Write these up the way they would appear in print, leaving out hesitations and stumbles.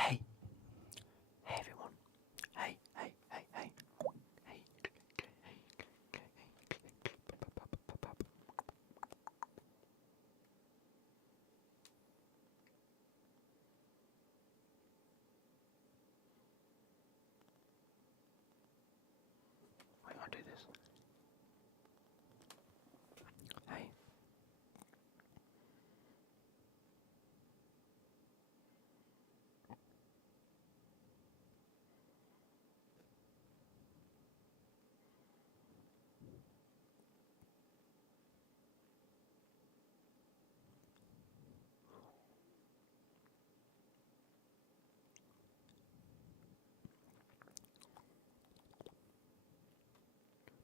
Hey, hey everyone. Hey, hey, hey, hey. Hey, wait, I'll do this. Hey.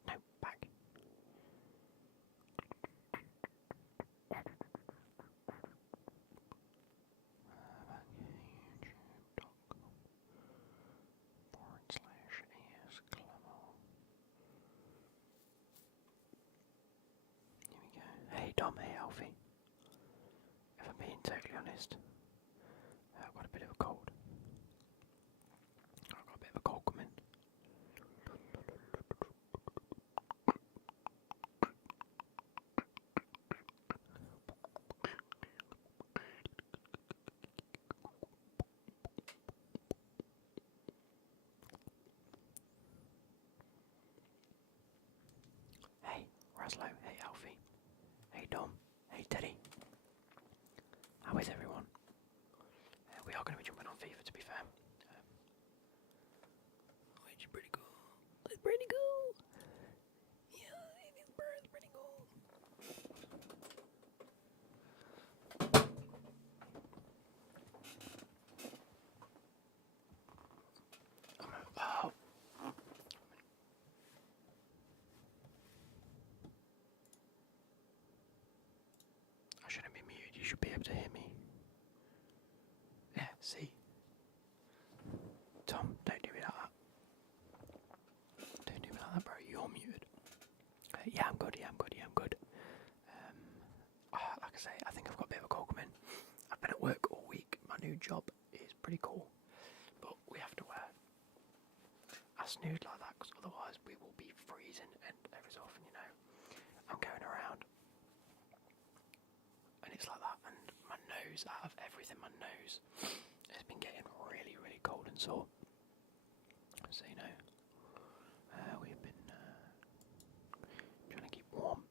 No, back. Here we go. Hey Dom, hey Alfie. If I'm being totally honest, I've got a bit of a cold. I've got a bit of a cold coming. Hey Raslo, hey Alfie, hey Dom, hey Teddy. How is everyone? We are going to be jumping on FIFA, to be fair. Which is pretty cool. It's pretty cool. Yeah, it is pretty cool. Oh. I shouldn't be muted. You should be able to hear me. Yeah, see? Tom, don't do me like that. Don't do me like that, bro. You're muted. Yeah, I'm good. Like I say, I think I've got a bit of a cold coming. I've been at work all week. My new job is pretty cool. But we have to I snooze like that because otherwise we will be freezing, and every so often, I'm going around and it's like that, and my nose, out of everything, my nose has been getting really, really cold and sore. So, we've been trying to keep warm.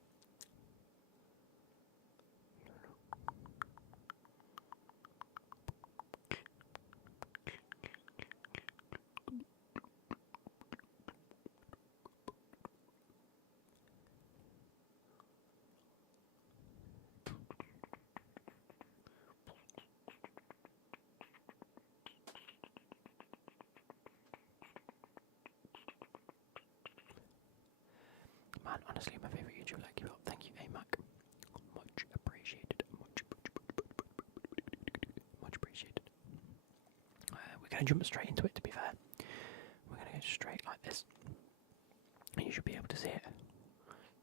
Man, honestly, my favourite YouTuber, like you up. Thank you, AMAC. Much appreciated. Much appreciated. We're going to jump straight into it, to be fair. We're going to go straight like this. And you should be able to see it.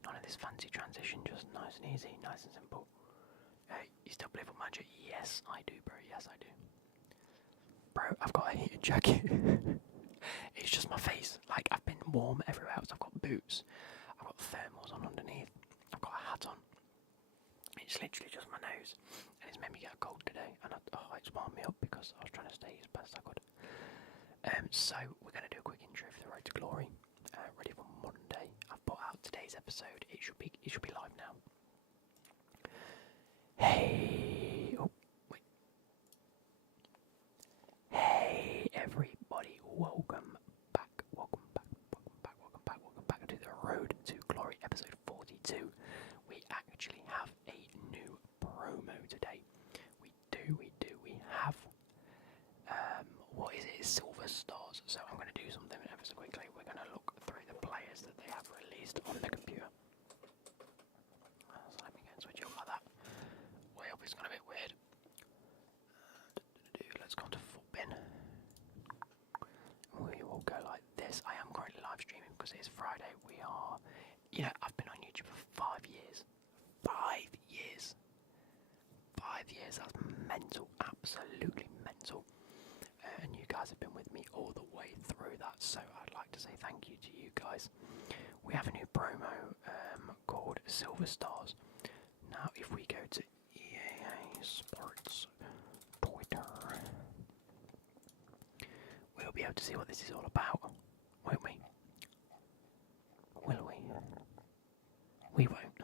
None of this fancy transition, just nice and easy, nice and simple. You still play for Magic? Yes, I do, bro. Yes, I do. Bro, I've got a heated jacket. It's just my face. Like, I've been warm everywhere else. I've got boots. I've got thermals on underneath. I've got a hat on. It's literally just my nose. And it's made me get a cold today. And it's warmed me up because I was trying to stay as best I could. So, we're going to do a quick intro for the Road to Glory. Ready for Monday. I've put out today's episode. It should be live now. Hey. Oh, wait. Hey, everybody. Welcome back to the Road to Glory episode 42. We actually have a new promo today. We have, what is it? It's Silver Stars. So I'm going to do something ever so quickly. We're going to look through the players that they have released on the computer. So let me go and switch it up like that. Way up, it's gone a bit weird. Let's go on to Footbin. We will go like this. I am currently live streaming because it is Friday. We are, I've been on YouTube for 5 years. 5 years. 5 years, that's mental. Absolutely mental. guys have been with me all the way through that, so I'd like to say thank you to you guys. We have a new promo called Silver Stars. Now, if we go to EA Sports Twitter, we'll be able to see what this is all about, won't we? Will we? We won't.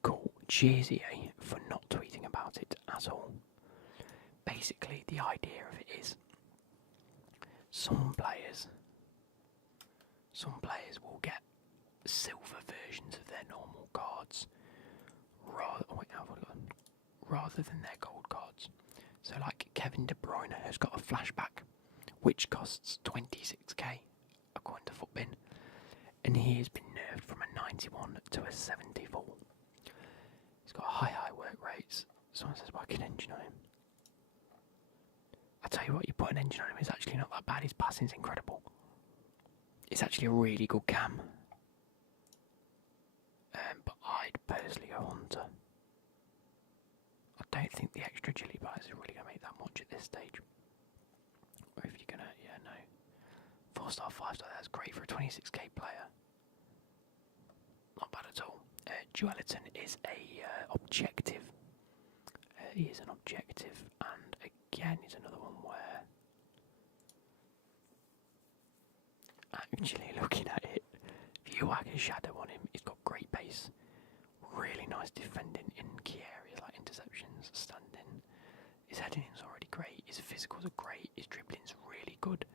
Cool. Cheers, EA, for not tweeting about it at all. Basically, the idea of it is some players will get silver versions of their normal cards rather than their gold cards. So like Kevin De Bruyne has got a flashback which costs 26k according to Footbin, and he has been nerfed from a 91 to a 74. He's got high work rates. Someone says whack an engine on him. I tell you what, you put an engine on him, it's actually not that bad. His passing's incredible. It's actually a really good cam. But I'd personally go Hunter. I don't think the extra agility bias is really going to make that much at this stage. Or if you're going to, yeah, no. 4-star, 5-star, that's great for a 26k player. Not bad at all. Dueliton is a objective. He is an objective, and again, he's another one where actually looking at it, if you whack a shadow on him, he's got great pace, really nice defending in key areas like interceptions, standing. His heading is already great, his physicals are great, his dribbling's really good,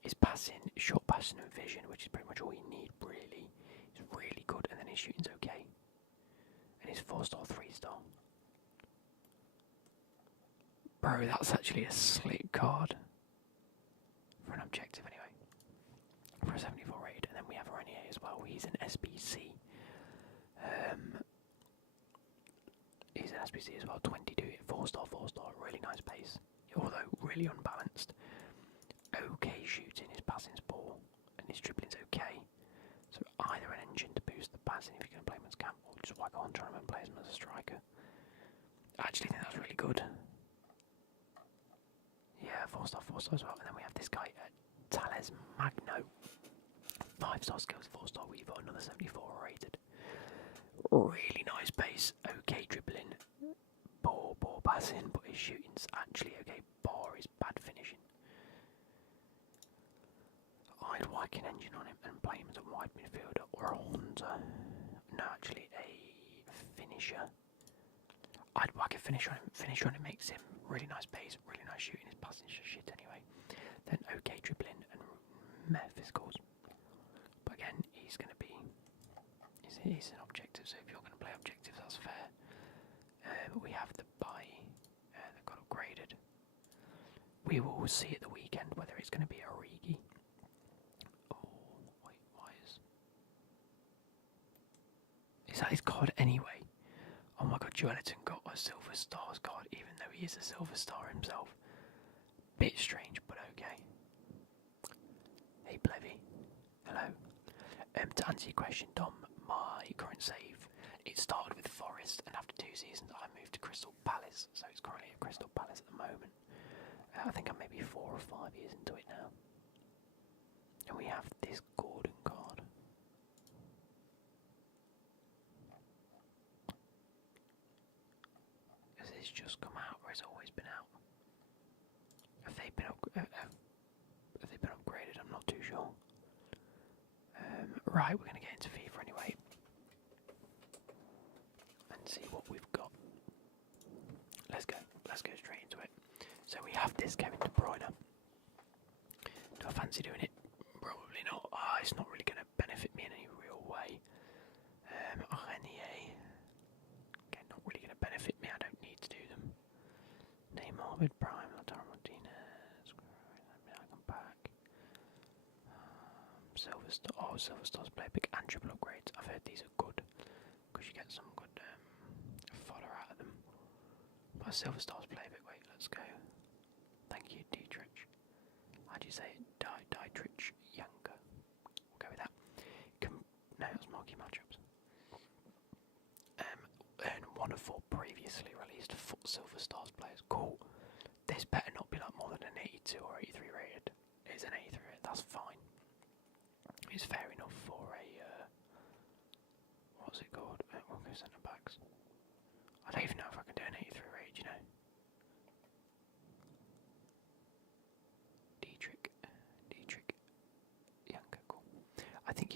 his passing, short passing and vision, which is pretty much all you need really, is really good, and then his shooting's okay. And his 4-star, 3-star. Bro, that's actually a slick card. For an objective anyway. For a 74 rated. And then we have Renier as well. He's an SBC. He's an SBC as well. 22, 4-star, 4-star. Really nice pace. Although really unbalanced. Okay shooting. His passing's poor. And his dribbling's okay. So either an engine to boost the passing if you're going to play him as camp, or just whack on trying to play him as a striker. I actually think that's really good. Yeah, 4-star, 4-star as well. And then we have this guy, Thales Magno. 5-star skills, 4-star weaver, another 74 rated. Really nice pace, okay dribbling. Poor passing, but his shooting's actually okay. Bar is bad finishing. I'd whack an engine on him and play him as a wide midfielder or a hunter. No, actually a finisher. I'd whack a finisher on him. Finisher on him makes him really nice pace, really nice shooting. His passing's just shit anyway. Then okay dribbling and meh physicals. But again, he's going to be. He's an objective, so if you're going to play objectives, that's fair. We have the buy that got upgraded. We will see at the weekend whether it's going to be a Origi. Oh, wait, why is that his card anyway? Oh my god, Dueliton got a Silver Stars card, even though he is a Silver Star himself. Bit strange, but okay. Hey, Plevy. Hello. To answer your question, Dom, my current save, it started with Forest, and after 2 seasons I moved to Crystal Palace, so it's currently at Crystal Palace at the moment. I think I'm maybe 4 or 5 years into it now. And we have this Gordon card. Has this just come out, or has it always been out? Have they been upgraded? I'm not too sure. Right, we're going to get into FIFA anyway. And see what we've got. Let's go straight into it. So we have this Kevin De Bruyne. Do I fancy doing it? Probably not. It's not really going to benefit me in any real way. Renier. Again, not really going to benefit me. I don't need to do them. Neymar with Prime, Lautaro Martinez. I come back. Silver Star. Oh, Silver Stars playbook and triple upgrades. I've heard these are good because you get some good fodder out of them. But Silver Stars playbook. Wait, let's go. Thank you, Dietrich. How do you say it? Dietrich Younger. We'll go with that. No, that's marquee matchups. And one of 4 previously released Silver Stars players. Cool. This better not be like more than an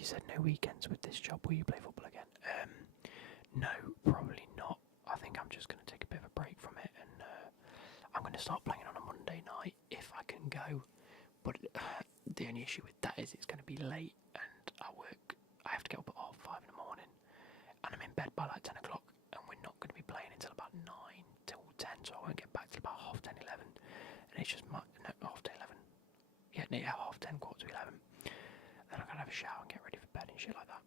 said no weekends with this job. Will you play football again? No, probably not. I think I'm just going to take a bit of a break from it, and I'm going to start playing on a Monday night if I can go. But the only issue with that is it's going to be late, and I have to get up at 5:30 in the morning, and I'm in bed by like 10 o'clock, and we're not going to be playing until about 9 till 10, so I won't get back till about 10:30, 11, and it's just no, 10:30, 11. Yeah, 10:30, quarter to 11. Then I'm going to have a shower and get ready for bed and shit like that.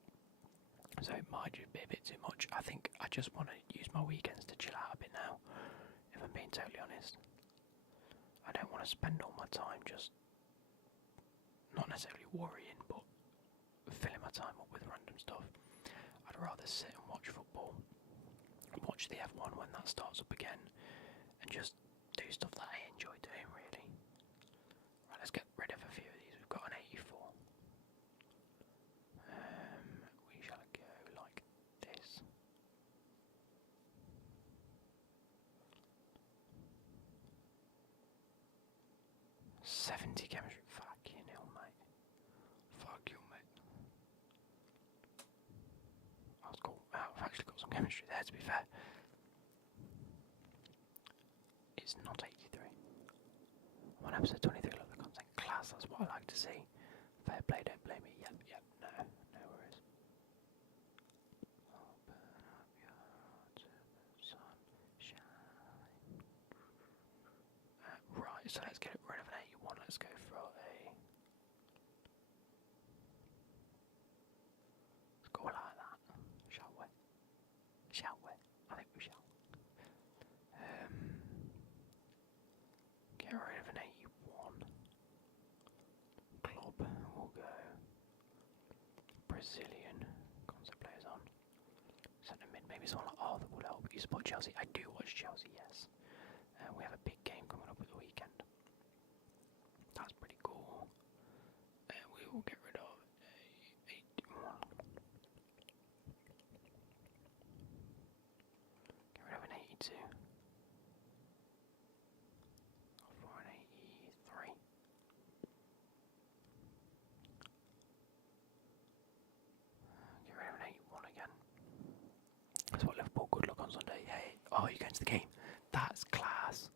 So it might just be a bit too much. I think I just want to use my weekends to chill out a bit now, if I'm being totally honest. I don't want to spend all my time just not necessarily worrying, but filling my time up with random stuff. I'd rather sit and watch football, watch the F1 when that starts up again, and just do stuff that I enjoy doing, really. Right, let's get rid of a few of these. We've got an 84. We shall go like this. 70 chemistry. Fucking hell, mate. Fuck you, mate. That's cool. I've actually got some chemistry there, to be fair. It's not 83. I'm on episode 23, love the content. Class, that's what I like to see. Fair play, don't blame me. Yep, no worries. Open up your heart to the sunshine. Right, so let's get rid of an 81. Let's go for a... Let's go like that, shall we? Shall we? I think we shall. Get rid of an 81. Club, we'll go Brazilian concept players on. Centre mid, maybe someone like Arthur will help. You support Chelsea? I do watch Chelsea, yes. We have a big game coming up at the weekend. That's pretty cool. We will get rid of a 81. Get rid of an 82. For an 83. Get rid of an 81 again. That's what Liverpool, good luck on Sunday. Hey, oh, you're going to the game? That's class.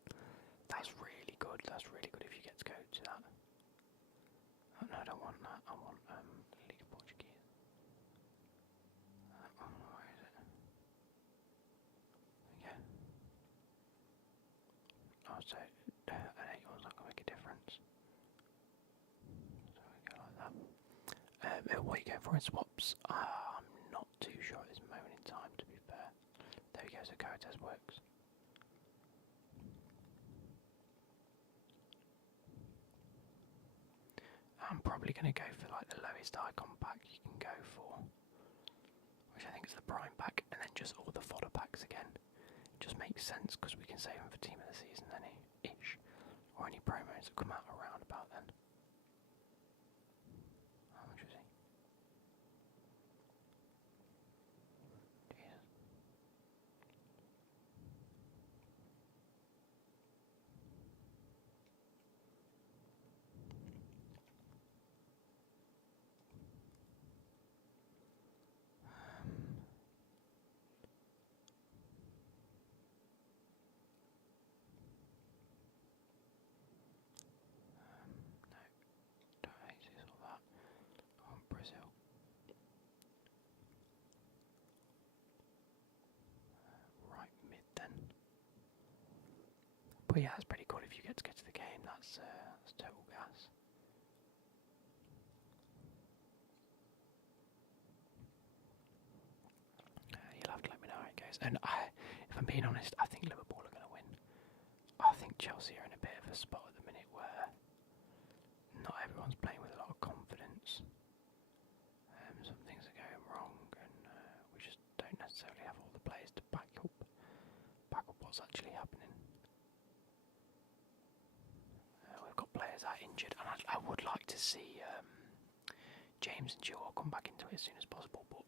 That's really good. That's really good if you get to go to that. Oh, no, I don't want that. I want League of Portuguese. Where is it? Yeah. Oh, so an 81's not going to make a difference. So we go like that. What are you going for in swaps? I'm not too sure at this moment in time, to be fair. There we go, so Caritas works. I'm probably going to go for like the lowest icon pack you can go for, which I think is the prime pack, and then just all the fodder packs again. It just makes sense because we can save them for team of the season then ish, or any promos that come out around about then. How much was he? Jesus. No, don't hate this or that. Oh, Brazil. Right mid then. But yeah, that's pretty cool if you get to the game. That's total gas. You'll have to let me know how it goes. And if I'm being honest, I think Liverpool are going to win. I think Chelsea are in a bit of a spot at the minute where not everyone's playing with a lot of confidence. Some things are going wrong, and we just don't necessarily have all the players to back up what's actually happening. We've got players that are injured, and I would like to see James and Joe come back into it as soon as possible, but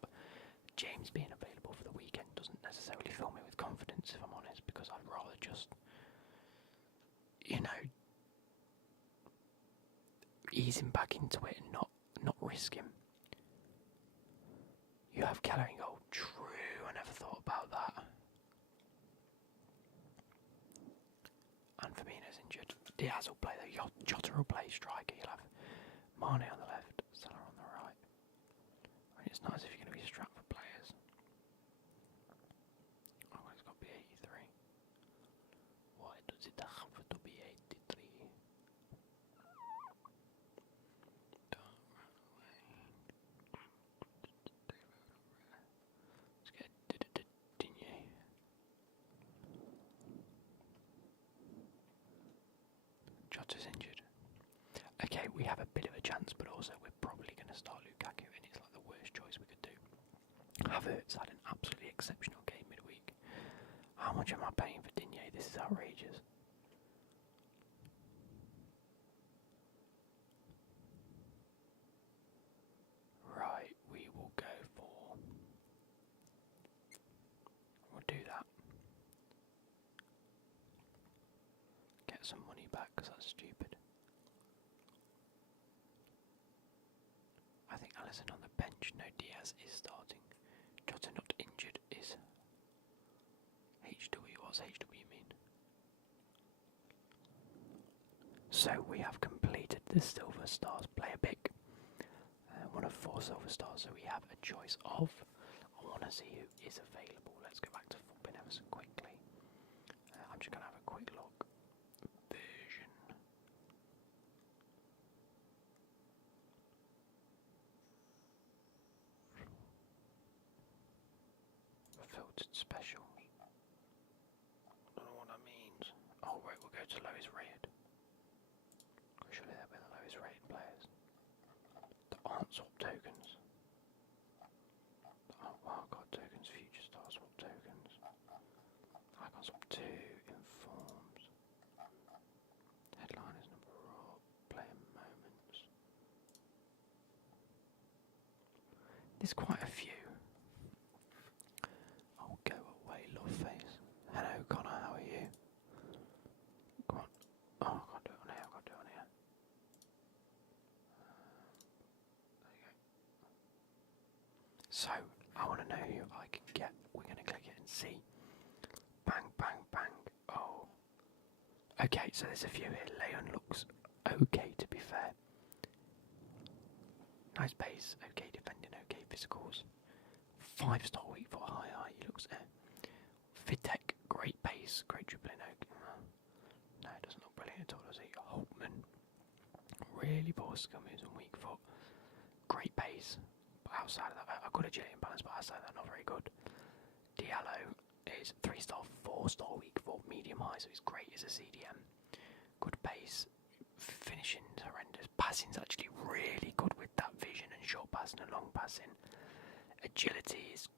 James being available for the weekend doesn't necessarily fill me with confidence, if I'm honest, because I'd rather just, ease him back into it and not risk him. You have Keller in goal. True, I never thought about that. And Firmino's injured. Diaz will play though. Jota will play striker. You'll have Mane on the left, Salah on the right. I mean, it's not as if you're going to be strapped for players. Oh, it's got to be 83. Why does it have to be 83? Don't run away. Let's get Digne. Jota's injured. Okay, we have a bit of a chance, but also we're probably going to start Lukaku, and it's like the worst choice we could do. Havertz had an absolutely exceptional game midweek. How much am I paying for Digne? This is outrageous. Right, we will go for... We'll do that. Get some money back, because that's stupid. I think Alisson on the bench. No, Diaz is starting. Jota not injured is HW. What's HW mean? So we have completed the Silver Stars player pick. One of 4 Silver Stars, so we have a choice of... I want to see who is available. Let's go back to Footbin ever so quickly. I'm just going to have a quick look. Version. Filtered specials. I don't know what that means. Oh wait, we'll go to lowest rated. Surely they'll be the lowest rated players. That aren't swap tokens. Oh wildcard tokens, future star swap tokens. I can swap 2 informs. Headliners number raw. Player moments. There's quite a few. I'll go away, love face. Hello Connor, how are you? Come on. Oh, I can't do it on here, I can't do it on here. There you go. So, I want to know who I can get. We're going to click it and see. Bang, bang, bang. Oh. Okay, so there's a few here. Leon looks okay, to be fair. Nice pace, okay defending, okay physicals. 5-star weak foot, high, he looks Vitek, great pace, great dribbling. No, it doesn't look brilliant at all, does he? Holtman, really poor skill moves and weak foot. Great pace, but outside of that, a good agility and balance, but outside of that, not very good. Diallo is 3-star, 4-star weak foot, medium high, so he's great as a CDM. Good pace, finishing's horrendous. Passing's actually really good with that vision and short passing and long passing. Agility is,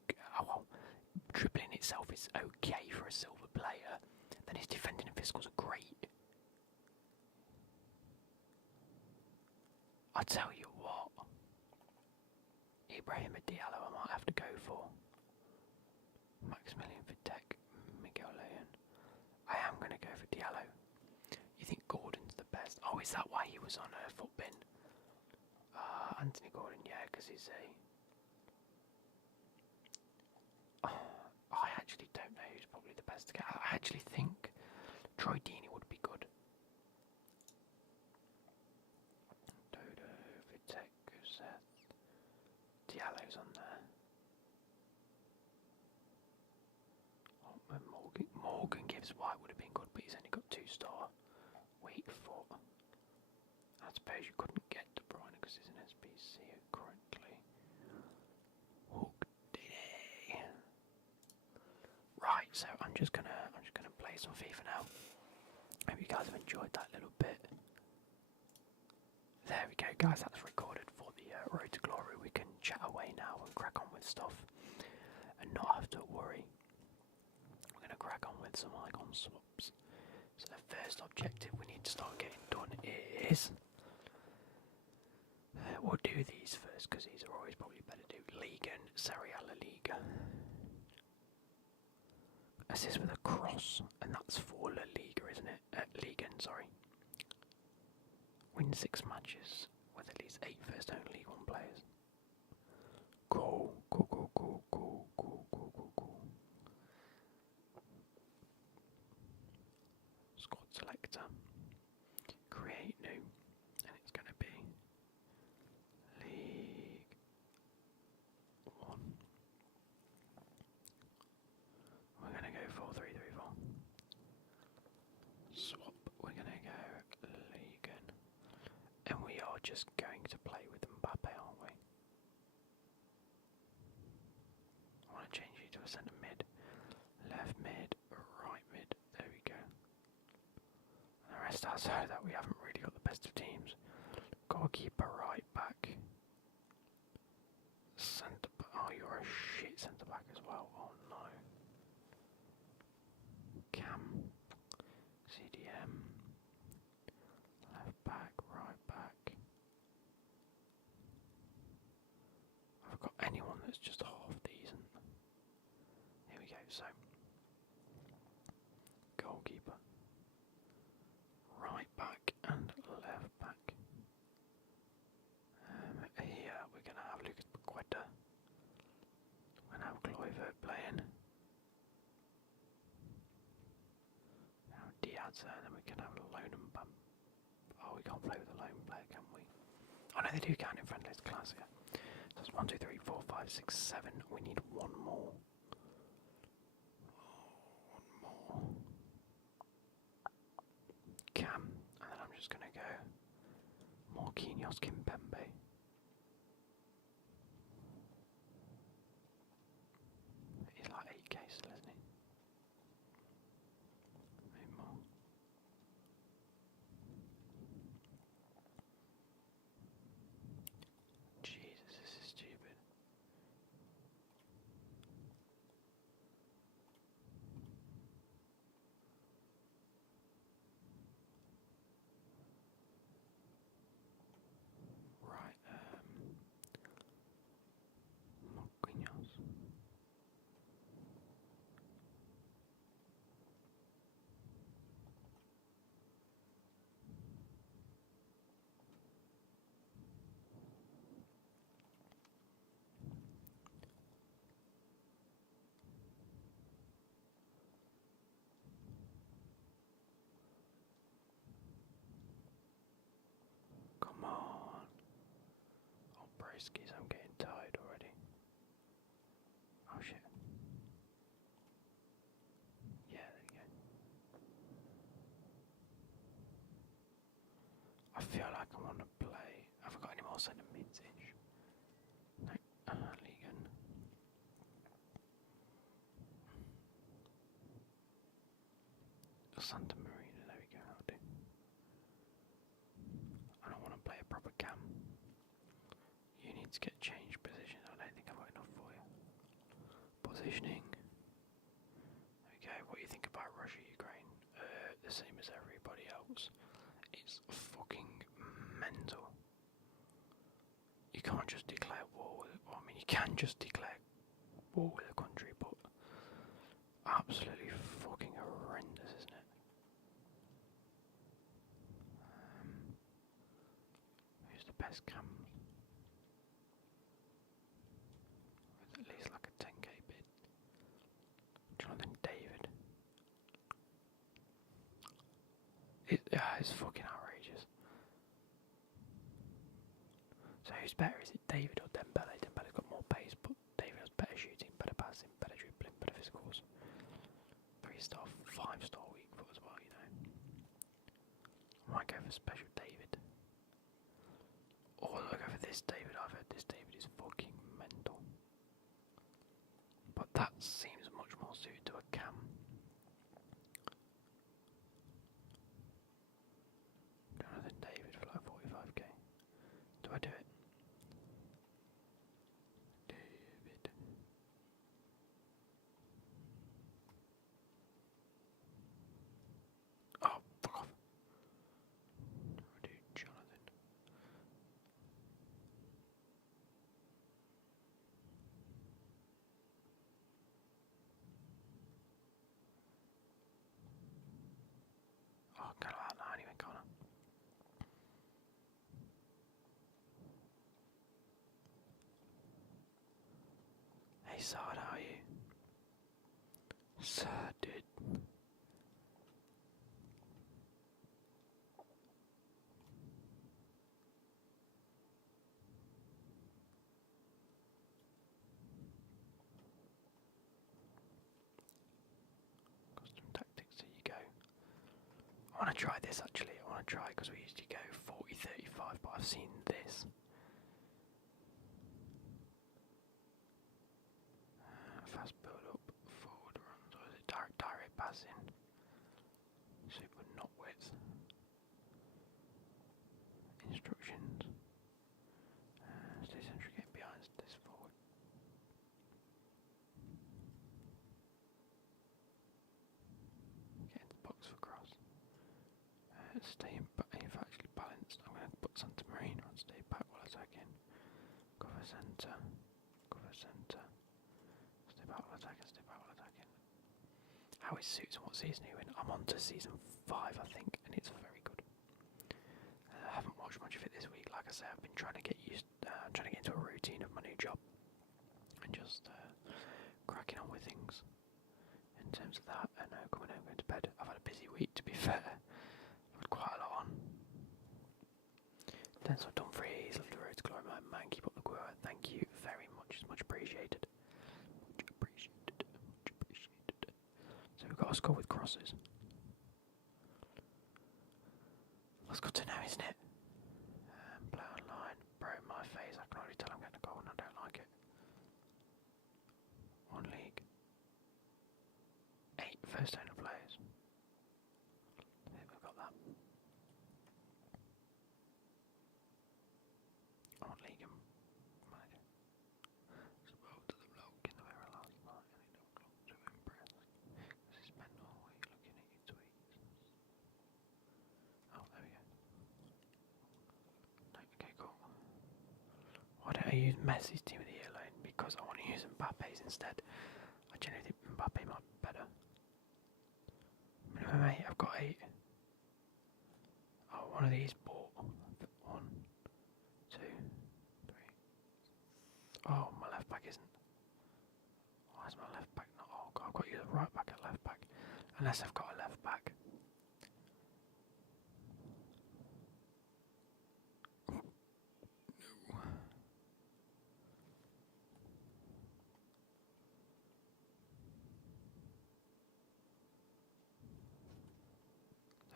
dribbling itself is okay for a silver player. Then his defending and physicals are great. I tell you what, Ibrahim Diallo I might have to go for. Maximilian Vitek, Miguel Leon. I am going to go for Diallo. You think Gordon's the best? Oh, is that why he was on a Footbin? Anthony Gordon, yeah, because he's a... I actually don't know who's probably the best to get. I actually think Troy Deeney would be good. Dodo, Vitek, Seth, Diallo's on there. Morgan Gibbs White would have been good, but he's only got 2-star. Weak foot. I suppose you couldn't get De Bruyne because he's an SBC currently. Right, so I'm just gonna play some FIFA now. Hope you guys have enjoyed that little bit. There we go, guys. That's recorded for the Road to Glory. We can chat away now and crack on with stuff, and not have to worry. We're gonna crack on with some icon swaps. So the first objective we need to start getting done is we'll do these first because these are always probably better to do. Liga and Serie A La Liga. Assist with a cross, and that's for La Liga, isn't it? Ligan, sorry. Win 6 matches with at least 8 first-own League One players. Cool. squad selector, create new, and it's going to be League 1. We're going to go 4-3-3-4. Swap, we're going to go League, and we are just going to play with Mbappe, aren't we? I want to change you to a centre mid, left mid, right mid, there we go. And the rest are so that we haven't really got the best of teams. Goalkeeper, right back. Centre back, oh you're a shit centre back as well, oh no. Cam, CDM, left back, right back. I've got anyone that's just half decent. Here we go, so goalkeeper, right back and left back. Here we're going to have Lucas Paqueta. We're going to have Kluivert playing. Now Diaz, and then we can have Lone and Bump. Oh, we can't play with a lone player, can we? Oh no, they do count in friendlies, class, yeah. So it's 1, 2, 3, 4, 5, 6, 7. We need one more. One more. Cam, and then I'm just going to go Marquinhos Kimpembe. He's like 8k still, isn't he? Maybe more. Jesus, this is stupid. Right, Marquinhos. Come on. Oh, Briskies, I'm getting tired already. Oh shit. Yeah, there you go. I feel like I want to play. Have I got any more centre mids-ish? No, Ligan. Santa Marina, there we go, that'll do. I don't want to play a proper cam. You need to get changed position. I don't think I've got enough for you. Positioning. Okay, what do you think about Russia, Ukraine? The same as everybody else. It's fucking mental. You can't just declare war with, well, I mean you can just declare war with a country, but absolutely fucking horrendous, isn't it? Who's the best cam? With at least like a 10k bid. Jonathan David. It's fucking outrageous. So who's better? Is it David or Dembele? Dembele's got more pace, but David has better shooting, better passing, better dribbling, better physicals. 3-star, 5-star weak foot as well, you know. I might go for special David. Or I'll go for this David. I've heard this David is fucking mental. But that seems much more suited to a cam. Jonathan David for like 45k. Do I do it? David. Oh, fuck off. Do I do Jonathan? Oh, kind of like that anyway, can't I? Hey, Sard, how are you? Sard, dude. to try this actually. I want to try because we used to go 40-35, but I've seen this. Fast build up, forward runs, or is it direct passing? Super not width. Instructions. Stay centric, get behind, this forward. Get in the box for cross. Stay in, if actually balanced, I'm going to put Santa Marina on, stay back while attacking. Cover centre. Cover centre. Stay back while attacking, stay back while attacking. How it suits and what season are you in? I'm on to season 5, I think, and it's very good. I haven't watched much of it this week. Like I say, I've been trying to get trying to get into a routine of my new job, and just cracking on with things. In terms of that, and coming home, going to bed. I've had a busy week, to be fair. I've had quite a lot on. Then so I've done 3 E's, love the road to glory, my man. Keep up the good work. Thank you very much. It's much appreciated. Much appreciated. Much appreciated. So we've got a score with crosses. That's good to know, isn't it? Play online. Bro, my face. I can already tell I'm getting a goal and I don't like it. 1 league. 8 first owner players. I think we've got that. 1 league and manager. Spoke to the bloke in the very last night and he don't look too impressed. Because he spent all week looking at your tweets. Oh, there we go. No, okay, cool. Why don't I use Messi's team of the year loan? Because I want to use Mbappe's instead. I generally think Mbappe might be better. Minimum 8, I've got 8. Oh, one of these bought. 1, 2, 3. Oh, my left back isn't. Why is my left back not? Oh, God, I've got to use a right back and left back. Unless I've got a left back. There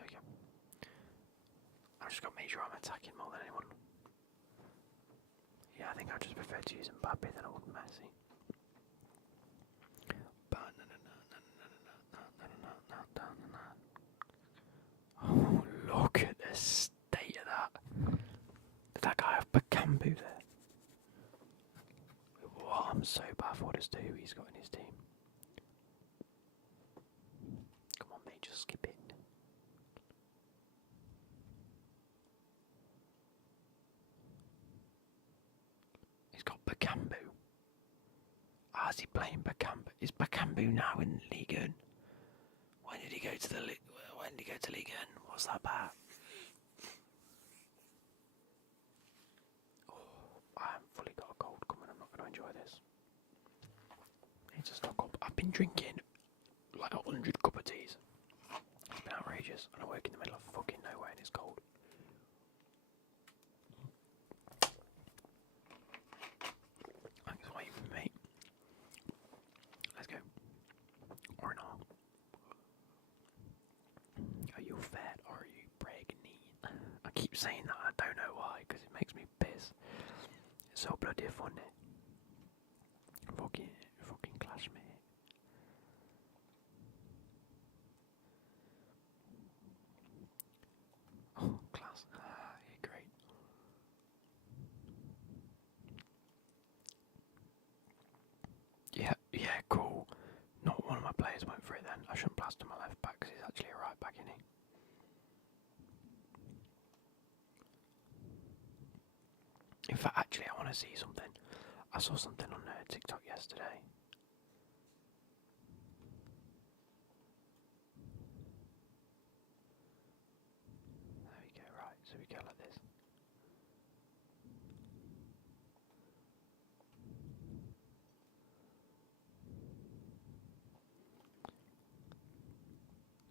we go. I've just got to make sure I'm attacking more than anyone. Yeah, I think I just prefer to use Mbappe than I would Messi. Oh, look at the state of that. Did that guy have Bakambu there? What? I'm so baffled as to who he's got in his team. Come on, mate, just skip it. He's got Bakambu. Ah, is he playing Bakambu? Is Bakambu now in Ligue 1? When did he go to the Ligue 1? What's that about? Oh, I haven't fully got a cold coming. I'm not going to enjoy this. I need to stock up. I've been drinking like 100 cup of teas. It's been outrageous, and I work in the middle of fucking nowhere and it's cold. Thanks for waiting for me, mate. Let's go. Or not. Are you fat or are you pregnant? I keep saying that, I don't know why, because it makes me piss. It's so bloody funny. Fucking classmate. Oh, class. Yeah, great. Yeah, cool. Not one of my players went for it then. I shouldn't blast him my left back because he's actually a right back, isn't he? In fact, actually, I want to see something. I saw something on TikTok yesterday. There we go, right, so we go like this.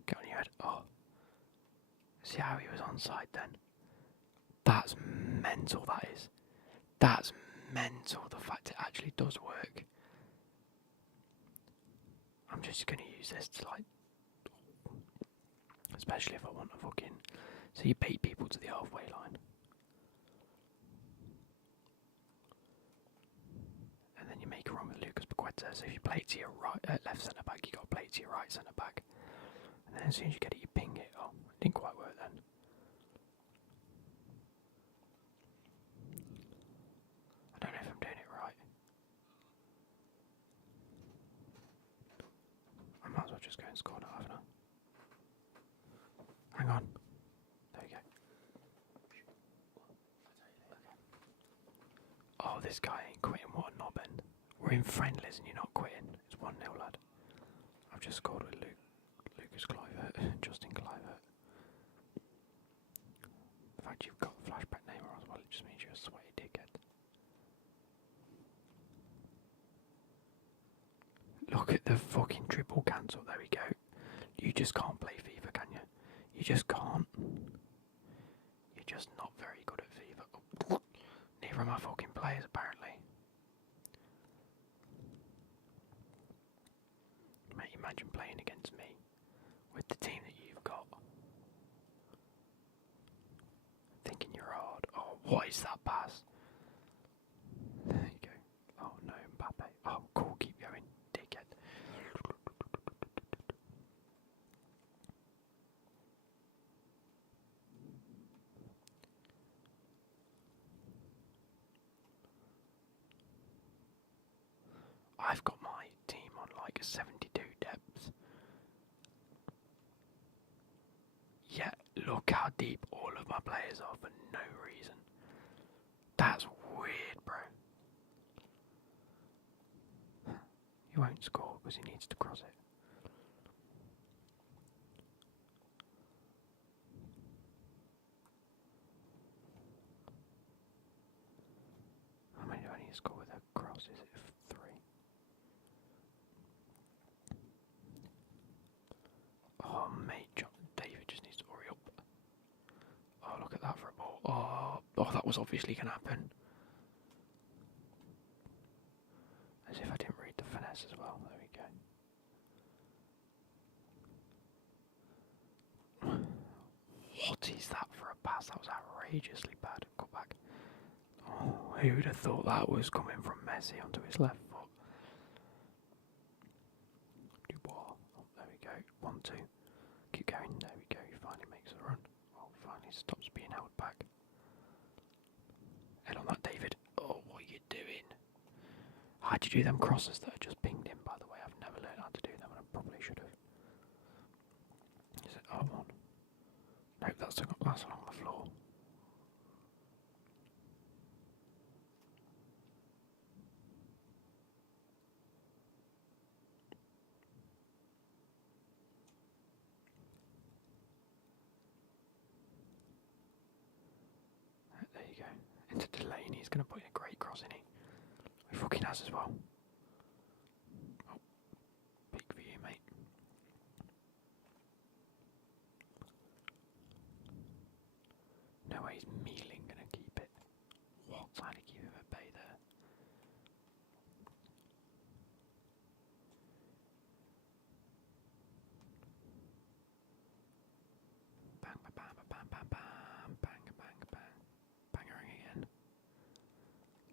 Get on your head. Oh. See how he was onside then? That's mental, that is. That's mental, the fact it actually does work. I'm just going to use this to like especially if I want to fucking... So you bait people to the halfway line. And then you make a run with Lucas Paqueta. So if you play it to your right, left centre back, you got to play it to your right centre back. And then as soon as you get it, you ping it. Oh, it didn't quite work then. I don't know if I'm doing it right. I might as well just go and score now, haven't I? Hang on. There we go. Oh, this guy ain't quitting. What a knobend. We're in friendlies and you're not quitting. It's 1-0, lad. I've just scored with Lucas Kluivert, Justin Kluivert. The fact you've got flashback Neymar as well, it just means you're a sweaty dickhead. Look at the fucking triple cancel. There we go. You just can't play FIFA, can you? You just can't. You're just not very good at FIFA. Neither are my fucking players, apparently. Mate, imagine playing against me with the team that you've got. Thinking you're hard. Oh, what is that pass? There you go. Oh no, Mbappe. Oh, cool, keep going, dickhead. I've got my team on like a 72 depth. Yeah, look how deep all of my players are for no reason. That's weird, bro. He won't score because he needs to cross it. How many do I need to score with a cross? Is it 3? Oh, mate, David just needs to hurry up. Oh, look at that for a ball. Oh, that was obviously going to happen. As if I didn't read the finesse as well. There we go. What is that for a pass? That was outrageously bad. Cut back. Oh, who would have thought that was coming from Messi onto his left foot? Dubois. Oh, there we go. 1-2. Keep going. There we go. He finally makes a run. Oh, finally stops being held back. Head on that, David. Oh, what are you doing? How'd you do them crosses that are just pinged in, by the way? I've never learned how to do them and I probably should have. Is it R1? Nope, that's along the floor. There you go. Into Delaney, he's going to put in a great cross, isn't he? He fucking has as well. Oh, big for you, mate. No way is Mealing going to keep it. What? How to keep him at bay there? Bang, bang, bang, bang, bang, bang, bang, bang, bang. Bangering again.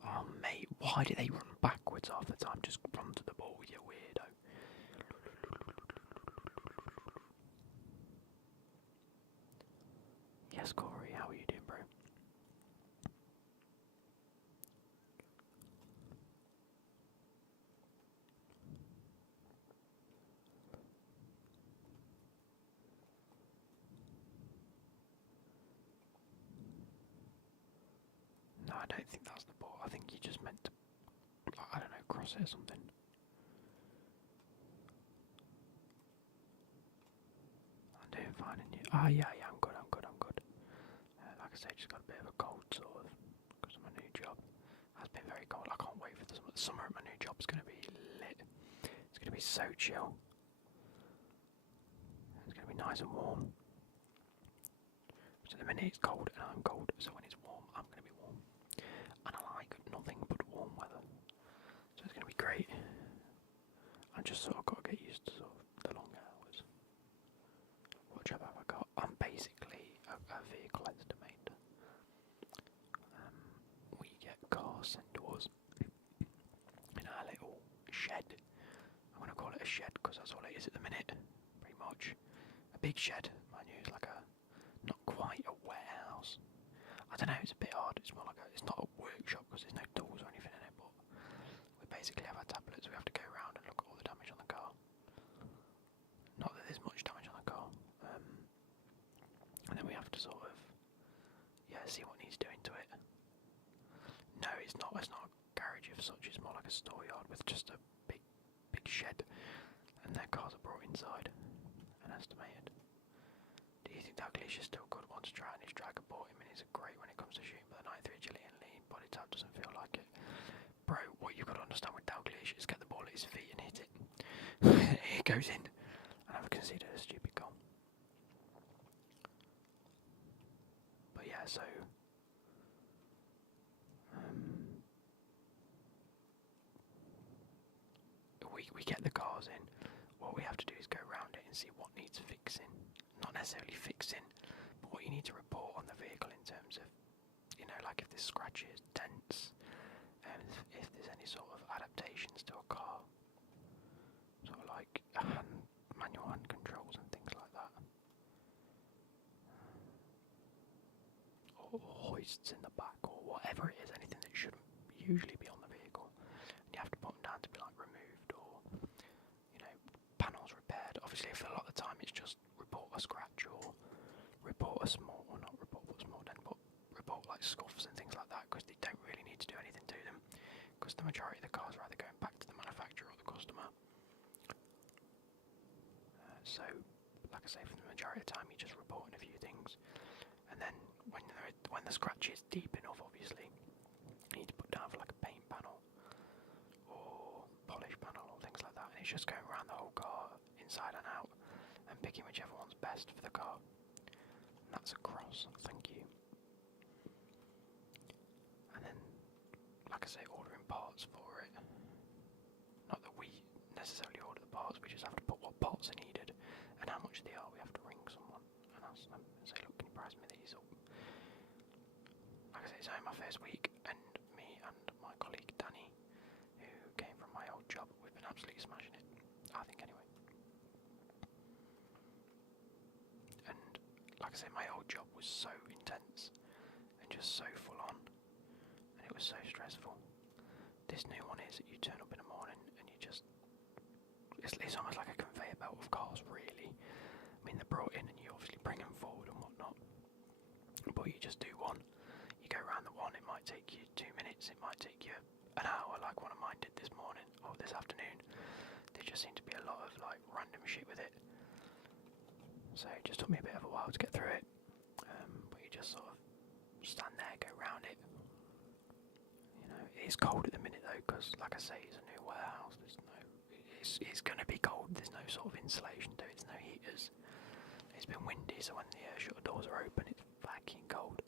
Oh, mate, why do they run backwards half the time? Just run to the ball, you weirdo. Yes, Corey, how are you doing, bro? No, I don't think that's the ball. I think you just meant to, I don't know, cross it or something. I'm doing fine, and you? Ah, yeah, I'm good. Like I said, just got a bit of a cold sort of because of my new job. It has been very cold. I can't wait for the summer. The summer at my new job is going to be lit. It's going to be so chill. It's going to be nice and warm. So at the minute it's cold and I'm cold, so when it's warm, I'm going to be warm. And I like nothing but warm weather. So it's going to be great. I just sort of got to get used to sort of the long hours. What job have I got? vehicle estimator. We get cars sent to us in our little shed. I'm going to call it a shed because that's all it is at the minute, pretty much. A big shed, mind you, it's like a, not quite a warehouse. I don't know, it's a bit odd, it's more like a, it's not a workshop because there's no tools or anything in it, but we basically have our tablets, we have to go around and look at all the damage on the car. Not that there's much damage on the car. And then we have to sort of, see what needs doing to it. No, it's not a garage as such, it's more like a store yard with just a big shed, and their cars are brought inside and estimated. Do you think Dalglish is still good one to try? And his Dragon bought him, and he's great when it comes to shooting, but the 93 agility and lean body type doesn't feel like it. Bro, what you've got to understand with Dalglish is get the ball at his feet and hit it. It goes in, and I've conceded a stupid goal. But yeah, so we get the cars in. What we have to do is go around it and see what needs fixing. Not necessarily fixing, but what you need to report on the vehicle in terms of, like if there's scratches, dents, and if there's any sort of adaptations to a car. Sort of like manual hand controls and things like that. Or hoists in the back, or whatever it is, anything that shouldn't usually be on the vehicle. And you have to put them down to be like removed, or panels repaired. Obviously, for a lot of the time it's just report a scratch or report a small, or not report a small dent, but report like scuffs and things like that, because they don't really need to do anything to them, because the majority of the cars are either going back to the manufacturer or the customer. So, like I say, for the majority of the time you're just reporting a few things, and then when the scratch is deep enough, obviously, you need to put down for like a paint panel or polish panel or things like that, and it's just going around the whole car inside and out and picking whichever one's best for the car. And that's a cross, thank you. And then, like I say, ordering parts for it. Not that we necessarily order the parts, we just have to put what parts are needed and how much they are. We have to ring someone and ask them and say, look, can you price me these up? Like I say, it's only my first week, and me and my colleague Danny, who came from my old job, we've been absolutely smashing it, I think anyway. And like I say, my old job was so intense and just so full on, and it was so stressful. This new one is that you turn up in the morning and you just, it's almost like a conveyor belt of cars, really. I mean, they're brought in and you obviously bring them forward and whatnot, but you just do one. You go around the one, it might take you 2 minutes, it might take you an hour, like one of mine did this morning, or this afternoon. There just seemed to be a lot of like random shit with it, so it just took me a bit of a while to get through it. But you just sort of stand there, go around it. It's cold at the minute though, because like I say, it's a new warehouse. It's going to be cold. There's no sort of insulation to it. There's no heaters. It's been windy, so when the shutter doors are open, it's fucking cold.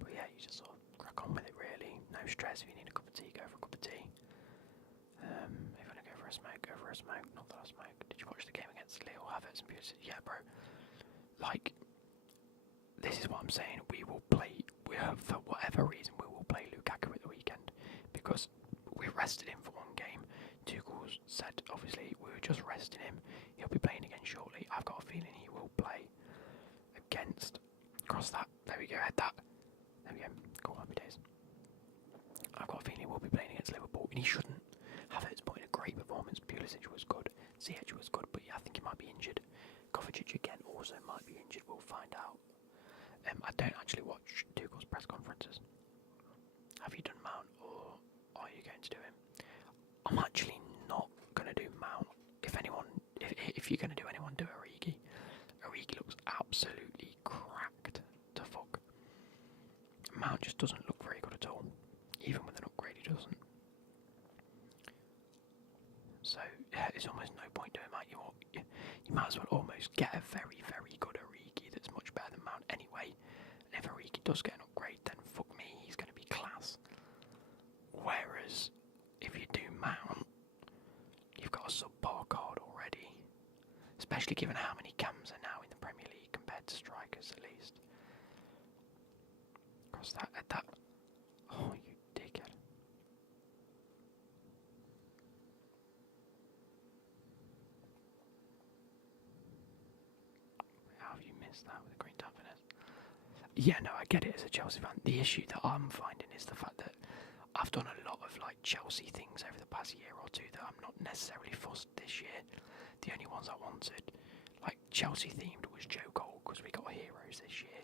But yeah, you just sort of crack on with it really. No stress. If you need a cup of tea, go for a cup of tea. If you want to go for a smoke, go for a smoke. Not that I smoke. Did you watch the game against Leo Havertz and Beauty? Yeah, bro. Like, this is what I'm saying. We will play. For whatever reason, we will play Lukaku at the weekend, because we rested him for one game. Tuchel said, obviously, we were just resting him. He'll be playing again shortly. I've got a feeling he will play against. Cross that. There we go. Head that. There we go. Cool. Happy days. I've got a feeling he will be playing against Liverpool, and he shouldn't. Havertz put in a great performance. Pulisic was good. Ziyech was good, but yeah, I think he might be injured. Kovacic again also might be injured. We'll find out. I don't actually watch Tuchel's press conferences. Have you done Mount, or are you going to do him? I'm actually not going to do Mount. If you're going to do anyone, do Origi. Origi looks absolutely cracked to fuck. Mount just doesn't look very good at all. Even with an upgrade, he doesn't. So yeah, there's almost no point doing Mount. You might as well almost get a very, very good Origi that's much better than Mount anyway. And if Origi does get an upgrade, then fuck me, he's going to be class. Whereas if you do Mount, you've got a subpar card already. especially given how many cams are now in the Premier League compared to strikers, at least. Because that. Oh, you dickhead. How have you missed that with a green tap finesse? Yeah, no, I get it as a Chelsea fan. The issue that I'm finding is the fact that I've done a lot of like Chelsea things over the past year or two that I'm not necessarily fussed this year. The only ones I wanted, like Chelsea themed, was Joe Cole because we got heroes this year.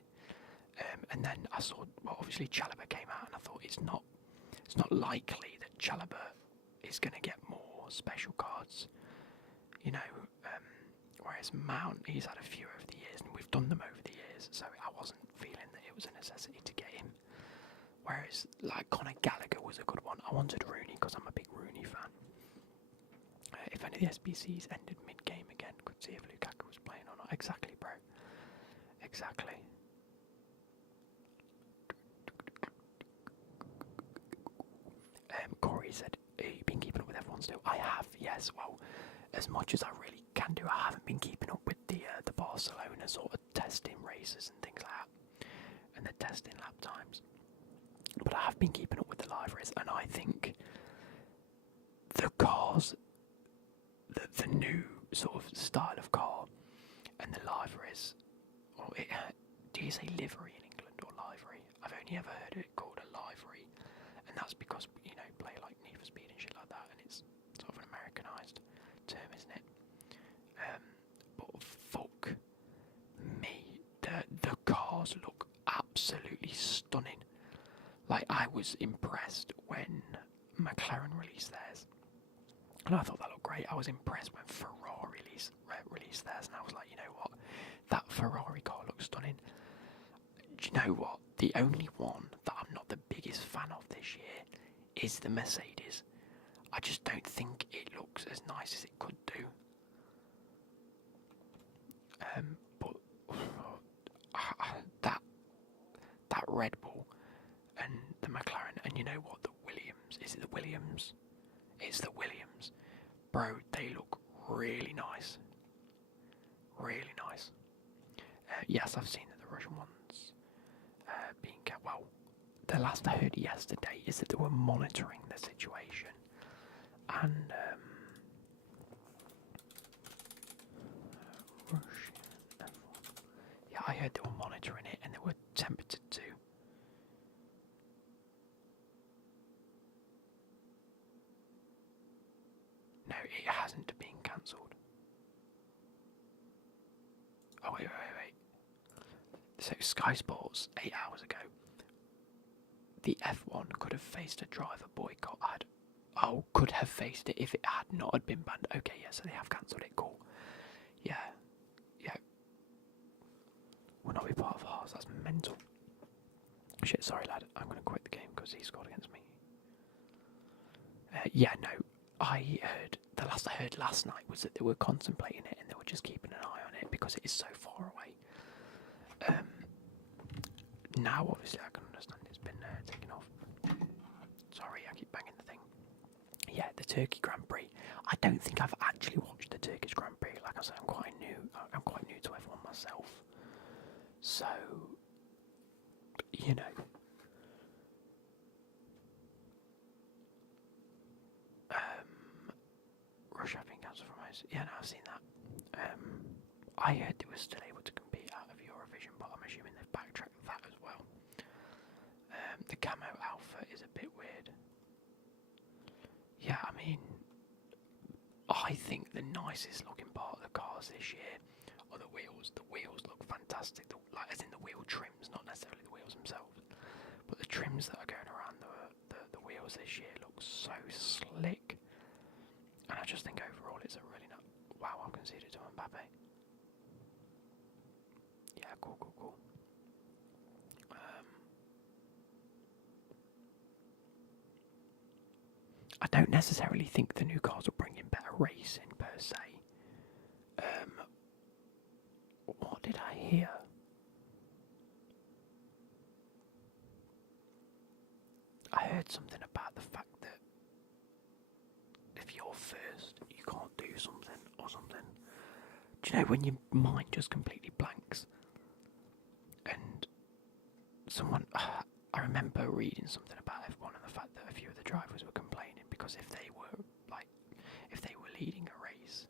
And then I saw, well, obviously Chalobah came out, and I thought it's not likely that Chalobah is going to get more special cards. You know, whereas Mount, he's had a few over the years, and we've done them over the years, so I wasn't feeling that it was a necessity to get him. Whereas, like, Conor Gallagher was a good one. I wanted Rooney because I'm a big Rooney fan. If any of the SBCs ended mid-game again, could see if Lukaku was playing or not. Exactly, bro. Exactly. Corey said, have you been keeping up with everyone still? I have, yes. Well, as much as I really can do, I haven't been keeping up with the Barcelona sort of testing races and things like that, and the testing lap times. But I have been keeping up with the liveries, and I think the cars, the new sort of style of car, and the liveries, or do you say livery in England or livery? I've only ever heard it called a livery, and that's because, you know, play like Need for Speed and shit like that, and it's sort of an Americanised term, isn't it? But fuck me, the cars look absolutely stunning. Like, I was impressed when McLaren released theirs, and I thought that looked great. I was impressed when Ferrari released theirs, and I was like, you know what, that Ferrari car looks stunning. Do you know what? The only one that I'm not the biggest fan of this year is the Mercedes. I just don't think it looks as nice as it could do. But that Red Bull and the McLaren, and you know what, the Williams, is it the Williams? It's the Williams. Bro, they look really nice. Really nice. Yes, I've seen that the Russian ones being kept. Well, the last I heard yesterday is that they were monitoring the situation, and Russian F1. Yeah, I heard they were monitoring it, and they were tempted to. No, it hasn't been cancelled. Oh, wait. So Sky Sports, 8 hours ago, the F1 could have faced a driver boycott. Could have faced it if it had not had been banned. Okay, yeah, so they have cancelled it, cool. Yeah. Will not be part of ours, that's mental. Shit, sorry lad, I'm going to quit the game because he scored against me. The last I heard last night was that they were contemplating it and they were just keeping an eye on it because it is so far away. Now, obviously, I can understand it's been taken off. Sorry, I keep banging the thing. Yeah, the Turkey Grand Prix. I don't think I've actually watched the Turkish Grand Prix. Like I said, I'm quite new to F1 myself. So, you know. Russia being cancelled from us. Yeah, no, I've seen that. I heard they were still able to compete out of Eurovision, but I'm assuming they've backtracked that as well. The Camo Alpha is a bit weird. Yeah, I mean, I think the nicest looking part of the cars this year are the wheels. The wheels look fantastic, as in the wheel trims, not necessarily the wheels themselves, but the trims that are going around the wheels this year look so slick. And I just think overall it's a really nice. Wow, I've conceded to Mbappe. Yeah, cool. I don't necessarily think the new cars will bring in better racing per se. What did I hear? I heard something about the fact that if you're first, you can't do something or something. Do you know when your mind just completely blanks? And someone, I remember reading something about F1 and the fact that a few of the drivers were complaining because if they were leading a race,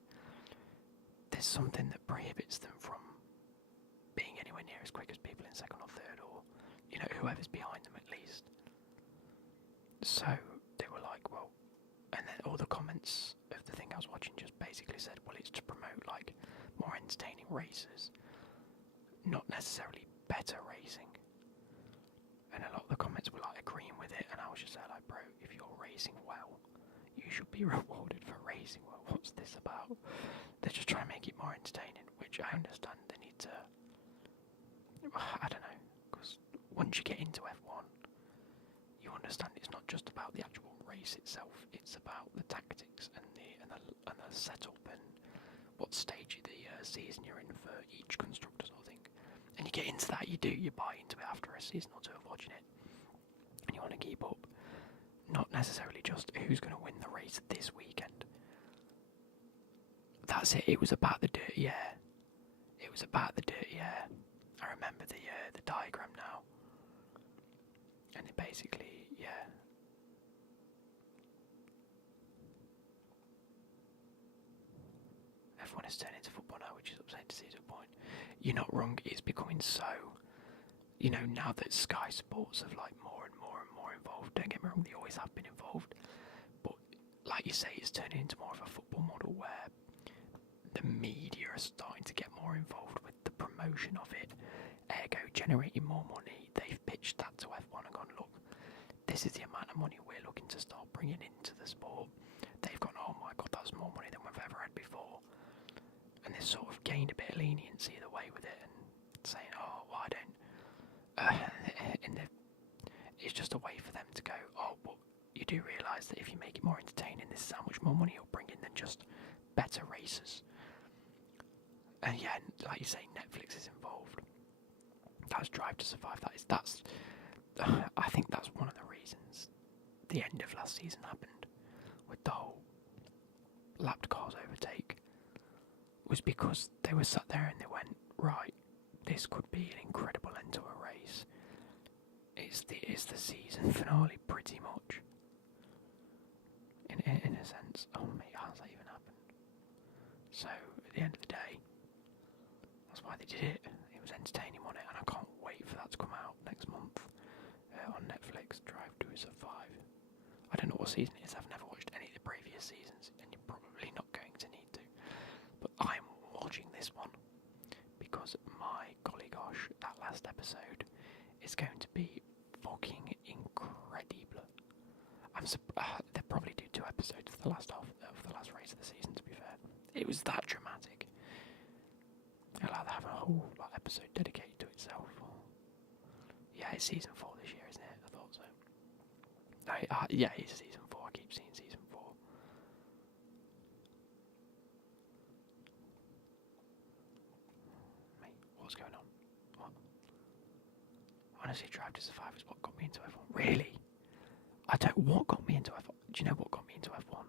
there's something that prohibits them from being anywhere near as quick as people in second or third, or whoever's behind them at least. So they were like, well, and then all the comments of the thing I was watching just basically said, well, it's to promote like more entertaining races, not necessarily better racing. And a lot of the comments were like agreeing with it, and I was just like, bro, if you're racing well, you should be rewarded for racing well. What's this about? They're just trying to make it more entertaining, which I understand they need to. I don't know, because once you get into F1, you understand it's not just about the actual race itself; it's about the tactics and the setup and what stage of the season you're in for each constructor sort of thing. And you get into that, you buy into it after a season or two of watching it, and you want to keep up. Not necessarily just who's going to win the race this weekend. That's it. It was about the dirty air. It was about the dirty air. I remember the diagram now, and it basically, everyone is turning to football now, which is upsetting to see to a point. You're not wrong. It's becoming so. Now that Sky Sports have like more and more involved. Don't get me wrong, they always have been involved, but like you say, it's turning into more of a football model where the media are starting to get more involved with the promotion of it, ergo generating more money. They've pitched that to F1 and gone, look, this is the amount of money we're looking to start bringing into the sport. They've gone, oh my god, that's more money than we've ever had before. And they've sort of gained a bit of leniency the way with it and saying, oh, why don't... it's just a way for them to go, oh, but you do realise that if you make it more entertaining, this is how much more money you'll bring in than just better races. And yeah, like you say, Netflix is involved. That's Drive to Survive. I think that's one of the reasons the end of last season happened with the whole lapped cars overtake, was because they were sat there and they went, right, this could be an incredible end to a race. It's the season finale, pretty much. In a sense. Oh mate, how's that even happened? So at the end of the day, that's why they did it. It was entertaining, wasn't it? And I can't wait for that to come out next month on Netflix. Drive to Survive. I don't know what season it is. I've never watched any of the previous seasons, and you're probably not going to need to. But I'm watching this one because my golly gosh, that last episode is going to be fucking incredible. They'll probably do 2 episodes for the last half of the last race of the season. To be fair, it was that dramatic. I'll either have a whole episode dedicated to itself. Yeah, it's season 4 this year, isn't it? I thought so. No, yeah, it's season 4. I keep seeing season 4. Mate, what's going on? What? Honestly, Drive to Survive is what got me into F1. Really? What got me into F1? Do you know what got me into F1?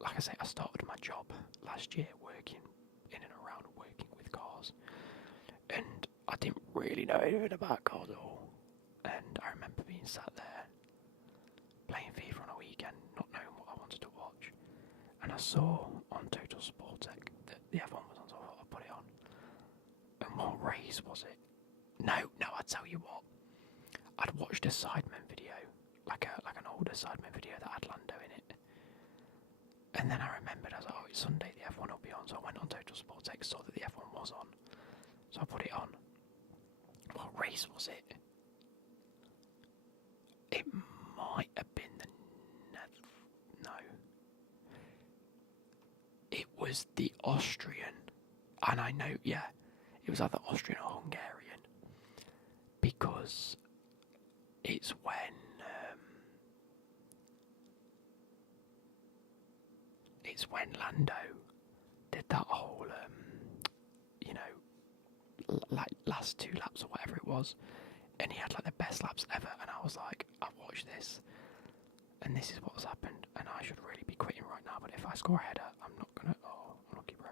Like I say, I started my job last year working in and around working with cars. And I didn't really know anything about cars at all. And I remember being sat there playing FIFA on a weekend, not knowing what I wanted to watch. And I saw on Total Sport Tech that the F1 was on, so I thought I'd put it on. And what race was it? No, I tell you what. I'd watched a Sidemen video, like an older Sidemen video that had Lando in it. And then I remembered, I was like, oh, it's Sunday, the F1 will be on. So I went on Total Sport Tech, saw that the F1 was on. So I put it on. What race was it? It might have been no. It was the Austrian. And I know, yeah, it was either Austrian or Hungarian. Because it's when Lando did that whole like last 2 laps or whatever it was, and he had like the best laps ever, and I was like, I've watched this and this is what's happened, and I should really be quitting right now, but if I score a header, I'm not gonna. Oh, unlucky, bro.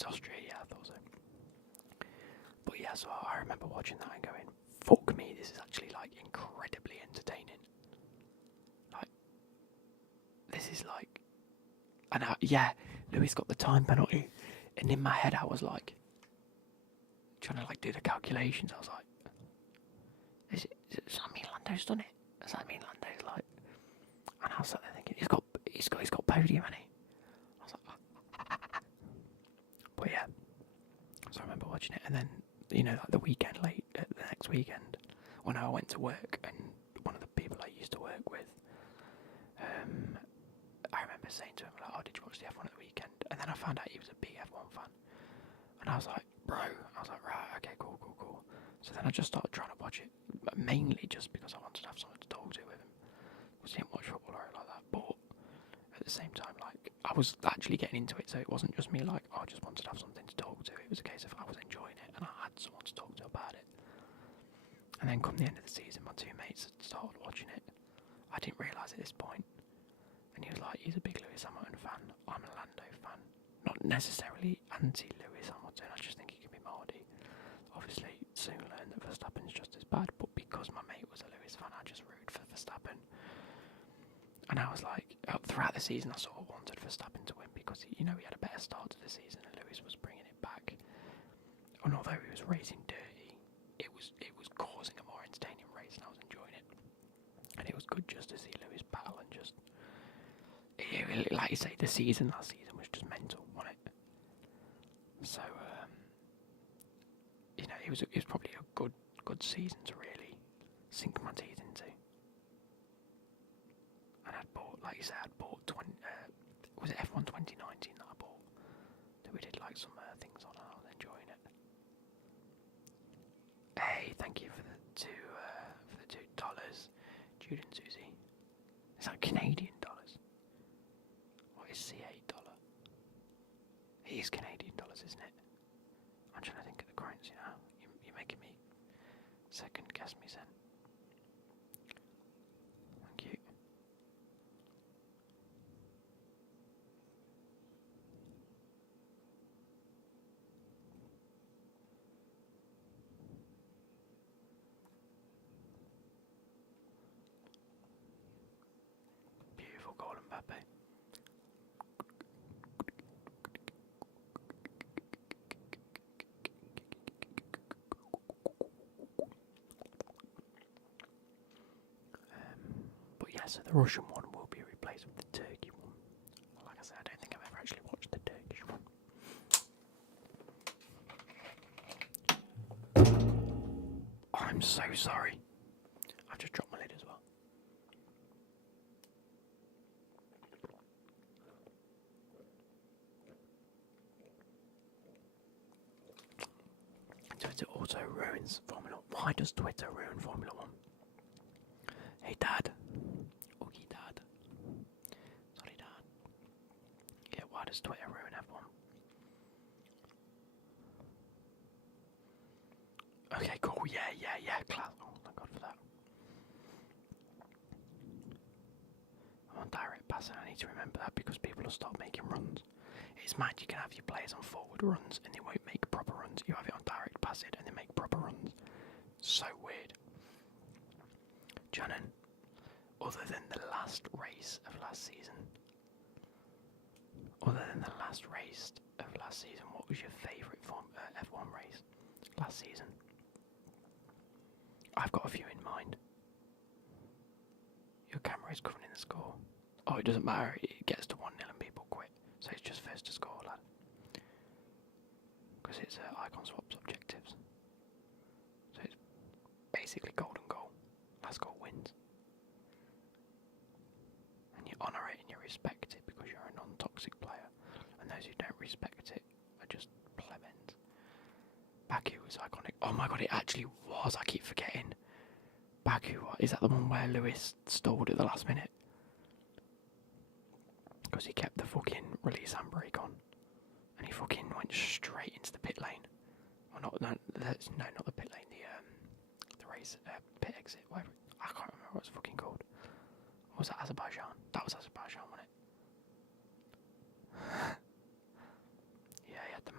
was Austria, yeah, I thought so. But yeah, so I remember watching that and going, fuck me, this is actually like incredibly entertaining. Like, this is like, and yeah, Lewis got the time penalty, and in my head I was like, trying to like do the calculations. I was like, does that mean Lando's done it? Does that mean Lando's like? And I was sat there thinking, he's got podium, hasn't he? I was like, but yeah. So I remember watching it, and then like the weekend the next weekend, when I went to work, and one of the people I used to work with, I remember saying to him like, "Oh, did you watch the F1 at the weekend?" And then I found out he was a big F1 fan, and I was like, "Bro," I was like, "Right, okay, cool." So then I just started trying to watch it, mainly just because I wanted to have someone to talk to with him. Because I didn't watch football or like that, but at the same time, like, I was actually getting into it, so it wasn't just me like, oh, I just wanted to have something to talk to. It was a case of I was enjoying it and I had someone to talk to about it. And then come the end of the season, my two mates had started watching it. I didn't realise at this point, and he was like, he's a big Lewis Hamilton fan, I'm a Lando fan. Not necessarily anti-Lewis Hamilton, I just think he can be mouldy. Obviously, soon learned that Verstappen's just as bad, but because my mate was a Lewis fan, I just rooted for Verstappen. And I was like, throughout the season, I sort of wanted Verstappen to win because he had a better start to the season, and Lewis was bringing it back. And although he was racing dirty, it was causing a more entertaining race, and I was enjoying it. And it was good just to see Lewis battle and just, like you say, the season last season was just mental, wasn't it? So it was probably a good season to really sink my teeth into. And I'd bought, like you said, was it F1 2019 that I bought? That we did like some things on, and I was enjoying it. Hey, thank you for the $2, Jude and Susie. Is that Canadian dollars? What is C8 dollar? It is Canadian dollars, isn't it? I'm trying to think of the currency now. You're making me second guess me, Zen. Thank you. Beautiful goal, Mbappe. But yeah, so the Russian one will be replaced with the Turkey one. Like I said, I don't think I've ever actually watched the Turkish one. I'm so sorry. I've just dropped my lid as well. Twitter also ruins Formula 1. Why does Twitter ruin Formula 1? Hey Dad. Okay, Dad. Sorry, Dad. Yeah, why does Twitter ruin F1? Okay, cool. Yeah. Class. Oh, thank God for that. I'm on direct passing. I need to remember that because people will start making runs. It's mad. You can have your players on forward runs and they won't make proper runs. You have it on direct passing and they make proper runs. So weird. Janan, other than the last race of last season, what was your favourite F1 race last season? I've got a few in mind. Your camera is covering the score. Oh, it doesn't matter. It gets to 1-0 and people quit. So it's just first to score, lad. Because it's icon swaps objectives. So it's basically golden goal. Last goal wins. And you honour it and you respect it because you're a non-toxic player. And those who don't respect it are just plebeians. Baku was iconic. Oh my God, it actually was. I keep forgetting. Baku, is that the one where Lewis stalled at the last minute? Because he kept the fucking release handbrake on. And he fucking went straight into the pit lane. Or not the pit lane, the race, pit exit, whatever. I can't remember what it's fucking called. Or was that Azerbaijan? That was Azerbaijan, wasn't it? Yeah, he had the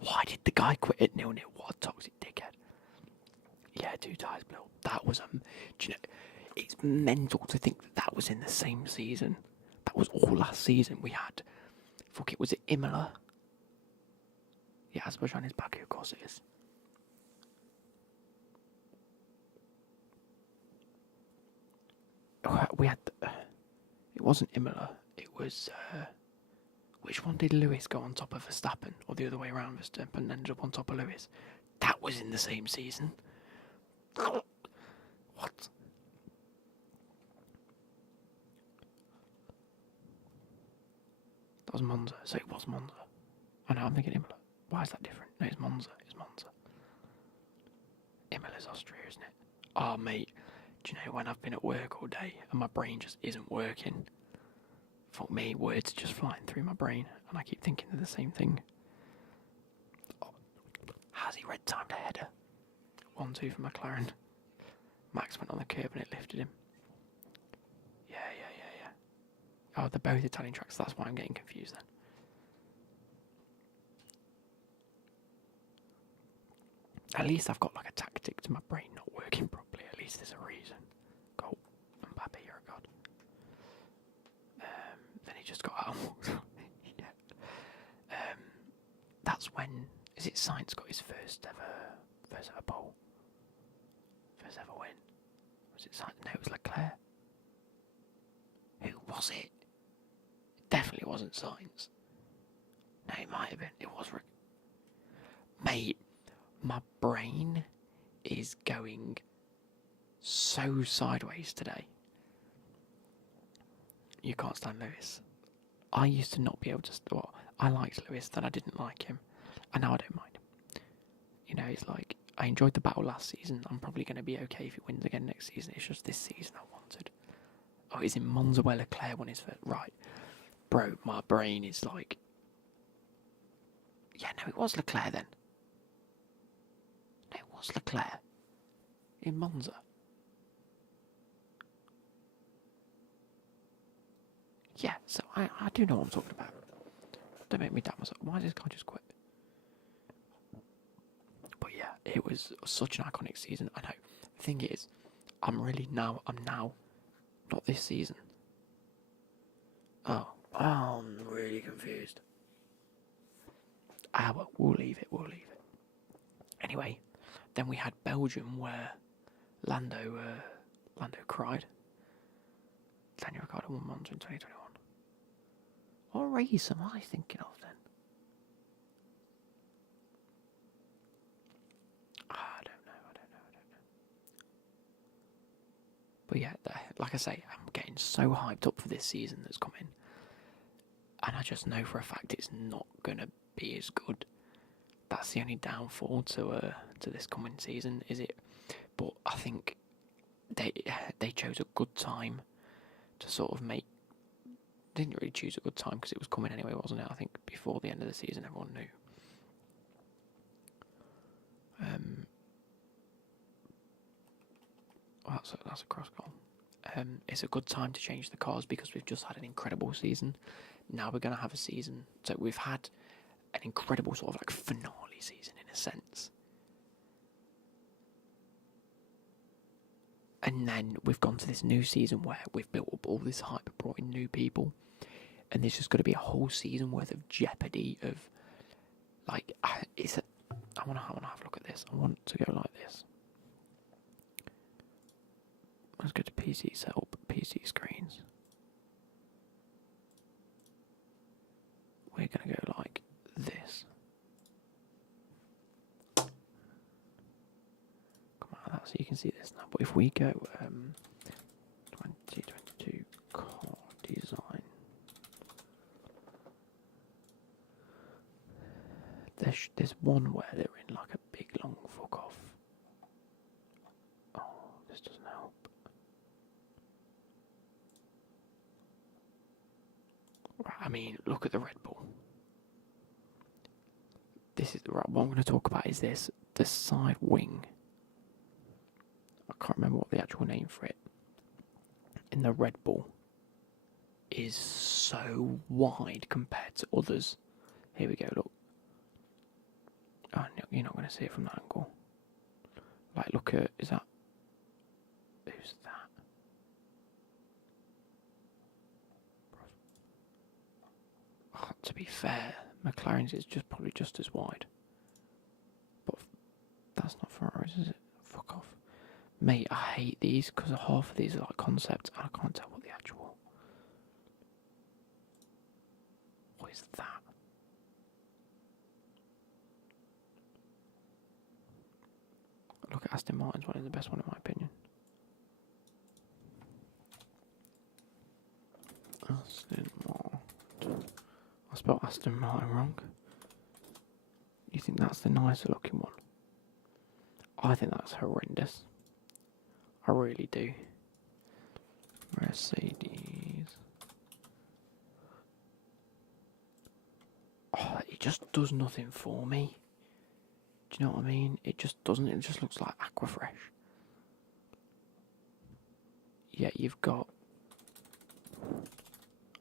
Why did the guy quit at 0-0? What a toxic dickhead. Yeah, 2 ties blue. That was do you know? It's mental to think that was in the same season. That was all last season. We had, fuck it, was it Imola? Yeah, Azerbaijan is Baku, of course it is. We had, it wasn't Imola. It was. Which one did Lewis go on top of Verstappen, or the other way around? Verstappen ended up on top of Lewis. That was in the same season. What? That was Monza. So it was Monza. Oh no, I'm thinking Imola. Why is that different? No, it's Monza. It's Monza. Imola's Austria, isn't it? Oh, mate. Do you know when I've been at work all day and my brain just isn't working? Fuck me, words are just flying through my brain and I keep thinking of the same thing. Oh, has he red timed a header? 1-2 for McLaren. Max went on the curb and it lifted him. Yeah. Oh, they're both Italian tracks, that's why I'm getting confused then. At least I've got like a tactic to my brain not working properly. At least there's a reason. Goal. Mbappe, you're a god. Then he just got out. Yeah. That's when, is it Sainz got his first ever pole? First ever win? Was it Sainz? No, it was Leclerc. Who was it? It definitely wasn't Sainz. No, it might have been. It was Mate, my brain is going so sideways today. You can't stand Lewis. I used to not be able to. Well, I liked Lewis, then I didn't like him, and now I don't mind. You know, it's like I enjoyed the battle last season. I'm probably going to be okay if he wins again next season. It's just this season I wanted. Oh, it's in Monza where Leclerc won his first. Right, bro, my brain is like. Yeah, no, it was Leclerc then. No, it was Leclerc in Monza. Yeah, so I do know what I'm talking about. Don't make me doubt myself. Why did this guy just quit? But yeah, it was such an iconic season. I know. The thing is, I'm now, not this season. Oh, I'm really confused. Well, we'll leave it. Anyway, then we had Belgium where Lando cried. Daniel Ricciardo won Monza in 2021. What race am I thinking of then? I don't know. But yeah, like I say, I'm getting so hyped up for this season that's coming. And I just know for a fact it's not going to be as good. That's the only downfall to this coming season, is it? But I think they chose a good time to sort of make. They didn't really choose a good time because it was coming anyway, wasn't it? I think before the end of the season, everyone knew. Well, that's a cross goal. It's a good time to change the cars because we've just had an incredible season. Now we're going to have a season. So we've had an incredible sort of like finale season in a sense. And then we've gone to this new season where we've built up all this hype, brought in new people. And there's just going to be a whole season worth of jeopardy of, like, I want to have a look at this. I want to go like this. Let's go to PC setup, PC screens. We're going to go like this. Come on, that so you can see this now. But if we go 2022 car design, there's one where they're in like a big long fuck off. Oh, this doesn't help. Right, I mean, look at the Red Bull. This is right. What I'm going to talk about is this: the side wing. I can't remember what the actual name for it. In the Red Bull, is so wide compared to others. Here we go. Look. Oh, no, you're not going to see it from that angle. Like, look at, is that, who's that? Oh, to be fair, McLaren's is just probably just as wide. But that's not Ferraris, is it? Fuck off. Mate, I hate these because half of these are like concepts and I can't tell what the actual... What is that? Look at Aston Martin's one, is the best one in my opinion. Aston Martin. I spelled Aston Martin wrong. You think that's the nicer looking one? I think that's horrendous. I really do. Mercedes. Oh, it just does nothing for me. Do you know what I mean? It just doesn't. It just looks like Aquafresh. Yeah, you've got...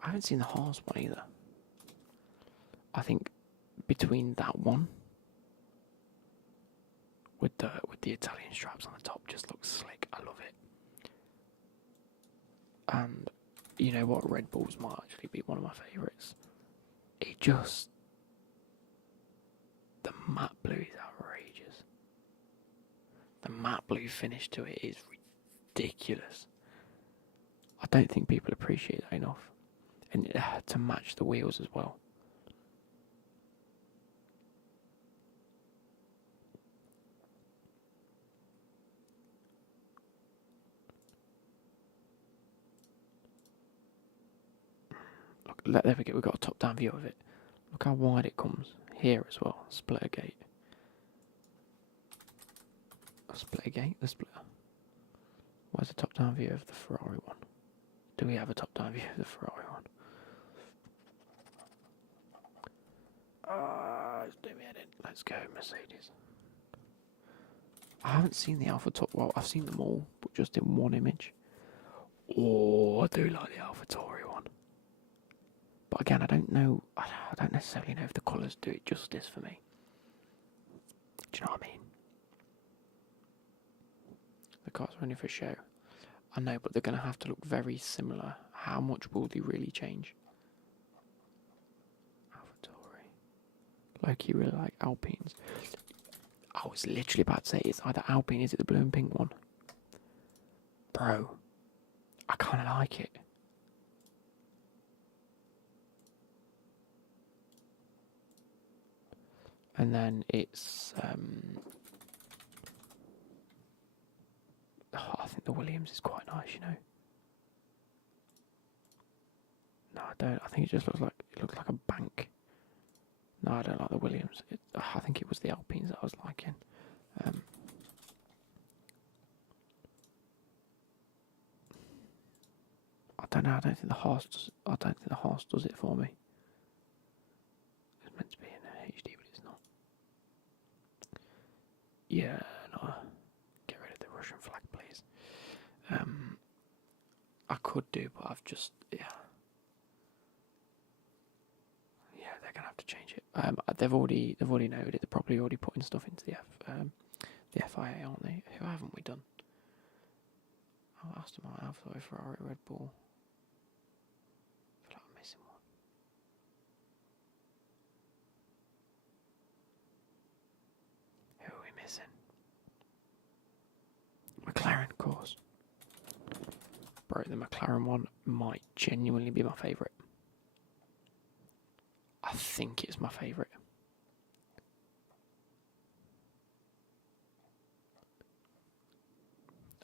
I haven't seen the Haas one either. I think between that one with the Italian stripes on the top just looks slick. I love it. And you know what? Red Bulls might actually be one of my favourites. It just... The matte blue is outrageous. The matte blue finish to it is ridiculous. I don't think people appreciate that enough. And to match the wheels as well. Look, there we go, we've got a top down view of it. Look how wide it comes here as well. Splitter gate. A splitter gate? The splitter. Where's the top down view of the Ferrari one? Do we have a top down view of the Ferrari one? Let's do me in. Let's go, Mercedes. I haven't seen the Alpha Top. Well, I've seen them all, but just in one image. Oh, I do like the AlphaTauri one. But again, I don't know. I don't necessarily know if the colours do it justice for me. Do you know what I mean? The cars are only for show. I know, but they're going to have to look very similar. How much will they really change? AlphaTauri. Loki really like Alpines. I was literally about to say it's either Alpine, is it the blue and pink one? Bro, I kind of like it. And then it's, I think the Williams is quite nice, you know. No, I don't. I think it just looks like a bank. No, I don't like the Williams. I think it was the Alpines that I was liking. I don't know. I don't think the Haas does it for me. It's meant to be in HD, but it's not. Yeah, no. Get rid of the Russian flag, please. I could do, but I've just yeah, they're gonna have to change it. They've already noted it. They're probably already putting stuff into the FIA, aren't they? Who haven't we done? Oh, Aston Martin, Alfa, Ferrari, Red Bull. I feel like I'm missing one. Who are we missing? McLaren, of course. Bro, the McLaren one might genuinely be my favourite. I think it's my favourite.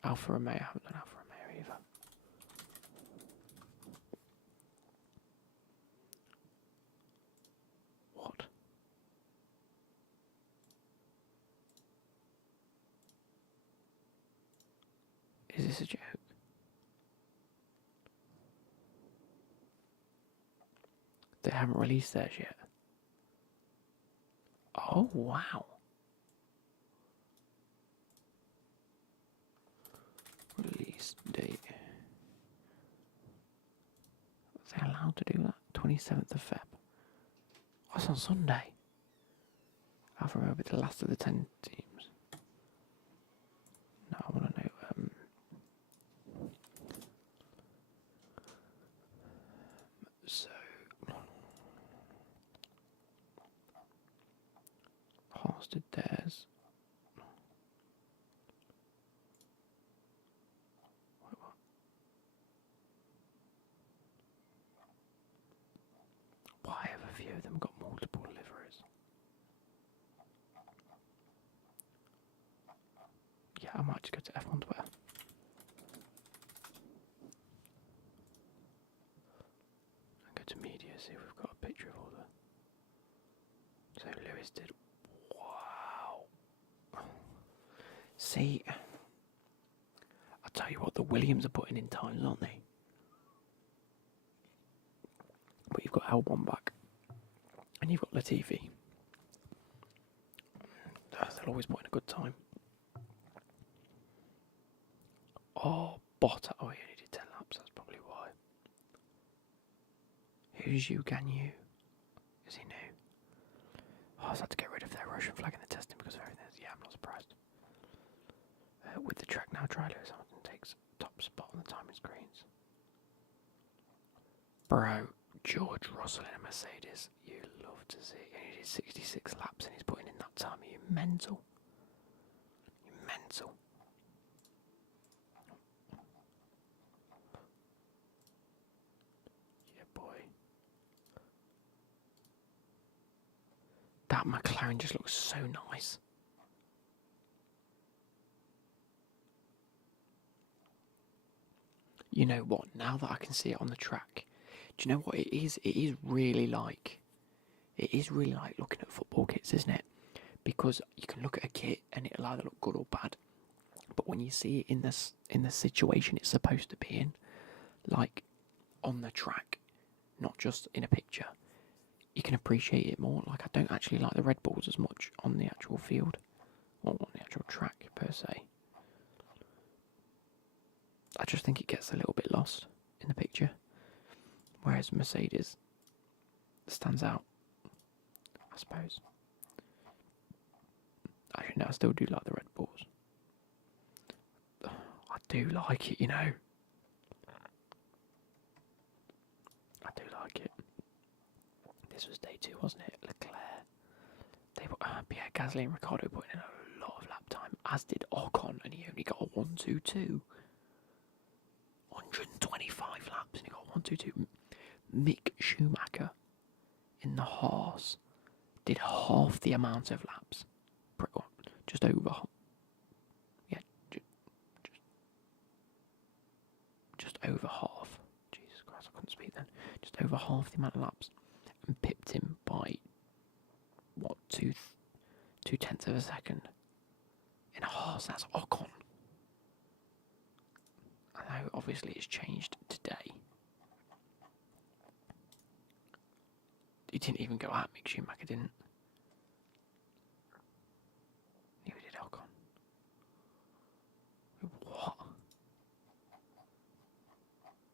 Alfa Romeo, I haven't done Alfa Romeo either. What? Is this a joke? They haven't released theirs yet. Oh, wow. Release date. Are they allowed to do that? 27th of Feb. What's on Sunday? Can't remember the last of the 10 teams. No, I want to know. So, Hearts did theirs. Why have a few of them got multiple liveries? Yeah, I might just go to F1 Twitter. And go to media, see if we've got a picture of all the... So Lewis did... Wow. See, I'll tell you what, the Williams are putting in times, aren't they? But you've got Albon back. And you've got Latifi. They'll always put in a good time. Oh, Botta. Oh, he only did 10 laps, that's probably why. Who's you, Ganyu? Is he new? Oh, I had to get rid of their Russian flag in the testing because of everything. Yeah, I'm not surprised. With the track now, dry Lewis Hamilton takes top spot on the timing screens. Bro, George Russell in a Mercedes. You love to see. He did 66 laps and he's putting in that time. Are you mental? You mental. Yeah, boy. That McLaren just looks so nice. You know what? Now that I can see it on the track, do you know what it is? It is really like looking at football kits, isn't it? Because you can look at a kit and it'll either look good or bad. But when you see it in the situation it's supposed to be in, like on the track, not just in a picture, you can appreciate it more. Like, I don't actually like the Red Bulls as much on the actual field, or on the actual track per se. I just think it gets a little bit lost in the picture, whereas Mercedes stands out, I suppose. Actually, no, I still do like the Red Bulls. I do like it, you know. I do like it. This was day 2, wasn't it? Leclerc. They put Pierre Gasly and Ricciardo putting in a lot of lap time, as did Ocon, and he only got a 1-2-2. 125 laps and he got 1-2-2. Mick Schumacher in the Haas did half the amount of laps. Just over. Yeah, just over half. Jesus Christ, I couldn't speak then. Just over half the amount of laps, and pipped him by what, 2/10 of a second. In a Haas, that's Ocon. I know, obviously, it's changed today. He didn't even go at Mick Schumacher, didn't. Neither did Ocon. What?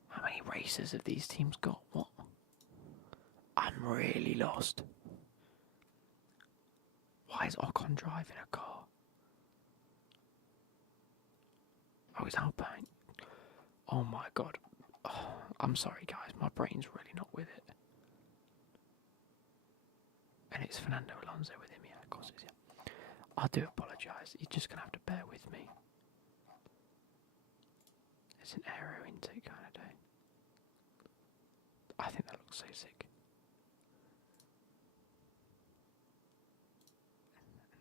How many races have these teams got? What? I'm really lost. Why is Ocon driving a car? Oh, it's Alpine. Oh my god. Oh, I'm sorry, guys. My brain's really not with it. And it's Fernando Alonso with him, yeah, of course it is, yeah. I do apologise. You're just going to have to bear with me. It's an aero intake kind of day. I think that looks so sick.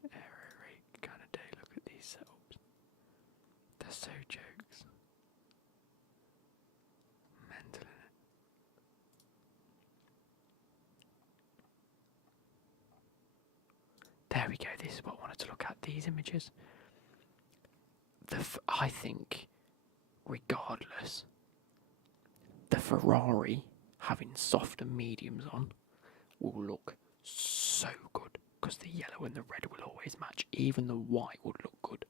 An aero rig kind of day. Look at these setups. They're so jokes. Mental, innit? There we go. This is what I wanted to look at. These images. I think, regardless, the Ferrari having soft and mediums on will look so good, because the yellow and the red will always match. Even the white would look good.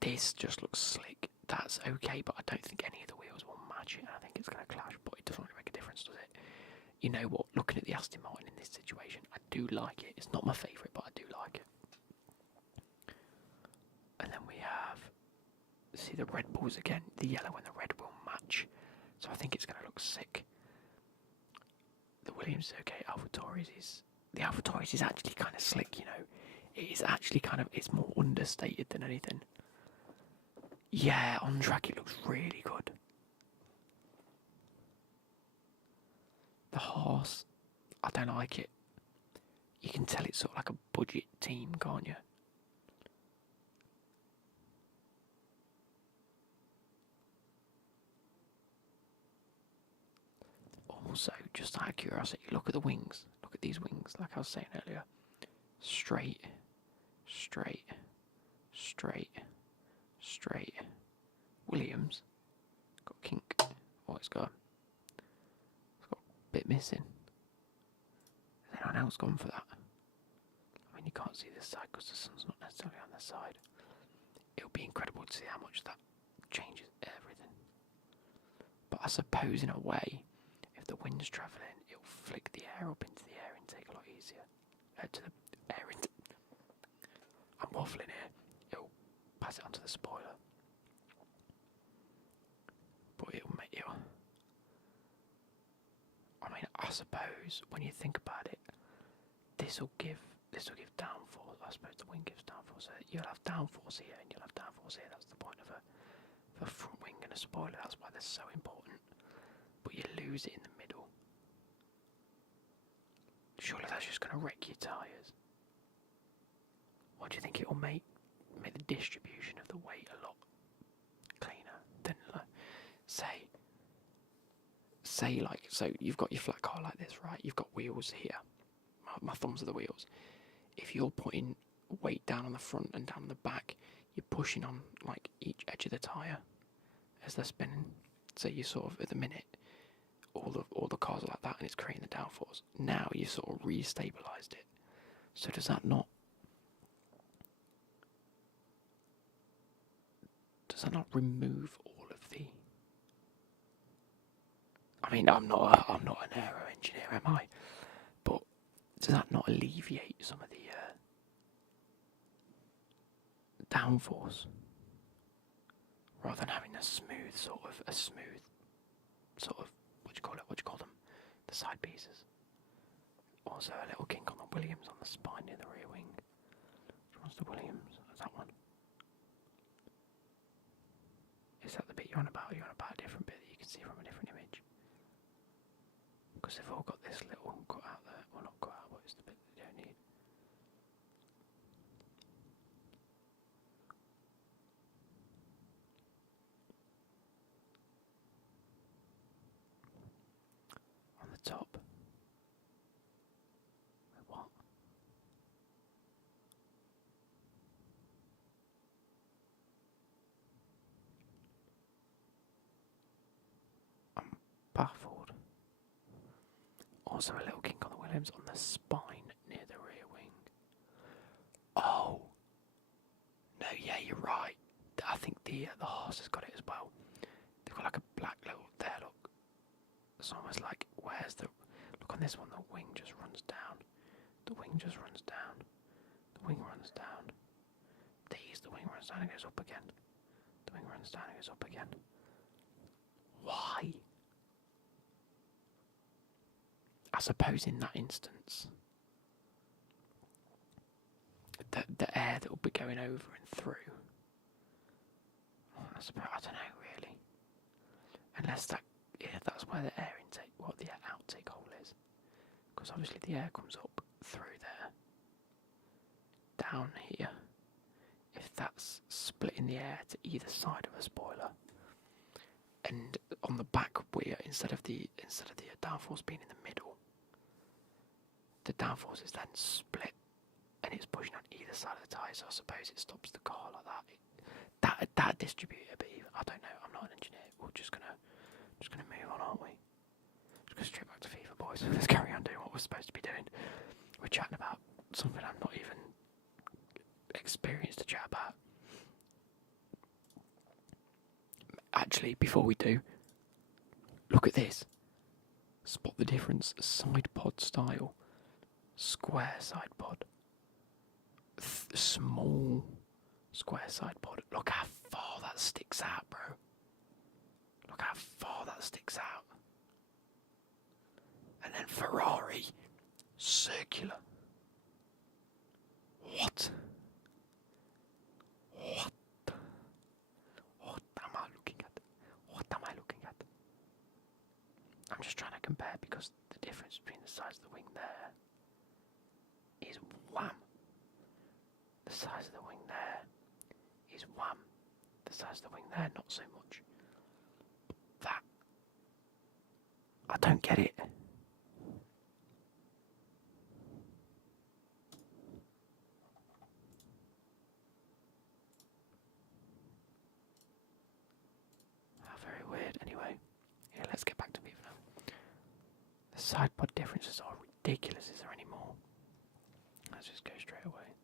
This just looks slick. That's okay, but I don't think any of the wheels will match it. I think it's going to clash, but it doesn't really make a difference, does it? you know what? Looking at the Aston Martin in this situation, I do like it. It's not my favourite, but I do like it. And then we have, see the Red Bulls again. The yellow and the red will match, so I think it's going to look sick. The Williams, okay. The AlphaTauri is actually kind of slick, you know. It is actually it's more understated than anything. Yeah, on track it looks really good. The horse, I don't like it. You can tell it's sort of like a budget team, can't you? Also, just out of curiosity, look at the wings. Look at these wings, like I was saying earlier. Straight, straight, straight, straight. Williams got kink. Oh, it's got a bit missing. Has anyone else gone for that? I mean, you can't see this side because the sun's not necessarily on this side. It'll be incredible to see how much that changes everything. But I suppose in a way, if the wind's travelling, it'll flick the air up into the air intake a lot easier. To the air intake. I'm waffling here. It'll pass it onto the spoiler. But it'll make it. I mean, I suppose when you think about it, this will give downforce. I suppose the wing gives downforce. So you'll have downforce here and you'll have downforce here. That's the point of a front wing and a spoiler. That's why they're so important. But you lose it in the middle. Surely that's just going to wreck your tyres. What do you think it will make the distribution of the weight a lot cleaner than say like, so you've got your flat car like this, right? You've got wheels here. My thumbs are the wheels. If you're putting weight down on the front and down the back, you're pushing on like each edge of the tyre as they're spinning. So you sort of, at the minute, all the cars are like that and it's creating the downforce. Now you sort of re-stabilised it. So does that not remove all of the... I mean, I'm not an aero engineer, am I? But does that not alleviate some of the downforce, rather than having a smooth what do you call them? The side pieces. Also a little kink on the Williams on the spine near the rear wing. Which one's the Williams? Is that one? Is that the bit you're on about? You're on about a different bit that you can see from a different image. Because they've all got this little cut out there. Well, not cut out, but it's the bit that you don't need. On the top. Wait, what? I'm baffled. Also a little kink on the Williams on the spine near the rear wing. Oh! No, yeah, you're right. I think the horse has got it as well. They've got like a black little there, look. It's almost like, where's the... Look on this one, the wing just runs down. The wing just runs down. The wing runs down. The wing runs down and goes up again. The wing runs down and goes up again. Why? I suppose in that instance, the air that will be going over and through, I don't know really, unless that's where the air intake, what the outtake hole is, because obviously the air comes up through there, down here. If that's splitting the air to either side of a spoiler, and on the back wheel instead of the downforce being in the middle, the downforce is then split and it's pushing on either side of the tyre, so I suppose it stops the car like that. That distribute a bit even. I don't know, I'm not an engineer. We're just gonna move on, aren't we? Just go straight back to FIFA, boys. Let's carry on doing what we're supposed to be doing. We're chatting about something I'm not even experienced to chat about. Actually, before we do, look at this. Spot the difference. Side pod style. Square side pod. Small square side pod. Look how far that sticks out, bro. Look how far that sticks out. And then Ferrari. Circular. What? What? What am I looking at? What am I looking at? I'm just trying to compare because the difference between the size of the wing there is wham. The size of the wing there is wham. The size of the wing there, not so much. That. I don't get it. Very weird. Anyway, yeah, let's get back to FIFA now. The side pod differences are ridiculous. Is there any more? Let's just go straight away.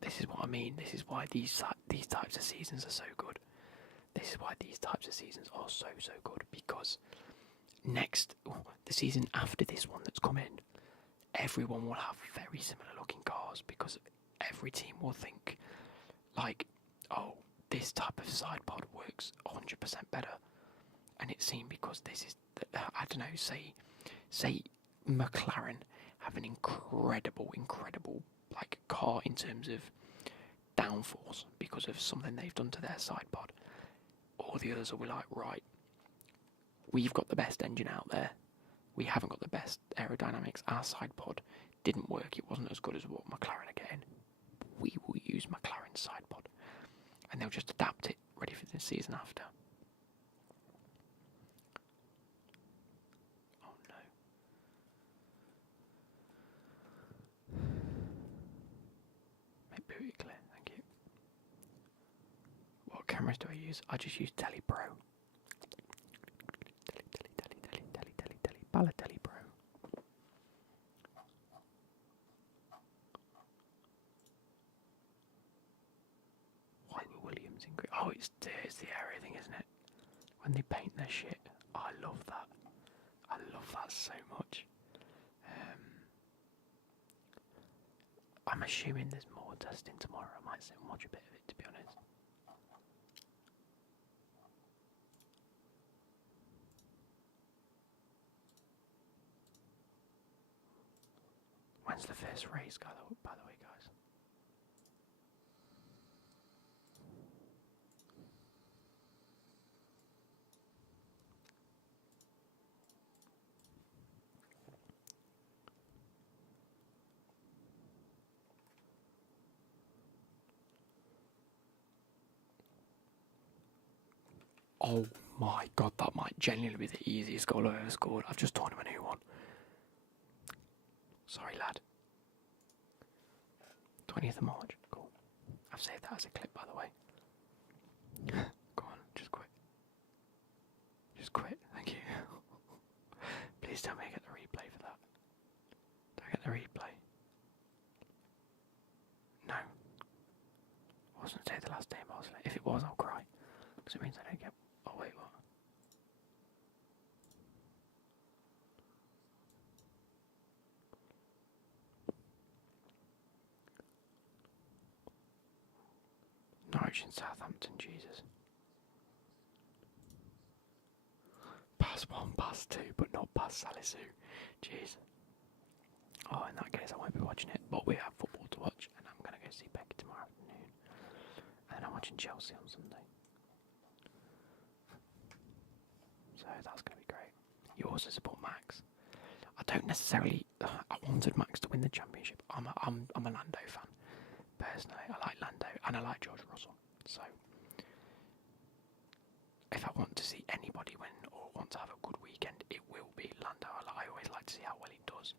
This is what I mean. This is why these types of seasons are so good. This is why these types of seasons are so good, because the season after this one that's come in, everyone will have very similar looking cars because every team will think like, oh, this type of side pod works 100% better. And it's seen because this is, I don't know, say McLaren have an incredible like car in terms of downforce because of something they've done to their side pod. All the others will be like, right, we've got the best engine out there. We haven't got the best aerodynamics. Our side pod didn't work. It wasn't as good as what McLaren are getting. We will use McLaren's side pod. And they'll just adapt it, ready for the season after. Oh no. Make booty clear, thank you. What cameras do I use? I just use Tele Pro. Tele. Balotelli Pro. Williams in green. Oh, it's the area thing, isn't it? When they paint their shit. Oh, I love that. I love that so much. I'm assuming there's more testing tomorrow. I might sit and watch a bit of it, to be honest. When's the first race, by the way, guys? Oh my god, that might genuinely be the easiest goal I've ever scored. I've just taught him a new one. Sorry, lad. 20th of March. Cool. I've saved that as a clip, by the way. Go on, just quit. Just quit, thank you. Please tell me I get the replay for that. Do I get the replay? No. I wasn't say the last day, Barcelona. If it was, I'll cry. Because it means I don't get. Oh, wait, what? Norwich and Southampton, Jesus. Pass 1, pass 2, but not pass Salisu. Jeez. Oh, in that case, I won't be watching it, but we have football to watch, and I'm going to go see Becky tomorrow afternoon. And then I'm watching Chelsea on Sunday. So that's going to be great. You also support Max. I don't necessarily. I wanted Max to win the championship. I'm a Lando fan. Personally, I like Lando and I like George Russell. So if I want to see anybody win or want to have a good weekend, it will be Lando. I always like to see how well he does,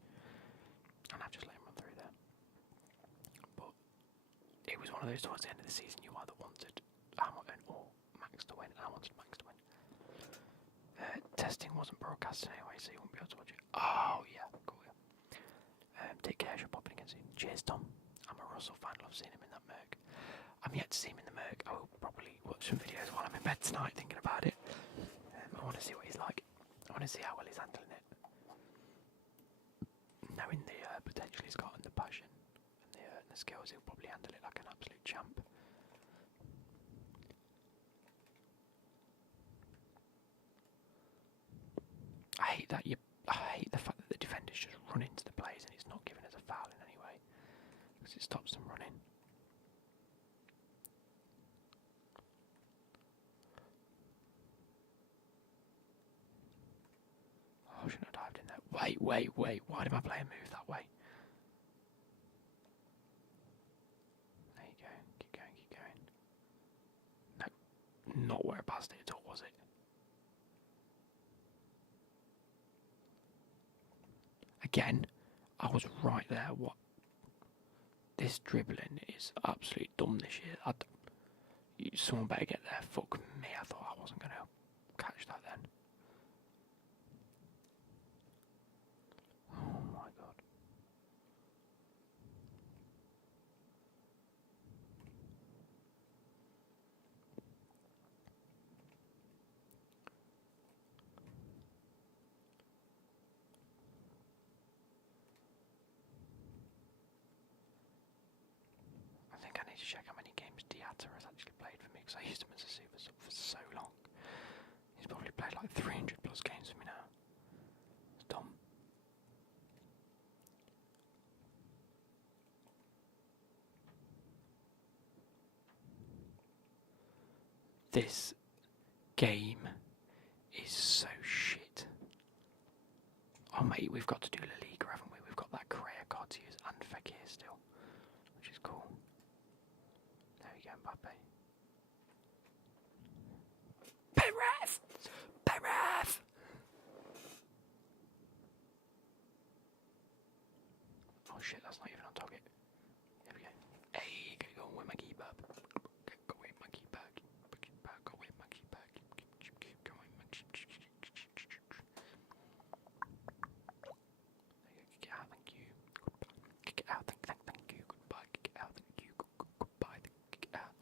and I've just let him run through there. But it was one of those towards the end of the season you either wanted Hamilton or Max to win, and I wanted Max to win. Testing wasn't broadcast anyway, so you won't be able to watch it. Oh yeah, cool. Yeah. Take care, you're popping again soon. Cheers, Tom. I'm a Russell fan. Love seeing him in that Merc. I'm yet to see him in the Merc. I will probably watch some videos while I'm in bed tonight, thinking about it. I want to see what he's like. I want to see how well he's handling it. Knowing the potential he's got and the passion and the skills, he'll probably handle it like an absolute champ. I hate the fact that the defenders just run into the plays and it's not giving us a foul in any way because it stops them running. Oh, I shouldn't have dived in there. Wait. Why did my player move that way? There you go. Keep going. No, not where I passed it at all, was it? Again, I was right there. What? This dribbling is absolutely dumb this year. Someone better get there. Fuck me, I thought I wasn't going to catch that then. Oh my god. I think I need to check how many games Diatta has actually played for me because I used him as a super sub for so long. He's probably played like 300 plus games for me now. It's dumb. This game is so shit. Oh mate, we've got to do La Liga, haven't we? We've got that Correa card to use and Fekir still, which is cool. There we go, Mbappe. Perez! Oh shit, that's not even on target. There we go. Hey, get going with my keeper. Go with my keeper. Go with my keeper. Keep going, my keeper. Kick it out, thank you. Goodbye. Kick it out, thank you. Goodbye. Kick it out, thank you. Goodbye. Kick it out.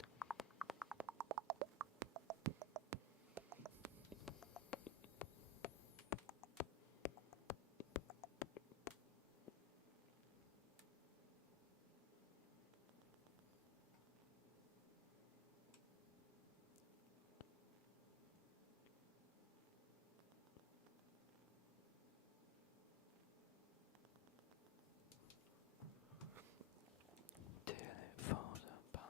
Till it falls apart.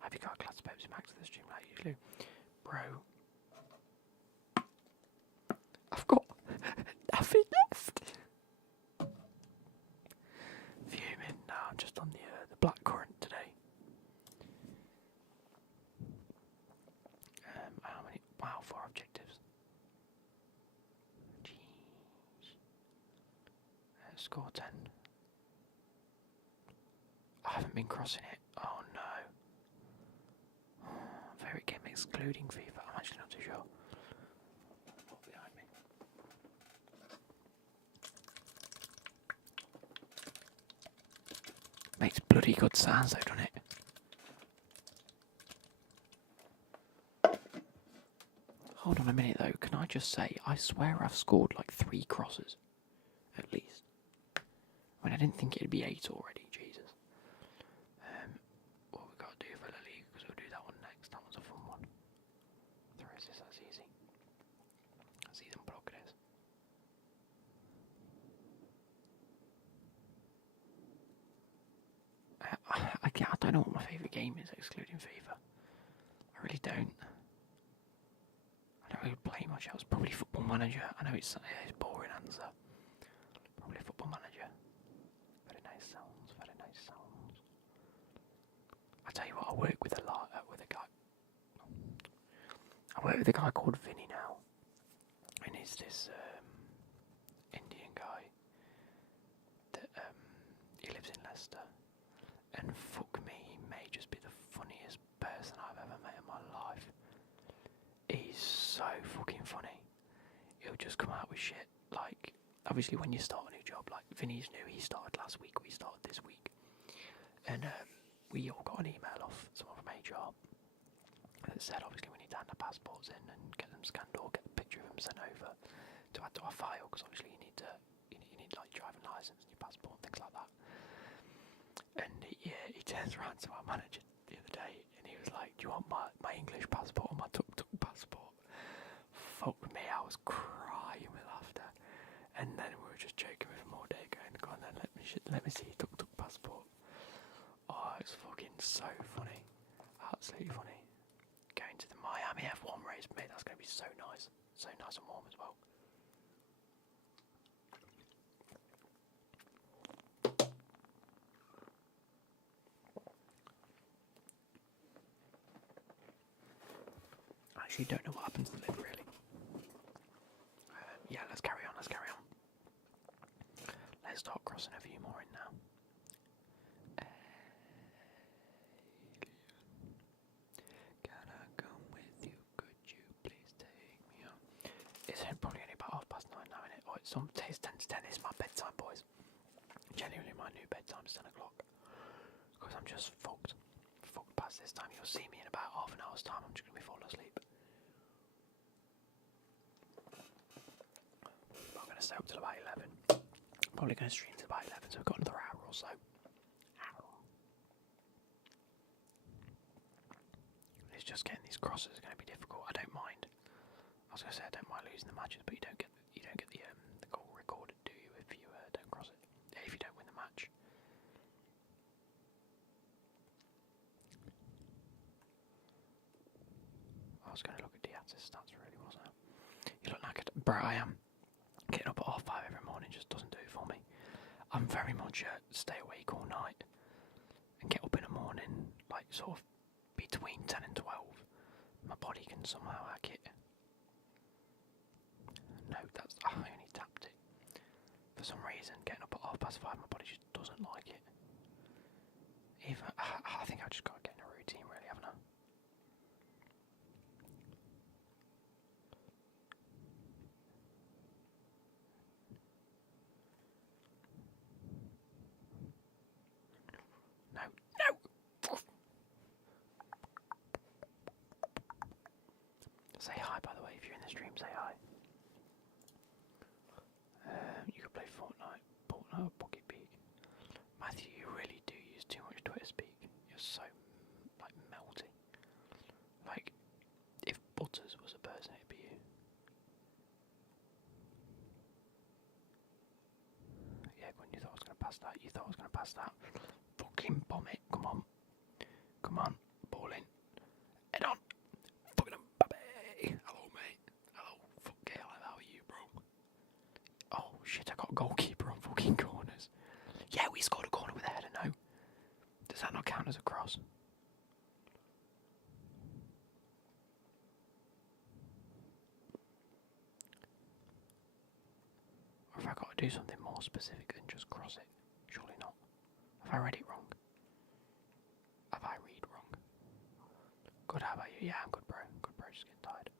Have you got a glass of Pepsi Max for the stream like usually? Bro. I've got nothing left. Fuming. No, I'm just on the black currant today. How many? Wow, 4 objectives. Jeez. Score 10. I haven't been crossing it. Oh no. Favorite game excluding FIFA. I'm actually not too sure. What's behind me? Makes bloody good sounds though, doesn't it? Hold on a minute though, can I just say, I swear I've scored like 3 crosses. At least. I mean, I didn't think it'd be 8 already, Jesus. What we got to do for La Liga, because we'll do that one next. That one's a fun one. The rest is that's easy. See them progress. I don't know what my favourite game is, excluding FIFA. I really don't. I don't really play much else. Probably Football Manager. I know it's a boring answer. Probably Football Manager. Very nice sounds. Very nice sounds. I tell you what, I work with a lot with a guy. I work with a guy called Vinny now, and he's this Indian guy that he lives in Leicester. And fuck me, he funniest person I've ever met in my life. He's so fucking funny. He'll just come out with shit. Like, obviously when you start a new job, like Vinny's new, he started last week, we started this week. And we all got an email off someone from HR that said obviously we need to hand our passports in and get them scanned or get a picture of them sent over to add to our file, because obviously you need like driving licence and your passport and things like that. And he turns around to our manager the other day and he was like, do you want my English passport or my tuk-tuk passport? Fuck me, I was crying with laughter. And then we were just joking with him all day, going, go on then, let me see your tuk-tuk passport. Oh, it's fucking so funny. Absolutely funny. Going to the Miami F1 race, mate, that's going to be so nice. So nice and warm as well. I actually don't know what happens to the lid, really. Yeah, let's carry on. Let's start crossing a few more in now. Can I come with you? Could you please take me on? It's probably only about 9:30 now, isn't it? Oh, it's 10 to 10. It's my bedtime, boys. Genuinely, my new bedtime is 10 o'clock. Because I'm just fucked past this time. You'll see me in about half an hour's time. I'm just going to be falling asleep. I'm going to stay up till about 11. Probably going to stream till about 11, so we've got another hour or so. It's just getting these crosses is going to be difficult. I don't mind. I was going to say I don't mind losing the matches, but you don't get the goal recorded, do you? If you don't cross it, if you don't win the match. I was going to look at Diaz's stats, really, wasn't I? You look knackered, bro. I am. Getting up at 5:30 every morning just doesn't do it for me. I'm very much stay awake all night and get up in the morning, like sort of between 10 and 12. My body can somehow hack it. No, I only tapped it. For some reason, getting up at 5:30, my body just doesn't like it. I think I just got to get in a routine, really, haven't I? No! Say hi, by the way, if you're in the stream, say hi. You could play Fortnite or Pocket Beat. Matthew, you really do use too much Twitter speak. You're so, like, melty. Like, if Butters was a person, it'd be you. Yeah, when you thought I was going to pass that. Fucking bomb it. Come on. Ball in. Head on. Fucking baby. Hello, mate. Hello. Fuck hell, how are you, bro? Oh, shit, I got a goalkeeper on fucking corners. Yeah, we scored a corner with a header, no. Does that not count as a cross? Or have I got to do something more specific than just cross it? Surely not. Have I read it wrong? Have I read wrong? Good, how about you? Yeah, I'm good, bro. Just getting tired.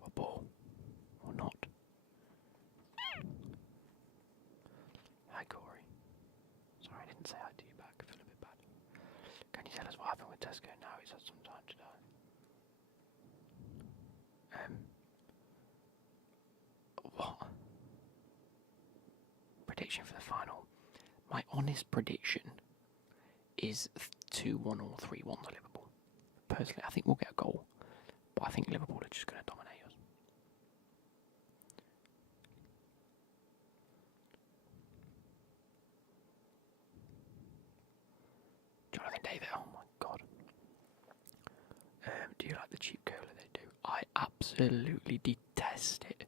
What ball? Or not? Hi, Corey. Sorry, I didn't say hi to you back. I feel a bit bad. Can you tell us what happened with Tesco now? He's had some time to die. What? Prediction for the final. My honest prediction is 2-1 or 3-1 to Liverpool. Personally, I think we'll get a goal, but I think Liverpool are just going to dominate us. Jonathan David, oh my god. Do you like the cheap cola they do? I absolutely detest it.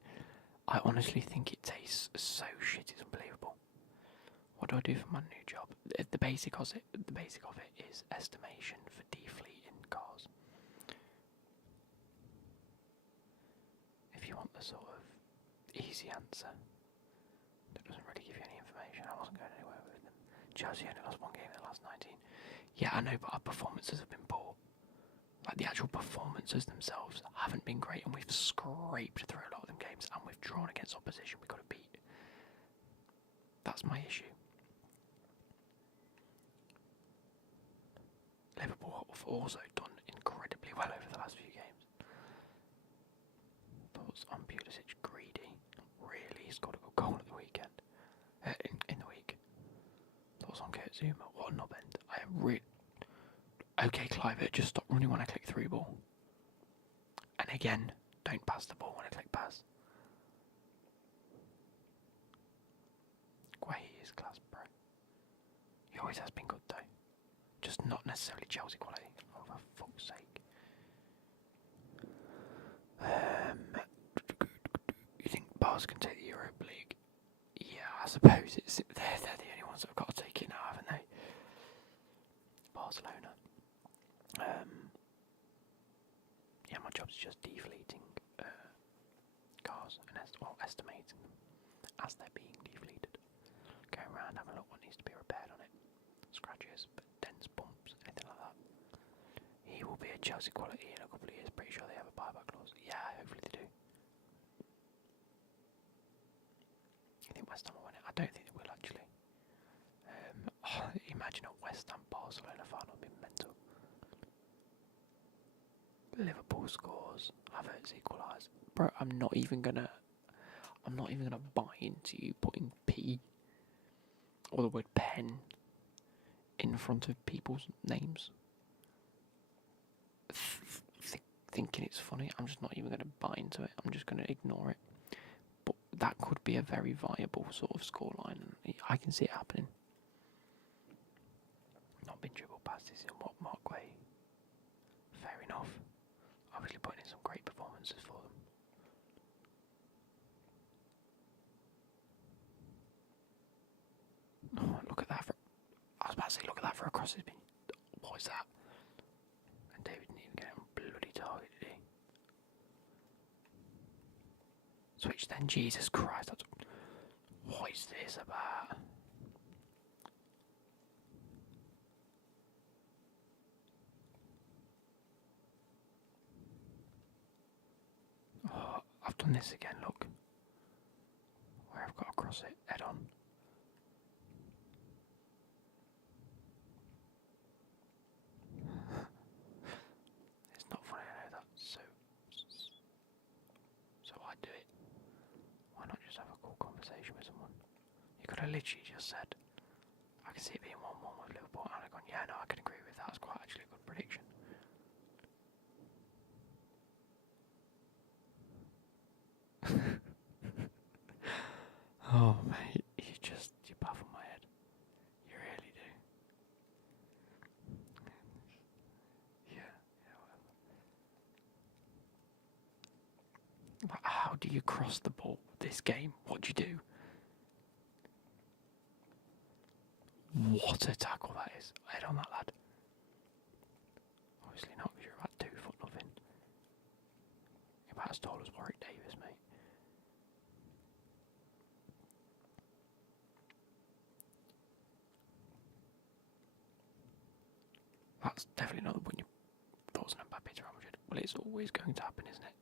I honestly think it tastes so shit, it's unbelievable. What do I do for my new job? The basic of it is estimation for defleeting cars. want the sort of easy answer that doesn't really give you any information. I wasn't going anywhere with them. Chelsea only lost one game in the last 19. Yeah, I know, but our performances have been poor. Like, the actual performances themselves haven't been great, and we've scraped through a lot of them games, and we've drawn against opposition we've got to beat. That's my issue. Liverpool have also done incredibly well over the last few games. Thoughts on Pulisic? Greedy. Not really. He's got a good goal at the weekend. In the week. Thoughts on Kurt Zuma? What a knobend. I am really... Okay, Clive, just stop running when I click through ball. And again, don't pass the ball when I click pass. Guahi is class, bro. He always has been good, though. Just not necessarily Chelsea quality. Oh, for fuck's sake. You think Bars can take the Europa League? Yeah, I suppose they're the only ones that have got to take it now, haven't they? Barcelona. Yeah, my job's just defleeting cars and estimating them as they're being defleeted. Going around, having a look what needs to be repaired on it. Scratches, but dents, bumps, anything like that. He will be a Chelsea quality in a couple of years. Pretty sure they have a buyback clause. Yeah, hopefully they do. I think West Ham will win it. I don't think they will actually. Imagine a West Ham Barcelona final would be mental. Liverpool scores. Havertz equalise. Bro, I'm not even gonna buy into you putting P or the word pen in front of people's names. Thinking it's funny. I'm just not even gonna buy into it. I'm just gonna ignore it. But that could be a very viable sort of scoreline, and I can see it happening. Not been dribbled past this in what Mark way. Fair enough. Obviously putting in some great performances for them. Oh, look at that. I was about to say, look at that for a cross. Has been. What is that? And David didn't even get him bloody target, did he? Switch then. Jesus Christ. What is this about? Oh, I've done this again, look. Where I've got to cross it head on. It's not funny, I know that. So I do it. Why not just have a cool conversation with someone? You could have literally just said, I can see it being 1-1 with Liverpool, and I've gone, yeah, no, I can agree with that. That's quite actually a good prediction. Oh, mate, you baffle my head. You really do. Yeah, whatever. But how do you cross the ball this game? What do you do? What a tackle that is. Head on that lad. Obviously not, because you're about 2 foot nothing. You're about as tall as Warwick Davis, mate. That's definitely not when you thoughts on Mbappe to Real Madrid. Well, it's always going to happen, isn't it?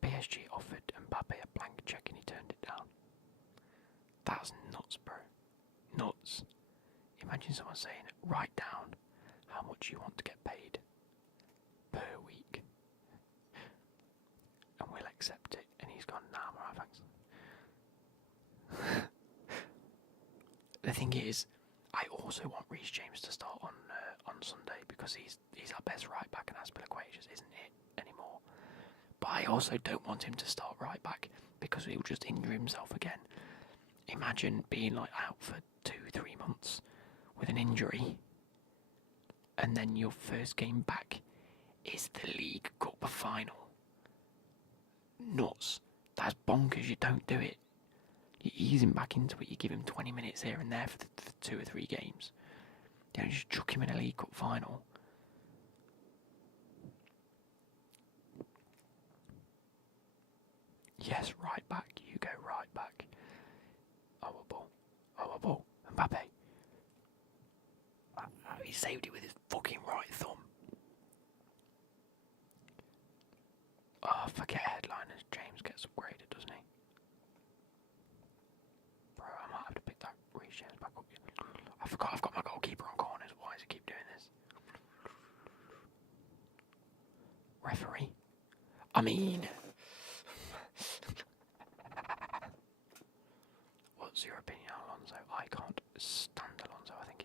PSG offered Mbappe a blank cheque and he turned it down. That's nuts, bro. Nuts. Imagine someone saying, write down how much you want to get paid per week. And we'll accept it. And he's gone, nah, I'm alright, thanks. The thing is, I also want Reece James to start on Sunday because he's our best right back and Aspilicueta just isn't it anymore. But I also don't want him to start right back because he'll just injure himself again. Imagine being like out for 2-3 months with an injury, and then your first game back is the League Cup final. Nuts. That's bonkers. You don't do it. You ease him back into it. You give him 20 minutes here and there for 2 or 3 games. You don't just chuck him in a League Cup final. Yes, right back. You go right back. Oh, a ball. Oh, a ball. Mbappe. He saved it with his fucking right thumb. Oh, forget headliners. James gets upgraded, doesn't he? Bro, I might have to pick that Reece James back up. I forgot I've got my goalkeeper on corners. Why does he keep doing this? Referee. I mean... What's your opinion on Alonso? I can't stand Alonso. I think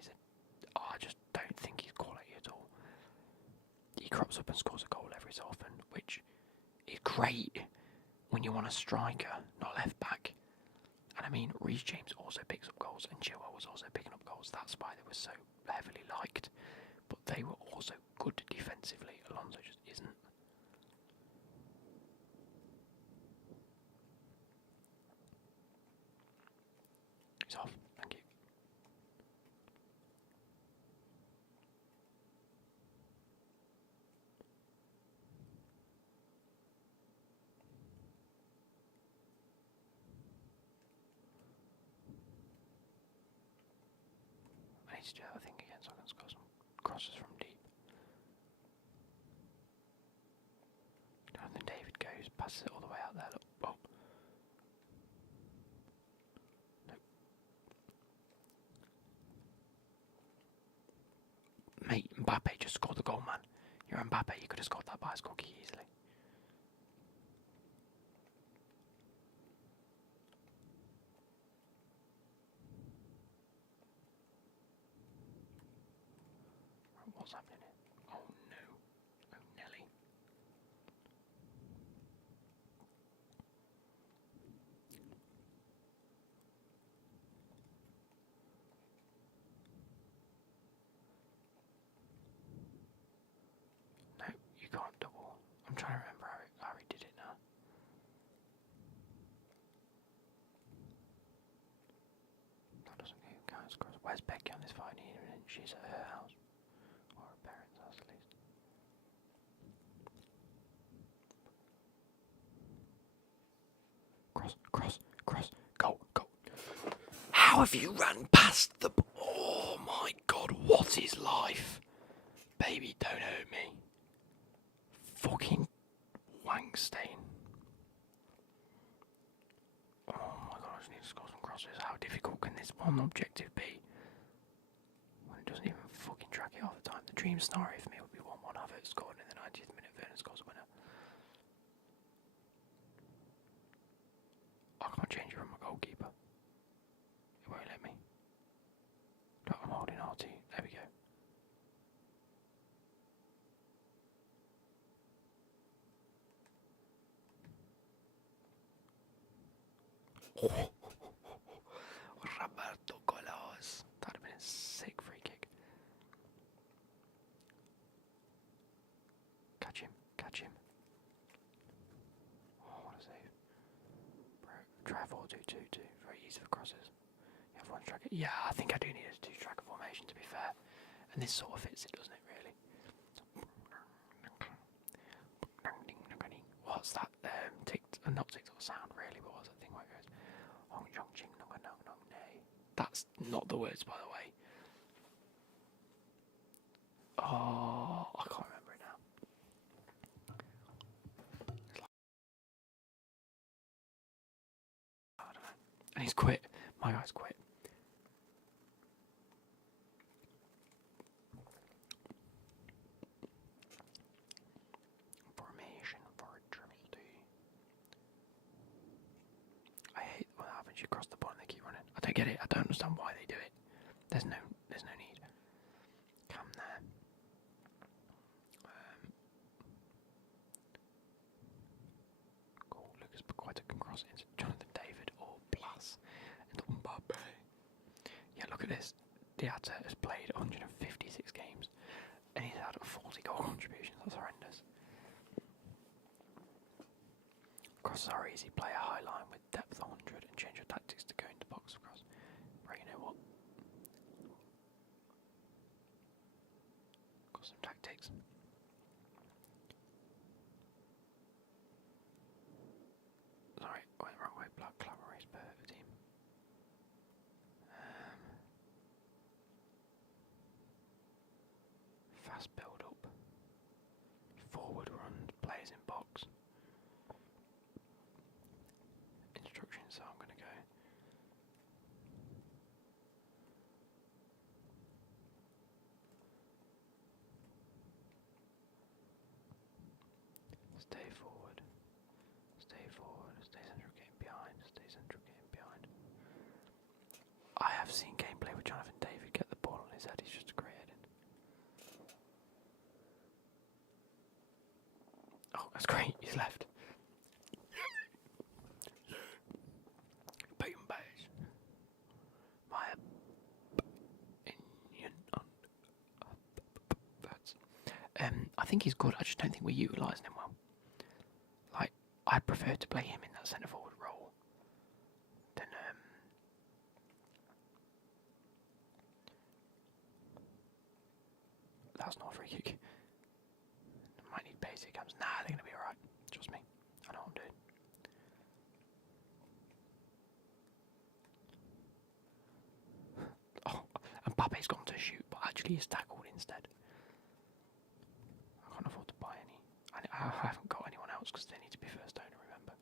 I just don't think he's quality at all. He crops up and scores a goal every so often, which is great when you want a striker, not left back. And I mean, Reece James also picks up goals, and Chilwell was also picking up goals. That's why they were so heavily liked. But they were also good defensively. Alonso just isn't. He's off. Thank you. I need to do that thing again so I can score some crosses from deep. Jonathan David goes, passes it all the way out there. Look. Oh. Nope. Mate, Mbappe just scored the goal, man. You're Mbappe, you could have scored that bicycle key easily. What's happening here? Oh no. Oh Nelly. No, you can't double. I'm trying to remember how he did it now. That doesn't count as cross. Where's Becky on this fight? She's at her house. Or her parents' house at least. Cross. Go. How have you run past the... Oh my god, what is life? Baby, don't hurt me. Fucking Wankstein. Oh my god, I just need to score some crosses. How difficult can this one objective be? When it doesn't even fucking track it all the time. The dream scenario for me would be 1-1 Havertz scored in the 90th minute, Werner scores a winner. I can't change it from my goalkeeper. It won't let me. I'm holding RT. There we go. Oh. Roberto Golos. That would have been a sick free kick. Catch him. Oh, what a save. Bro, try 4-2-2-2. Very easy for crosses. You have one striker. Yeah, I think I do need a two-striker formation to be fair. And this sort of fits it, doesn't it, really? What's that? Not TikTok sound, really, but what's that thing where it goes? Hong Chong Ching Nong Nong Nong Nay. That's not the words, by the way. Oh, I can't remember it now. I don't know. And he's quit. My guy's quit. Formation for a triple D. I hate what happens. You cross the ball and they keep running. I don't get it. I don't understand why they do it. There's no need. Come there. Cool. Lucas Paqueta can cross it into Jonathan David or Blas and Mbappe. Yeah, look at this. Diatta has played 156 games and he's had 40 goal contributions. That's horrendous. Crosses are easy. Play a high line with depth 100 and change your tactics to go into box cross. Right, you know what? Got some tactics. Sorry, fast build up. Forward run, players in box. Instructions, so I'm going to go. Stay forward. Stay forward. Stay central, getting behind. Stay central, getting behind. I have seen gameplay with Jonathan David get the ball on his head. He's just a great heading. Oh, that's great. He's left. Boom, bash. My opinion on that. I think he's good. I just don't think we're utilising him well. Like, I'd prefer to play him in that centre forward role than that's not a free kick. Might need basic cams. Nah, they're gonna be alright. Trust me. I know what I'm doing. Oh, and Pape's gone to shoot, but actually he's tackled instead. I can't afford to buy any. I haven't got anyone else because they need to be first owner, remember.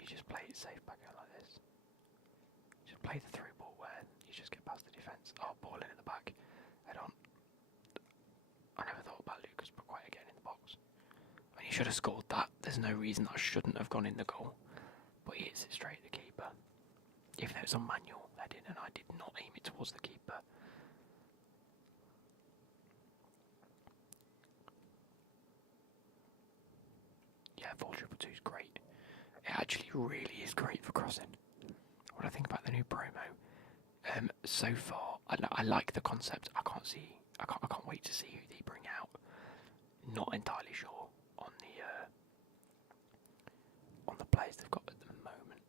You just play it safe back out like this. Just play the through ball where you just get past the defence. Oh, ball in at the back. I never thought about Lucas Paqueta getting in the box. I mean, he should have scored that. There's no reason that shouldn't have gone in the goal. But he hits it straight at the keeper. Even though it's on manual heading and I did not aim it towards the keeper. Yeah, 4-2-2 is great. It actually really is great for crossing. What I think about the new promo. So far, I like the concept. I can't wait to see who they bring out. Not entirely sure on the players they've got at the moment.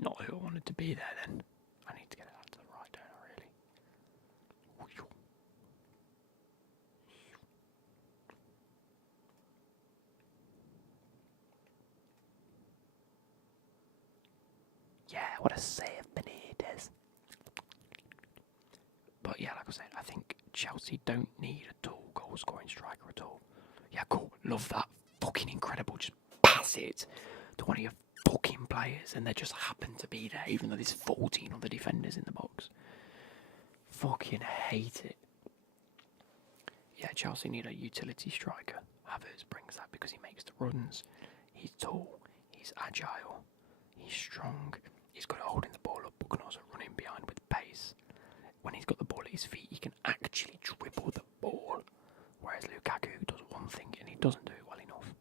Not who I wanted to be there then. I need to get it out to the right, don't I really? Yeah, what a save Benitez. But yeah, like I said, I think Chelsea don't need a tall goal scoring striker at all. Yeah, cool, love that. Fucking incredible. Just pass it to one of your fucking players and they just happen to be there even though there's 14 other defenders in the box. Fucking hate it. Yeah, Chelsea need a utility striker. Havertz brings that because he makes the runs. He's tall, he's agile, he's strong, he's good at holding the ball up but can also run in behind with pace. When he's got the ball at his feet, he can actually dribble the ball. Whereas Lukaku does one thing and he doesn't do it well enough.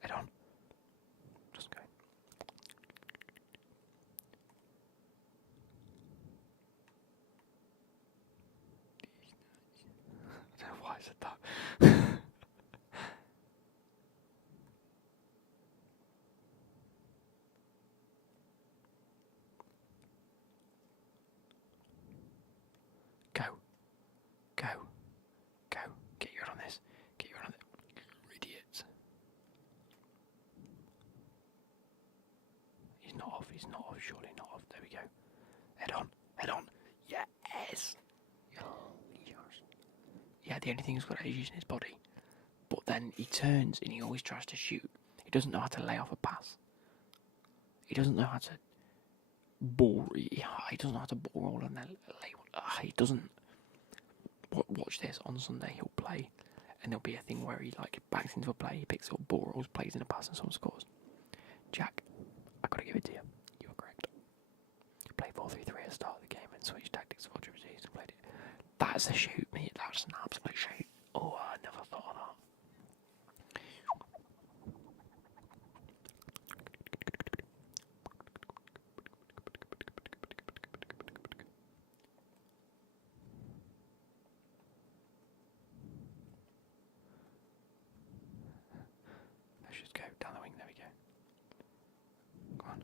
Head on. Just go. I don't know why I said that. Go. Go. Go. Get your head on this. Get your head on it. You idiots. He's not off. He's not off. Surely not off. There we go. Head on. Head on. Yes. Yeah, the only thing he's got is using his body. But then he turns and he always tries to shoot. He doesn't know how to lay off a pass. He doesn't know how to ball. He doesn't know how to ball roll and then lay one. He doesn't. Watch this. On Sunday he'll play, and there'll be a thing where he like bangs into a play, he picks up ball rolls, plays in a pass, and someone scores. Jack, I gotta give it to you. You were correct. You played 4-3-3 at the start of the game and switched tactics for Triple C's and played it. That's a shoot, mate. That's an absolute shoot. Oh, I never thought of that. Let's just go down the wing. There we go. Come on.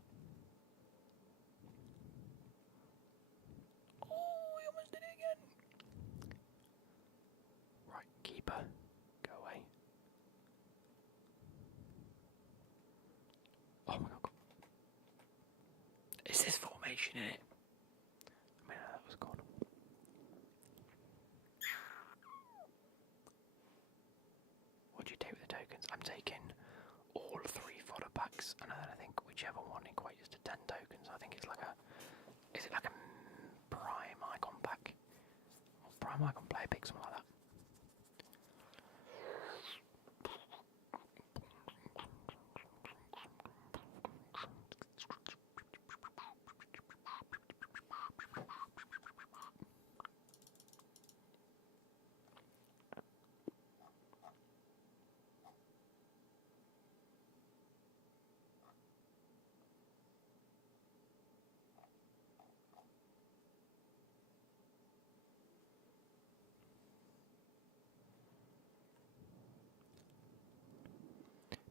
animation in it. I mean, that was gone. What do you take with the tokens? I'm taking all 3 fodder packs, and then I think whichever one equates to 10 tokens. I think it's like a. Is it like a prime icon pack? Or prime icon player pick, something like that.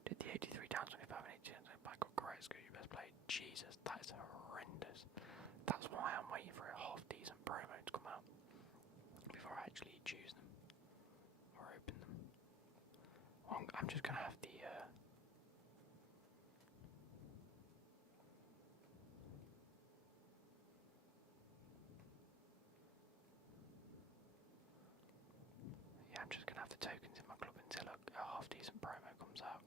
Did the 83 down 25 and 80 back got correct, score you best play. Jesus, that is horrendous. That's why I'm waiting for a half decent promo to come out before I actually choose them or open them. Well, I'm just gonna have the yeah, I'm just gonna have the tokens in my club until a half decent promo comes out.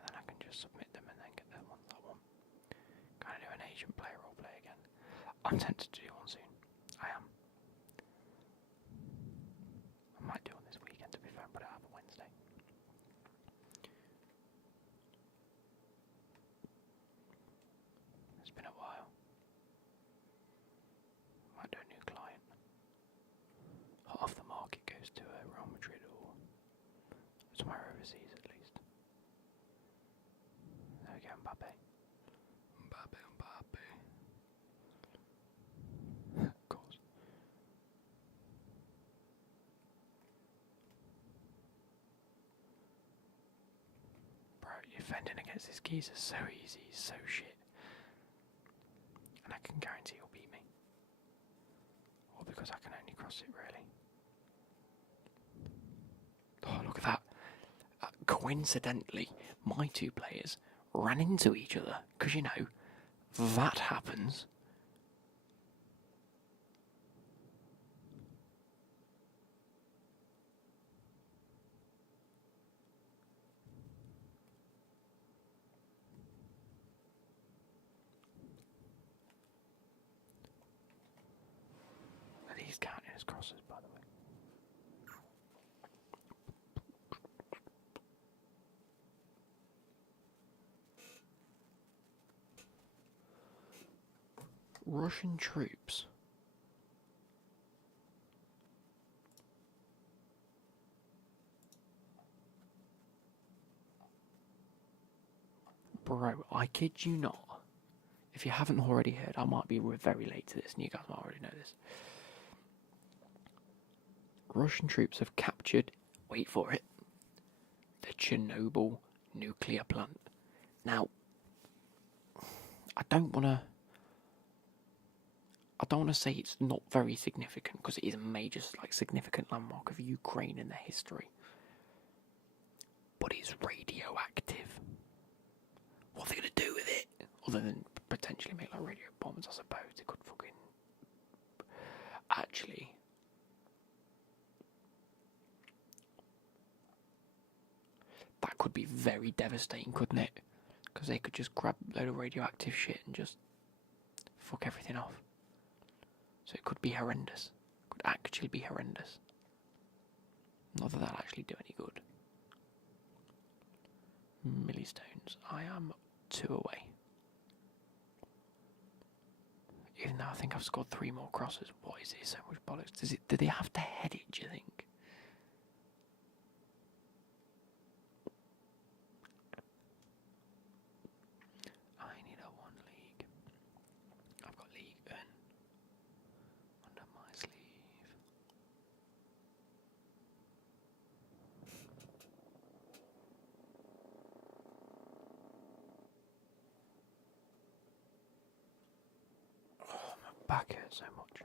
And then I can just submit them and then get the ones I want. Kind of do an agent player roleplay again. I'm tempted to do one soon. I am. I might do one this weekend to be fair, but I have a Wednesday. It's been a while. Might do a new client. Half the market goes to Real Madrid or somewhere overseas at least. There we go, Mbappe. Mbappe. Of course. Bro, you're fending against this geezer so easy, so shit. And I can guarantee he'll beat me. Or because I can only cross it, really. Oh, look at that. Coincidentally, my 2 players ran into each other. Because, you know, that happens. Are these counting as crosses, by the way? Russian troops. Bro, I kid you not. If you haven't already heard, I might be very late to this, and you guys might already know this. Russian troops have captured, wait for it, the Chernobyl nuclear plant. Now, I don't want to say it's not very significant, because it is a major, significant landmark of Ukraine in their history. But it's radioactive. What are they going to do with it? Other than potentially make radio bombs, I suppose. They could fucking... Actually... That could be very devastating, couldn't it? Because they could just grab a load of radioactive shit and just fuck everything off. So it could be horrendous. It could actually be horrendous. Not that that'll actually do any good. Millistones. I am 2 away. Even though I think I've scored 3 more crosses. What is this? So much bollocks. Do they have to head it, do you think? I need a 1 league. I've got League N under my sleeve. Oh, my back hurts so much.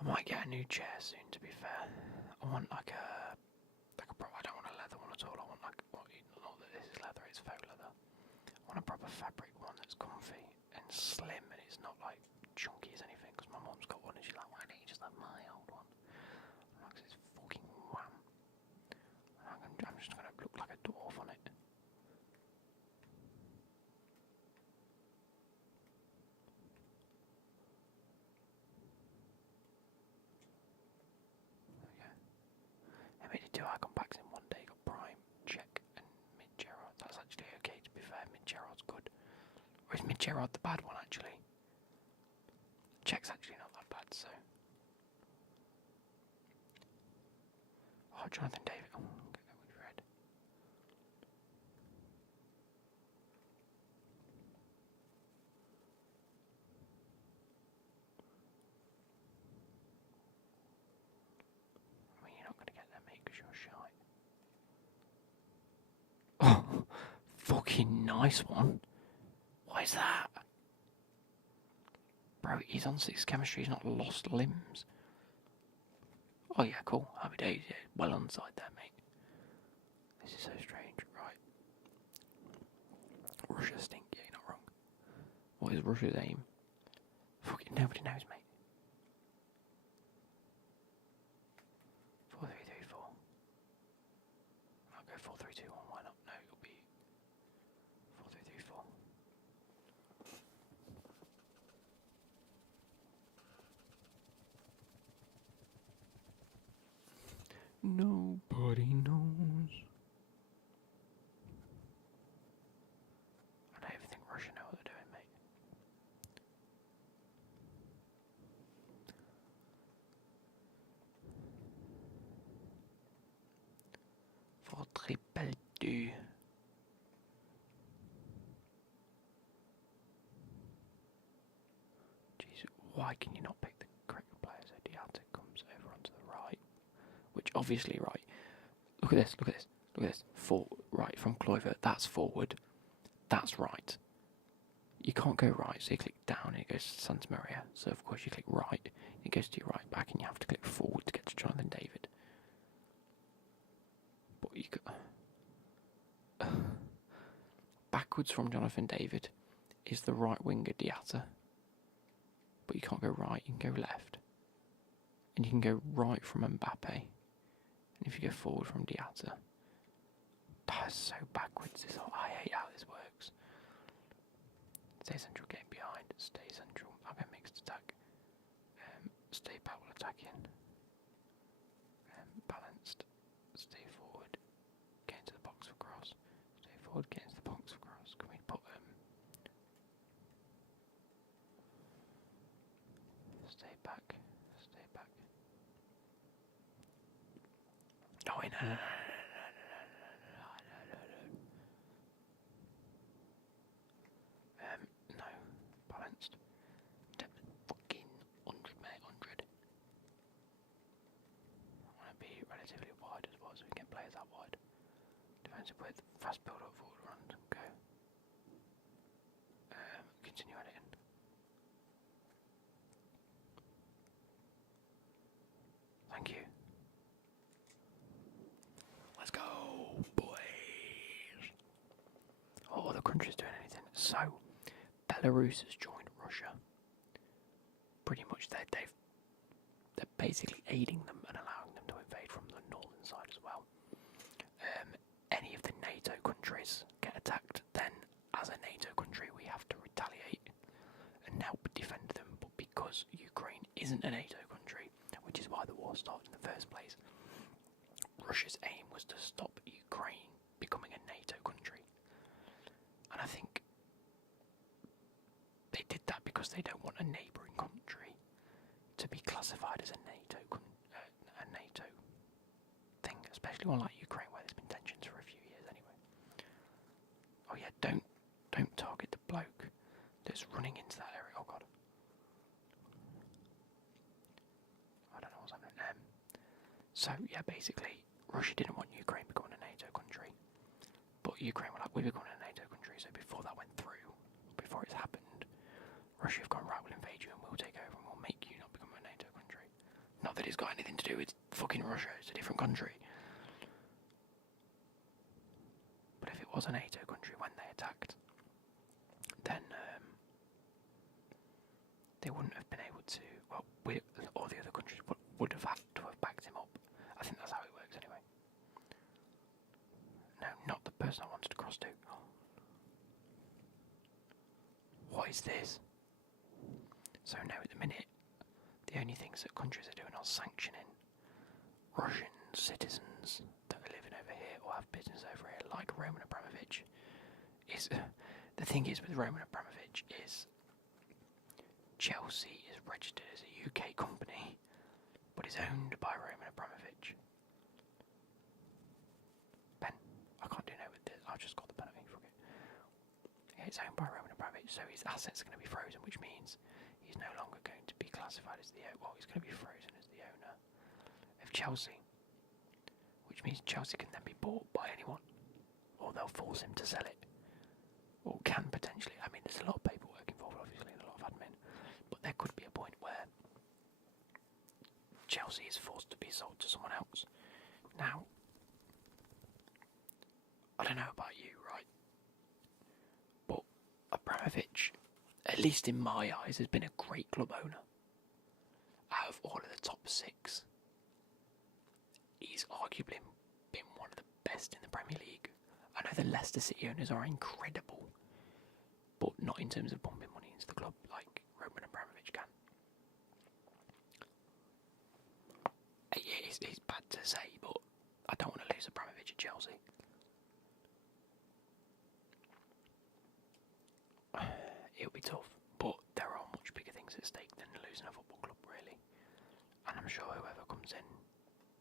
I might get a new chair soon, to be fair. I want I don't want a leather one at all. I want not that this is leather, it's faux leather. I want a proper fabric one that's comfy and slim and it's not like chunky as anything, because my mum's got one and she's like, why don't you just have my old one? I'm like, it's fucking wham. I'm just going to look like a dwarf on it. I made it 2 icon packs in one day, got Prime, Check and Mid-Gerard. That's actually okay, to be fair. Mid-Gerard's good. Or is Mid-Gerard the bad one, actually? Check's actually not that bad, so... Oh, Jonathan David. Oh, okay, we've read. I mean, you're not going to get that, mate, because you're shy. Oh, fucking nice one. What is that? Bro, he's on 6 chemistry, he's not lost limbs. Oh yeah, cool. Happy days, yeah. Well on side there, mate. This is so strange, right? Russia stink, yeah, you're not wrong. What is Russia's aim? Fucking nobody knows, mate. 4-3-3-4. I'll go 4-3-2-1, why not? No, it'll be 4-3-3-4. Nobody knows. I don't even think Russia know what they're doing, mate. For triple two. Jeez, why can you not pick the correct player? So Diata comes over onto the right. Which obviously, right, look at this, look at this, look at this. Right, from Kluivert, that's forward, that's right. You can't go right, so you click down and it goes to Santa Maria. So of course you click right, it goes to your right back and you have to click forward to get to Jonathan David. But you go... backwards from Jonathan David is the right winger Diata. But you can't go right, you can go left. And you can go right from Mbappe. And if you go forward from Diata, that's so backwards. I hate how this works. Stay central, getting behind. Stay central. I'll go mixed attack. Stay back while attacking. Balanced. Stay forward. Get into the box for cross. Stay forward. Get into the box for cross. Can we put stay back. Stay back. Oh, no. No, balanced. Fucking 100, mate, 100. I want to be relatively wide as well, so we can get players out wide. Defensive width, fast build up, forward run, go. Continue editing. Thank you. Let's go, boys. Oh, the country's doing anything. So, Belarus has joined Russia. Pretty much they're basically aiding them and allowing them to invade from the northern side as well. Any of the NATO countries get attacked, then as a NATO country we have to retaliate and help defend them. But because Ukraine isn't a NATO country, which is why the war started in the first place, Russia's aim was to stop Ukraine becoming a NATO country. And I think they did that because they don't want a neighbouring country to be classified as a NATO thing, especially one like Ukraine where there's been tensions for a few years anyway. Oh yeah, don't target the bloke that's running into that area. Oh god. I don't know what's happening. So yeah, basically Russia didn't want Ukraine becoming a NATO country, but Ukraine were like, we're becoming a NATO country. So before that went through, before it's happened, Russia have gone, right, we'll invade you and we'll take over and we'll make you not become a NATO country. Not that it's got anything to do with fucking Russia, it's a different country. But if it was a NATO country when they attacked, they wouldn't have been able to. Well, all the other countries would have had to have backed him up. I think that's how it works anyway. No, not the person I wanted to cross to. What is this? So now at the minute, the only things that countries are doing are sanctioning Russian citizens that are living over here or have business over here, like Roman Abramovich. The thing is with Roman Abramovich is Chelsea is registered as a UK company, but is owned by Roman Abramovich. Ben, I can't do no with this. I've just got the penalty. Fuck it. Yeah, it's owned by Roman Abramovich, so his assets are going to be frozen, which means he's no longer going to be classified as the owner. Well, he's going to be frozen as the owner of Chelsea, which means Chelsea can then be bought by anyone, or they'll force him to sell it, or can potentially. I mean, there's a lot of paperwork involved, obviously, and a lot of admin, but there could be a point where Chelsea is forced to be sold to someone else. Now, I don't know about you, right? But Abramovich, at least in my eyes, has been a great club owner. Out of all of the top 6, he's arguably been one of the best in the Premier League. I know the Leicester City owners are incredible, but not in terms of pumping money into the club like Roman Abramovich can. Yeah, it's bad to say, but I don't want to lose Abramovich at Chelsea. It'll be tough, but there are much bigger things at stake than losing a football club, really. And I'm sure whoever comes in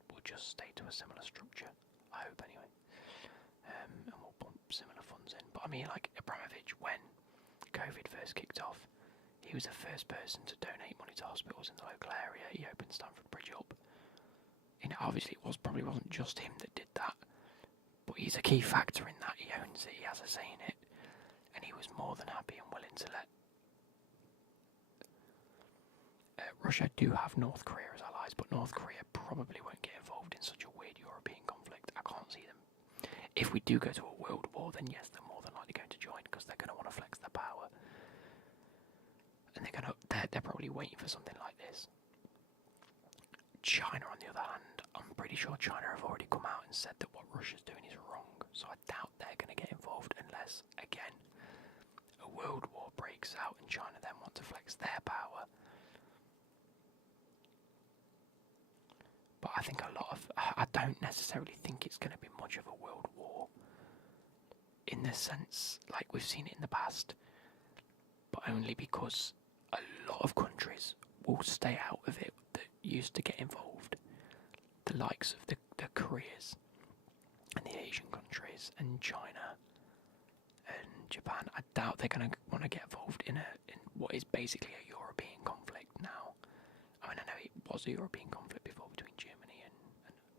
will just stay to a similar structure. I hope, anyway. And we'll pump similar funds in. But I mean, like Abramovich, when COVID first kicked off, he was the first person to donate money to hospitals in the local area. He opened Stamford Bridge up. You know, obviously, probably wasn't just him that did that, but he's a key factor in that. He owns it. He has a say in it. And he was more than happy and willing to let Russia do have North Korea as allies, but North Korea probably won't get involved in such a weird European conflict. I can't see them. If we do go to a world war, then yes, they're more than likely going to join because they're going to want to flex their power, and they're probably waiting for something like this. China, on the other hand, I'm pretty sure China have already come out and said that what Russia's doing is wrong, so I doubt they're going to get involved unless, again, a world war breaks out and China then want to flex their power. But I think I don't necessarily think it's going to be much of a world war in the sense, like we've seen it in the past, but only because a lot of countries will stay out of it that used to get involved. The likes of the Koreas and the Asian countries and China and Japan. I doubt they're going to want to get involved in what is basically a European conflict now. I mean, I know it was a European conflict before between Germany and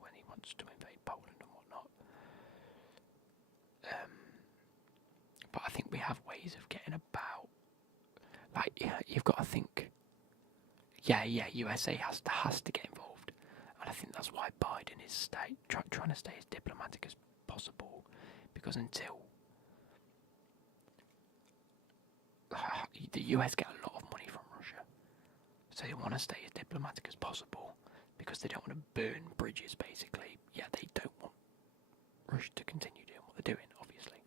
when he wants to invade Poland and whatnot. But I think we have ways of getting about. Like, you've got to think. Yeah, USA has to get involved, and I think that's why Biden is trying to stay as diplomatic as possible, because until the US get a lot of money from Russia, so they want to stay as diplomatic as possible because they don't want to burn bridges. Basically, yeah, they don't want Russia to continue doing what they're doing, obviously.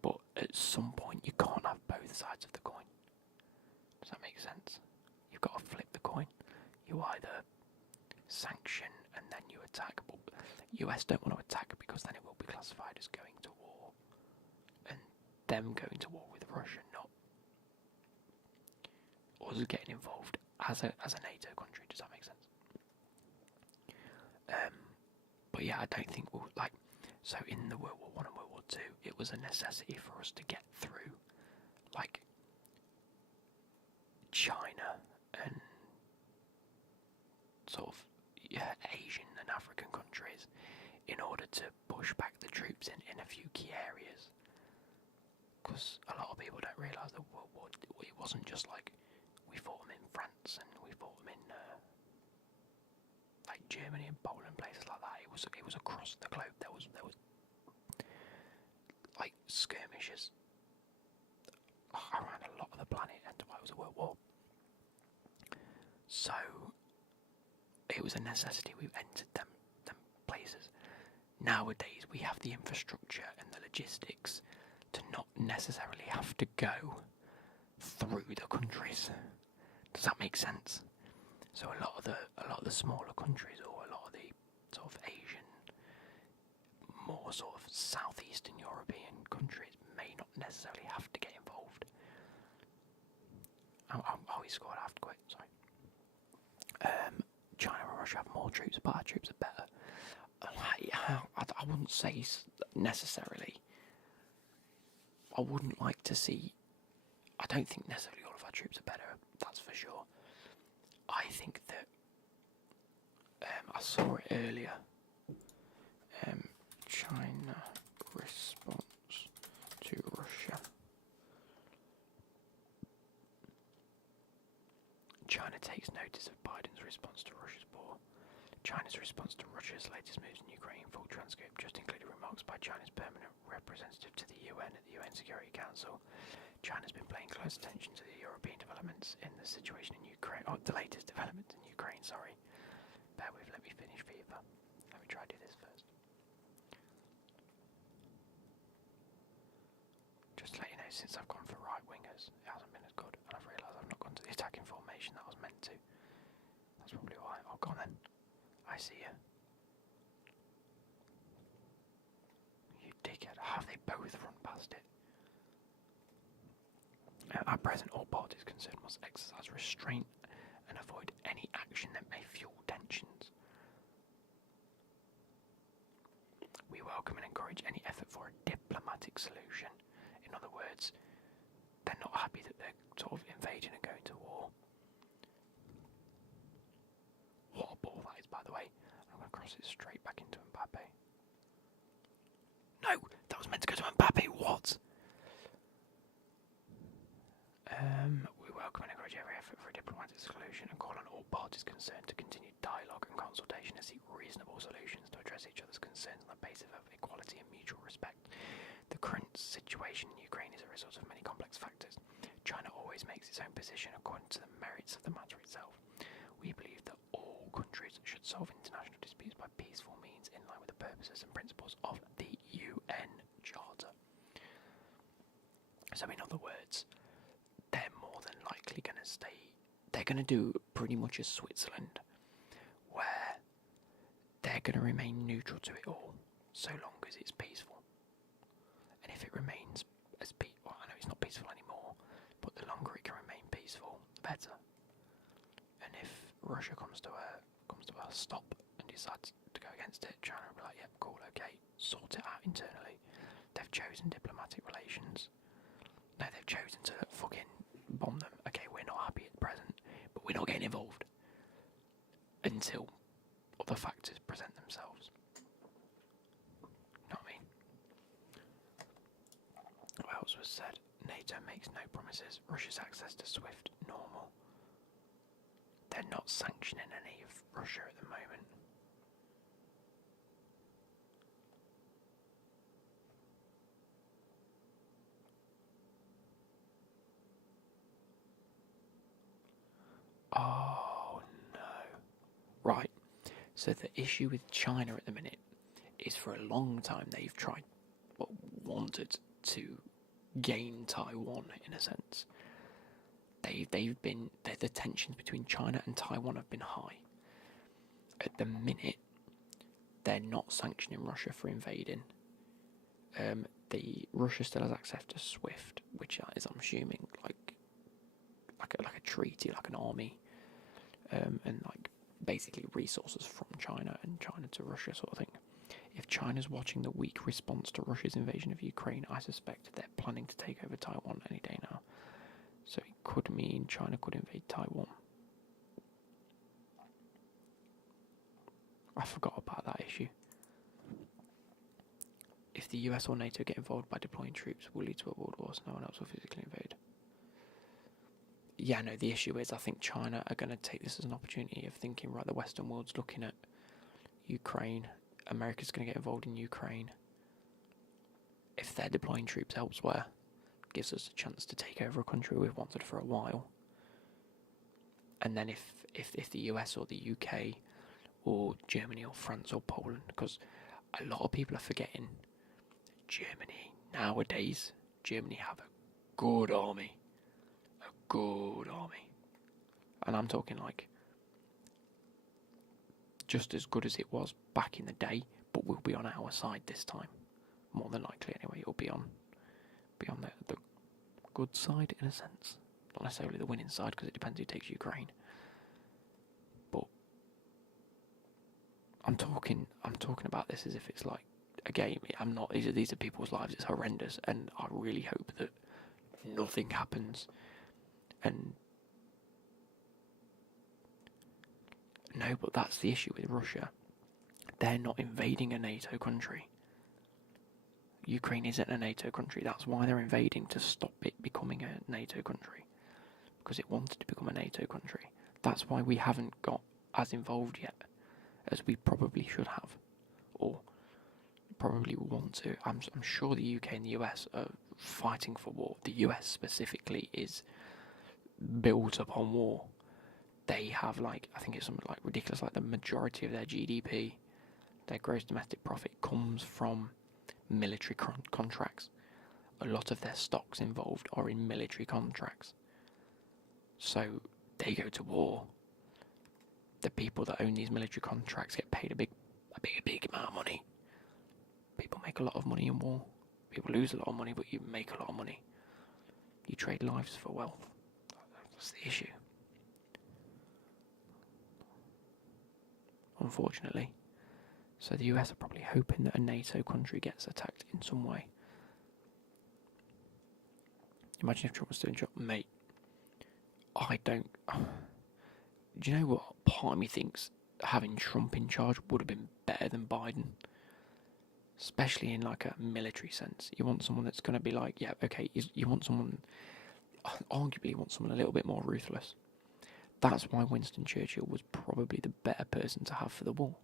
But at some point, you can't have both sides of the coin. Does that make sense? You've got to flip the coin. You either sanction and then you attack, but US don't want to attack because then it will be classified as going to war, and them going to war with Russia, not us getting involved as a NATO country. Does that make sense? But yeah, I don't think we'll like. So in the World War One and World War Two, it was a necessity for us to get through, like, China and sort of Asian and African countries in order to push back the troops in a few key areas. Because a lot of people don't realise that World War it wasn't just like we fought them in France and we fought them in like Germany and Poland, places like that. It was across the globe. There was like skirmishes around a lot of the planet, and why it was a world war. So it was a necessity. We've entered them places. Nowadays we have the infrastructure and the logistics to not necessarily have to go through the countries. Does that make sense? So a lot of the smaller countries, or a lot of the sort of Asian, more sort of southeastern European countries, may not necessarily have to get involved. Oh, he scored. I have to quit. Sorry. China and Russia have more troops, but our troops are better. I wouldn't say necessarily. I wouldn't like to see. I don't think necessarily all of our troops are better. That's for sure. I think that I saw it earlier. China response to Russia. China takes notice of Biden's response to Russia's war. China's response to Russia's latest moves in Ukraine, full transcript, just included remarks by China's permanent representative to the UN at the UN Security Council. China's been paying close attention to the European developments in the situation in Ukraine. Oh, the latest developments in Ukraine, sorry. Bear with, let me finish FIFA. Let me try to do this first. Just to let you know, since I've gone for right wingers, it hasn't been as good, and I've realised I've not gone to the attacking formation that I was meant to. That's probably why. Oh, go on then. I see you. You dickhead. Have they both run past it? At present, all parties concerned must exercise restraint and avoid any action that may fuel tensions. We welcome and encourage any effort for a diplomatic solution. In other words, they're not happy that they're sort of invading and going to war. What a ball that is, by the way. I'm going to cross it straight back into Mbappe. No, that was meant to go to Mbappe. What? We welcome and encourage every effort for a diplomatic solution and call on all parties concerned to continue dialogue and consultation and seek reasonable solutions to address each other's concerns on the basis of equality and mutual respect. The current situation in Ukraine is a result of many complex factors. China always makes its own position according to the merits of the matter itself. We believe that all countries should solve international disputes by peaceful means in line with the purposes and principles of the UN Charter. So in other words, they're more than likely going to stay. They're going to do pretty much as Switzerland, where they're going to remain neutral to it all, so long as it's peaceful. And if it remains as peaceful, I know it's not peaceful anymore, but the longer it can remain peaceful, the better. And if Russia comes to a stop and decides to go against it, China will be like, yep, cool, okay, sort it out internally. They've chosen diplomatic relations. No, they've chosen to fucking bomb them. Okay, we're not happy at present, but we're not getting involved until other factors present themselves. Know what I mean? What else was said? NATO makes no promises. Russia's access to SWIFT normal. They're not sanctioning any of Russia at the moment. Oh no. Right. So the issue with China at the minute is for a long time they've wanted to gain Taiwan in a sense. The tensions between China and Taiwan have been high. At the minute, they're not sanctioning Russia for invading. Russia still has access to SWIFT, which is, I'm assuming, like a treaty, like an army, and like basically resources from China and China to Russia sort of thing. If China's watching the weak response to Russia's invasion of Ukraine, I suspect they're planning to take over Taiwan any day now. So it could mean China could invade Taiwan. I forgot about that issue. If the US or NATO get involved by deploying troops, will lead to a world war, so no one else will physically invade. Yeah, no, the issue is I think China are going to take this as an opportunity of thinking, right, the Western world's looking at Ukraine, America's going to get involved in Ukraine. If they're deploying troops elsewhere, gives us a chance to take over a country we've wanted for a while. And then if the US or the UK or Germany or France or Poland, because a lot of people are forgetting Germany nowadays. Germany have a good army. A good army. And I'm talking like just as good as it was back in the day, but will be on our side this time. More than likely anyway, it'll be on the good side in a sense. Not necessarily the winning side, because it depends who takes Ukraine. But I'm talking about this as if it's like a game. I'm not. These are people's lives. It's horrendous, and I really hope that nothing happens. And no, but that's the issue with Russia. They're not invading a NATO country. Ukraine isn't a NATO country. That's why they're invading, to stop it becoming a NATO country. Because it wanted to become a NATO country. That's why we haven't got as involved yet as we probably should have. Or probably want to. I'm sure the UK and the US are fighting for war. The US specifically is built upon war. They have I think it's something like ridiculous, like the majority of their GDP, their gross domestic profit, comes from military contracts. A lot of their stocks involved are in military contracts. So they go to war. The people that own these military contracts get paid a big amount of money. People make a lot of money in war. People lose a lot of money, but you make a lot of money. You trade lives for wealth. That's the issue. Unfortunately. So the US are probably hoping that a NATO country gets attacked in some way. Imagine if Trump was doing job, mate. I don't. Do you know what? Part of me thinks having Trump in charge would have been better than Biden. Especially in like a military sense. You want someone that's going to be like, yeah, okay, you want someone, arguably you want someone a little bit more ruthless. That's why Winston Churchill was probably the better person to have for the war.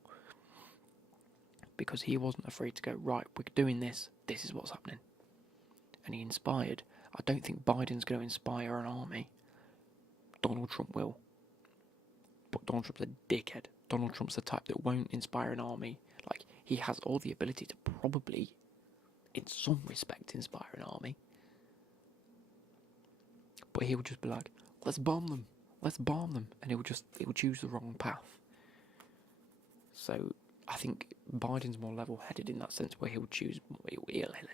Because he wasn't afraid to go, right, we're doing this is what's happening. And he inspired. I don't think Biden's going to inspire an army. Donald Trump will. But Donald Trump's a dickhead. Donald Trump's the type that won't inspire an army. Like, he has all the ability to probably, in some respect, inspire an army. But he would just be like, let's bomb them. And he would choose the wrong path. So, I think Biden's more level-headed in that sense, where he'll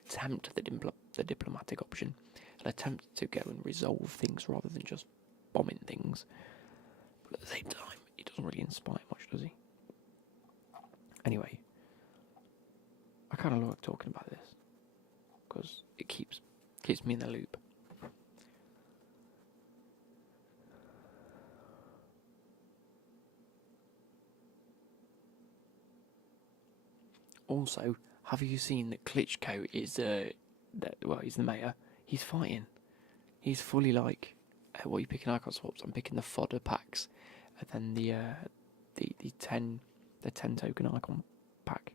attempt the diplomatic option. He'll attempt to go and resolve things rather than just bombing things. But at the same time, he doesn't really inspire much, does he? Anyway, I kind of like talking about this because it keeps me in the loop. Also, have you seen that Klitschko is he's the mayor. He's fighting. He's fully like, what are you picking icon swaps? I'm picking the fodder packs, and then the 10 token icon pack.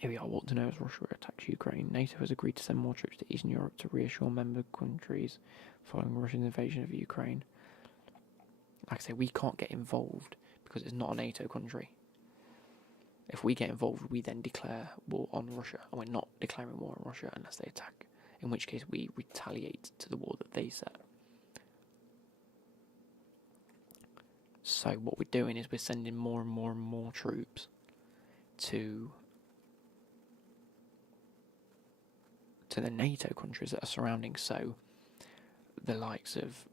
Here we are. What to know as Russia attacks Ukraine. NATO has agreed to send more troops to Eastern Europe to reassure member countries following Russia's invasion of Ukraine. Like I say, we can't get involved because it's not a NATO country. If we get involved, we then declare war on Russia, and we're not declaring war on Russia unless they attack, in which case we retaliate to the war that they set. So what we're doing is we're sending more and more and more troops to the NATO countries that are surrounding. So the likes of,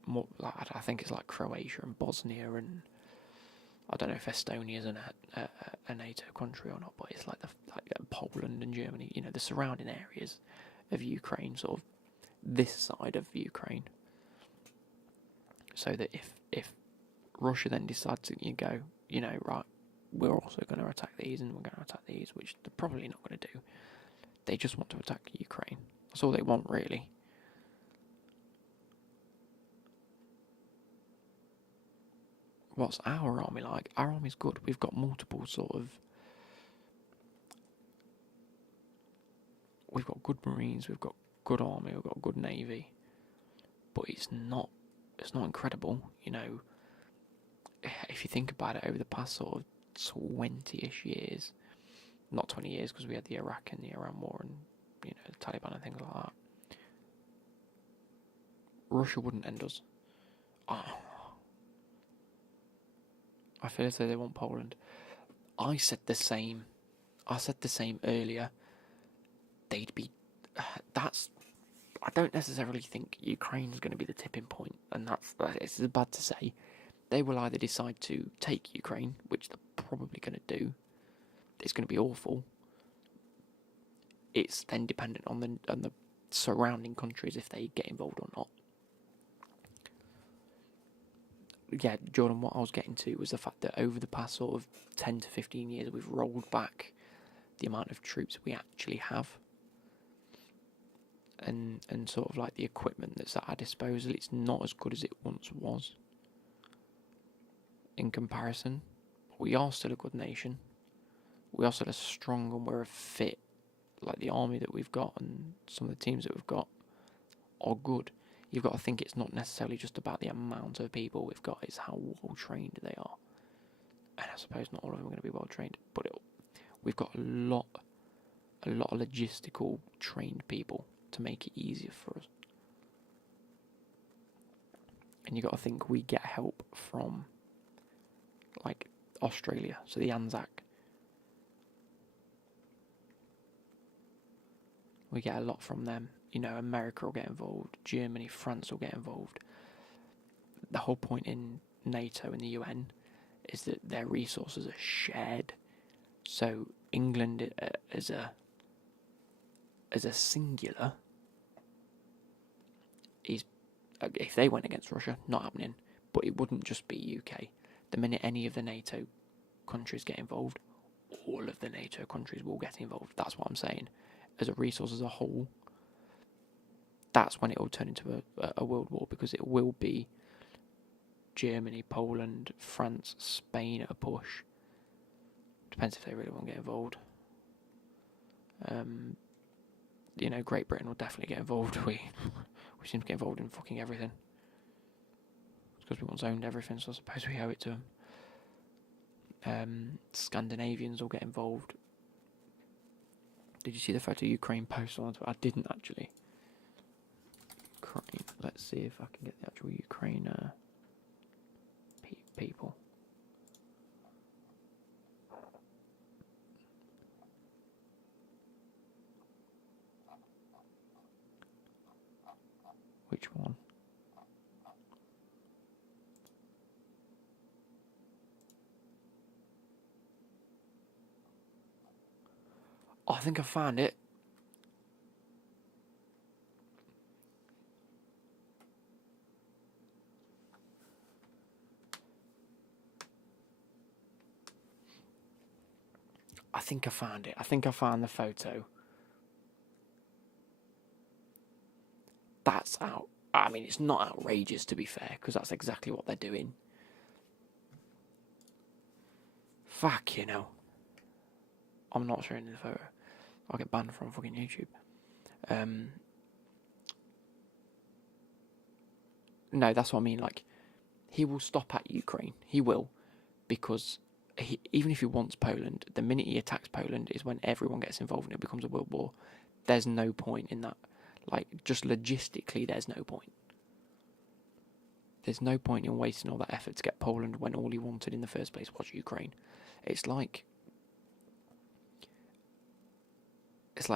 I think it's like Croatia and Bosnia, and I don't know if Estonia is a NATO country or not, but it's like Poland and Germany, the surrounding areas of Ukraine, sort of this side of Ukraine. So that if Russia then decides to go, right, we're also going to attack these and we're going to attack these, which they're probably not going to do. They just want to attack Ukraine. That's all they want, really. What's our army like? Our army's good. We've got multiple sort of we've got good Marines, we've got good army, we've got good navy, but it's not incredible. You know, if you think about it, over the past sort of 20-ish years, not 20 years because we had the Iraq and the Iran war and, you know, the Taliban and things like that, Russia wouldn't end us. Oh, I feel as though they want Poland. I said the same earlier. They'd be. That's. I don't necessarily think Ukraine's going to be the tipping point, and it's bad to say. They will either decide to take Ukraine, which they're probably going to do. It's going to be awful. It's then dependent on the surrounding countries if they get involved or not. Yeah, Jordan, what I was getting to was the fact that over the past sort of 10 to 15 years, we've rolled back the amount of troops we actually have. And sort of like the equipment that's at our disposal, it's not as good as it once was. In comparison, we are still a good nation. We are still a strong and we're a fit. Like the army that we've got and some of the teams that we've got are good. You've got to think it's not necessarily just about the amount of people we've got, it's how well trained they are. And I suppose not all of them are going to be well trained, but we've got a lot of logistical trained people to make it easier for us. And you've got to think we get help from like Australia, so the Anzac. We get a lot from them. You know, America will get involved, Germany, France will get involved. The whole point in NATO and the UN is that their resources are shared. So England as a singular is, if they went against Russia, not happening. But it wouldn't just be UK. The minute any of the NATO countries get involved, all of the NATO countries will get involved. That's what I'm saying. As a resource as a whole, that's when it will turn into a world war, because it will be Germany, Poland, France, Spain at a push. Depends if they really want to get involved. You know, Great Britain will definitely get involved. We seem to get involved in fucking everything. It's because we once owned everything, so I suppose we owe it to them. Scandinavians will get involved. Did you see the photo Ukraine posted on Twitter? I didn't actually. Ukraine. Let's see if I can get the actual Ukraine people. Which one? Oh, I think I found it. I think I found it. I think I found the photo. That's out. I mean, it's not outrageous, to be fair, because that's exactly what they're doing. Fuck, you know. I'm not showing the photo. I'll get banned from fucking YouTube. No, that's what I mean. Like, he will stop at Ukraine. He will, because even if he wants Poland, the minute he attacks Poland is when everyone gets involved and it becomes a world war. There's no point in that. Like, just logistically, there's no point. There's no point in wasting all that effort to get Poland when all he wanted in the first place was Ukraine. It's like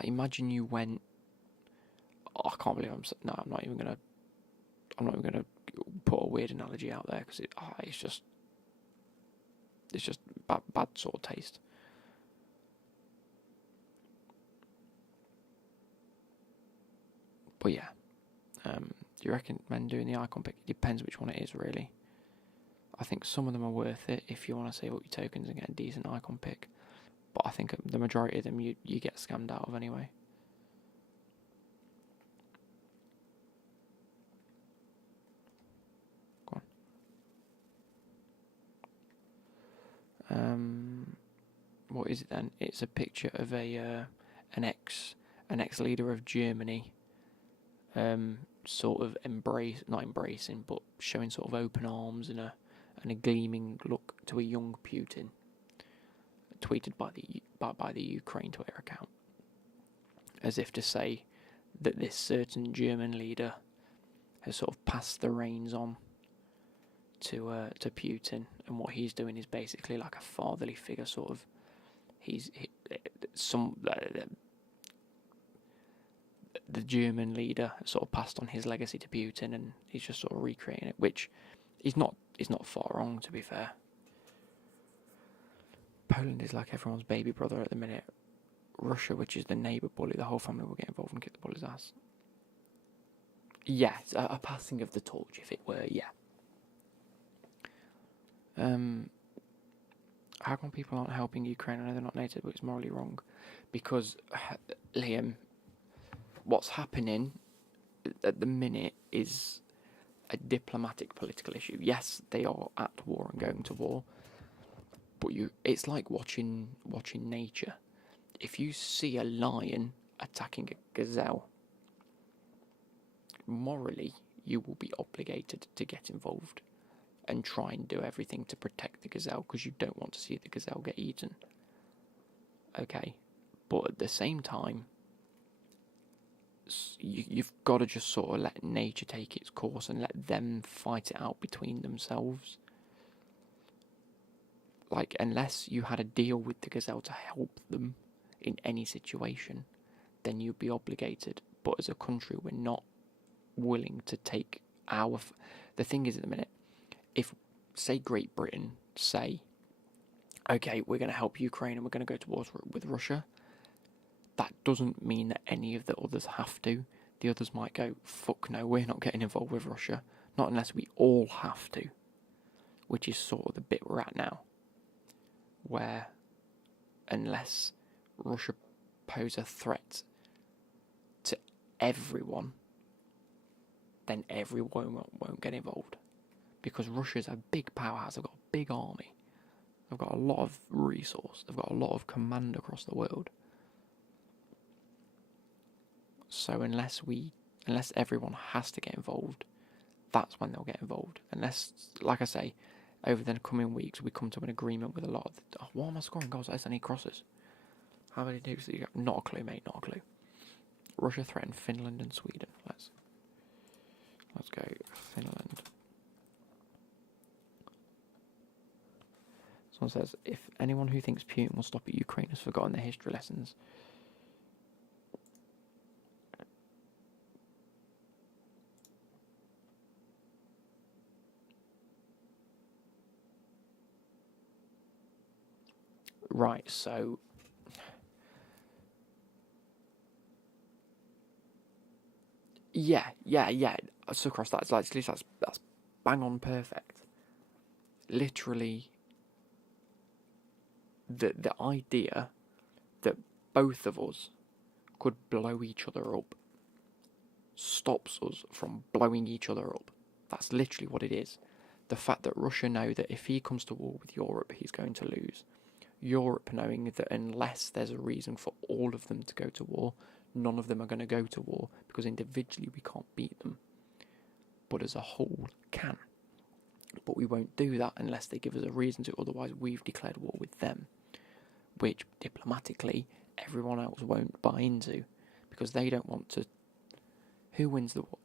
imagine you went. Oh, I can't believe I'm not even gonna put a weird analogy out there because it's just bad sort of taste. But yeah, do you recommend doing the icon pick? It depends which one it is, really. I think some of them are worth it if you want to save up your tokens and get a decent icon pick. But I think the majority of them you get scammed out of anyway. Go on. What is it then? It's a picture of an an ex-leader of Germany, sort of not embracing, but showing sort of open arms and a gleaming look to a young Putin, tweeted by the Ukraine Twitter account, as if to say that this certain German leader has sort of passed the reins on to Putin, and what he's doing is basically like a fatherly figure, sort of. The German leader sort of passed on his legacy to Putin, and he's just sort of recreating it, which is not far wrong, to be fair. Poland is like everyone's baby brother at the minute. Russia, which is the neighbour bully, the whole family will get involved and kick the bully's ass. Yeah, it's a passing of the torch, if it were, yeah. How come people aren't helping Ukraine? I know they're not native, but it's morally wrong. Because, Liam, what's happening at the minute is a political issue. Yes, they are at war and going to war, but it's like watching nature. If you see a lion attacking a gazelle, morally you will be obligated to get involved and try and do everything to protect the gazelle, because you don't want to see the gazelle get eaten. Okay, but at the same time, you've got to just sort of let nature take its course and let them fight it out between themselves. Like, unless you had a deal with the gazelle to help them in any situation, then you'd be obligated. But as a country, we're not willing to take our... The thing is, at the minute, if, say, Great Britain say, okay, we're going to help Ukraine and we're going to go to war with Russia, that doesn't mean that any of the others have to. The others might go, fuck no, we're not getting involved with Russia. Not unless we all have to. Which is sort of the bit we're at now. Where, unless Russia pose a threat to everyone, then everyone won't get involved. Because Russia's a big powerhouse, they've got a big army. They've got a lot of resource, they've got a lot of command across the world. So unless everyone has to get involved, that's when they'll get involved. Unless, like I say, over the coming weeks we come to an agreement with a lot of... why am I scoring goals? I need crosses. How many do you got? Not a clue, mate, not a clue. Russia threatened Finland and Sweden. Let's go Finland. Someone says, if anyone who thinks Putin will stop at Ukraine has forgotten their history lessons. Right, so... Yeah. So across that's bang on perfect. Literally, the idea that both of us could blow each other up stops us from blowing each other up. That's literally what it is. The fact that Russia know that if he comes to war with Europe, he's going to lose. Europe knowing that unless there's a reason for all of them to go to war, none of them are going to go to war, because individually we can't beat them, but as a whole can. But we won't do that unless they give us a reason to, otherwise we've declared war with them, which diplomatically everyone else won't buy into, because they don't want to... Who wins the war?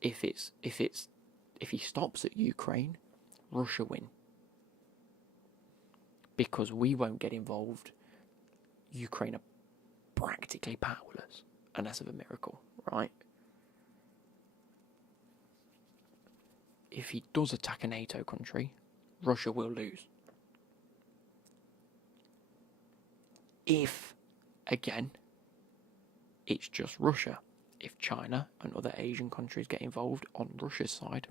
If he stops at Ukraine, Russia win. Because we won't get involved, Ukraine are practically powerless, unless of a miracle, right? If he does attack a NATO country, Russia will lose. If, again, it's just Russia, if China and other Asian countries get involved on Russia's side,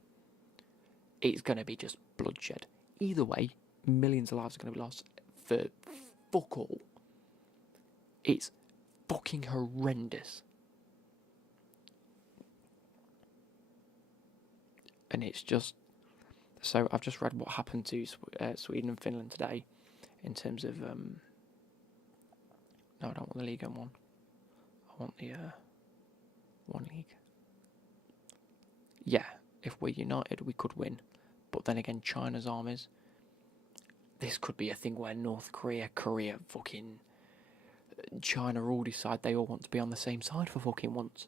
it's going to be just bloodshed. Either way, millions of lives are going to be lost for fuck all. It's fucking horrendous. And it's just... So I've just read what happened to Sweden and Finland today in terms of... No, I don't want the Ligue 1 one. want the one league. Yeah, if we're united, we could win. But then again, China's armies. This could be a thing where North Korea, fucking China all decide they all want to be on the same side for fucking once.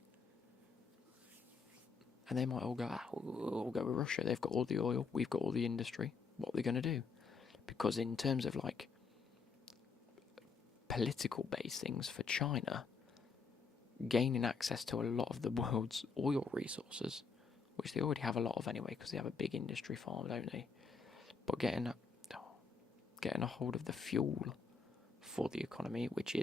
And they might all go, we'll all go with Russia. They've got all the oil, we've got all the industry. What are they going to do? Because in terms of like political based things for China, gaining access to a lot of the world's oil resources, which they already have a lot of anyway because they have a big industry farm, don't they? But getting a hold of the fuel for the economy, which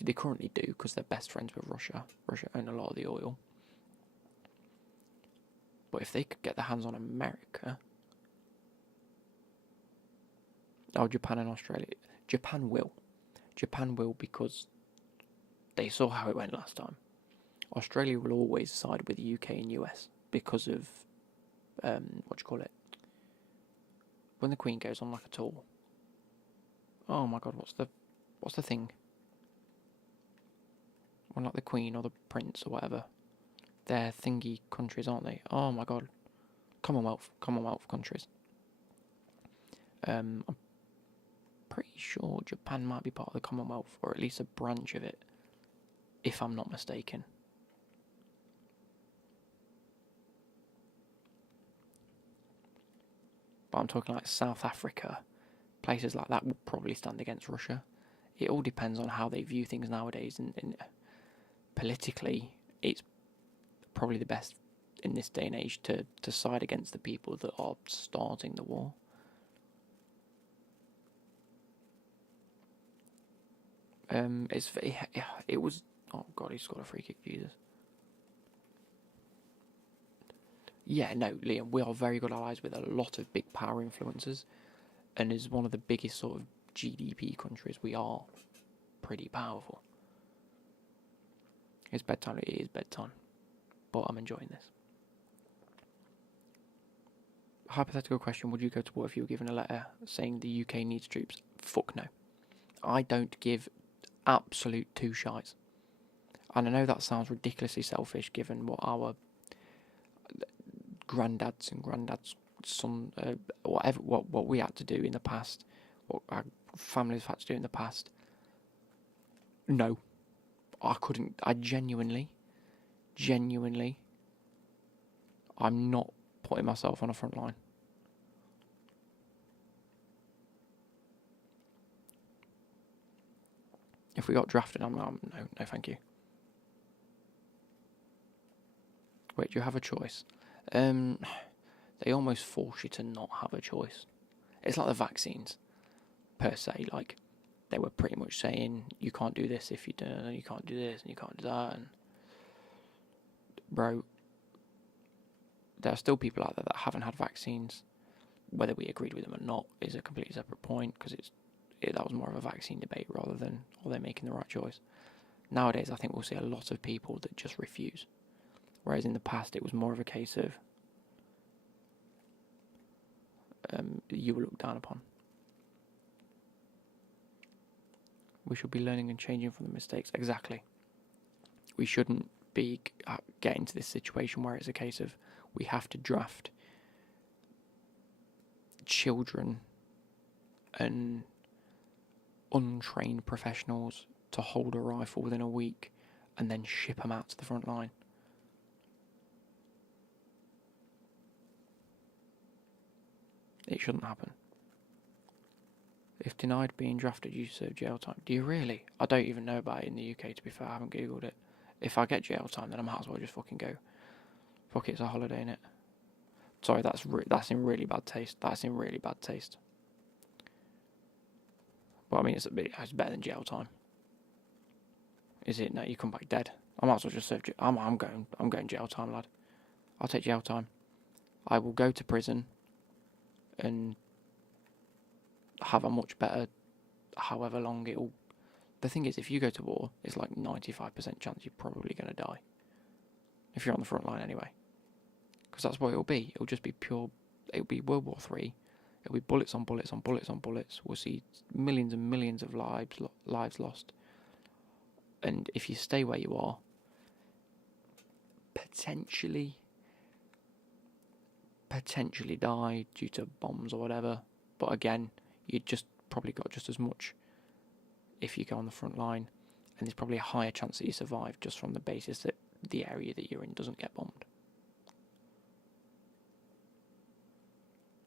they currently do because they're best friends with Russia. Russia own a lot of the oil. But if they could get their hands on America, Japan and Australia, Japan will because they saw how it went last time. Australia will always side with the UK and US because of when the Queen goes on like a tour. Oh my God, what's the thing? When like the Queen or the Prince or whatever, they're thingy countries, aren't they? Oh my God, Commonwealth countries. I'm pretty sure Japan might be part of the Commonwealth, or at least a branch of it, if I'm not mistaken. But I'm talking like South Africa, places like that will probably stand against Russia. It all depends on how they view things nowadays, and politically, it's probably the best in this day and age to side against the people that are starting the war. It was. Oh God, he scored a free kick, Jesus. Yeah, no, Liam, we are very good allies with a lot of big power influencers, and as one of the biggest sort of GDP countries, we are pretty powerful. It's bedtime, it is bedtime, but I'm enjoying this. Hypothetical question, would you go to war if you were given a letter saying the UK needs troops? Fuck no. I don't give absolute two shites. And I know that sounds ridiculously selfish given what our granddads and granddad's son, what we had to do in the past, what our families had to do in the past. No, I couldn't. I genuinely, I'm not putting myself on a front line. If we got drafted, no, thank you. Wait, do you have a choice? They almost force you to not have a choice. It's like the vaccines, per se. Like, they were pretty much saying, you can't do this if you don't, and you can't do this, and you can't do that. And bro, there are still people out there that haven't had vaccines. Whether we agreed with them or not is a completely separate point, because that was more of a vaccine debate rather than are they making the right choice. Nowadays, I think we'll see a lot of people that just refuse. Whereas in the past, it was more of a case of you were looked down upon. We should be learning and changing from the mistakes. Exactly. We shouldn't be getting to this situation where it's a case of we have to draft children and untrained professionals to hold a rifle within a week and then ship them out to the front line. It shouldn't happen. If denied being drafted, you serve jail time. Do you really? I don't even know about it in the UK, to be fair. I haven't Googled it. If I get jail time, then I might as well just fucking go. Fuck it, it's a holiday, innit? Sorry, that's in really bad taste. That's in really bad taste. But I mean, it's better than jail time. Is it? No, you come back dead. I might as well just serve jail. I'm going jail time, lad. I'll take jail time. I will go to prison and have a much better, however long it'll. The thing is, if you go to war, it's like 95% chance you're probably going to die. If you're on the front line anyway. Because that's what it'll be. It'll just be pure. It'll be World War III. It'll be bullets on bullets on bullets on bullets. We'll see millions and millions of lives lost. And if you stay where you are, potentially die due to bombs or whatever. But again, you just probably got just as much if you go on the front line, and there's probably a higher chance that you survive just from the basis that the area that you're in doesn't get bombed.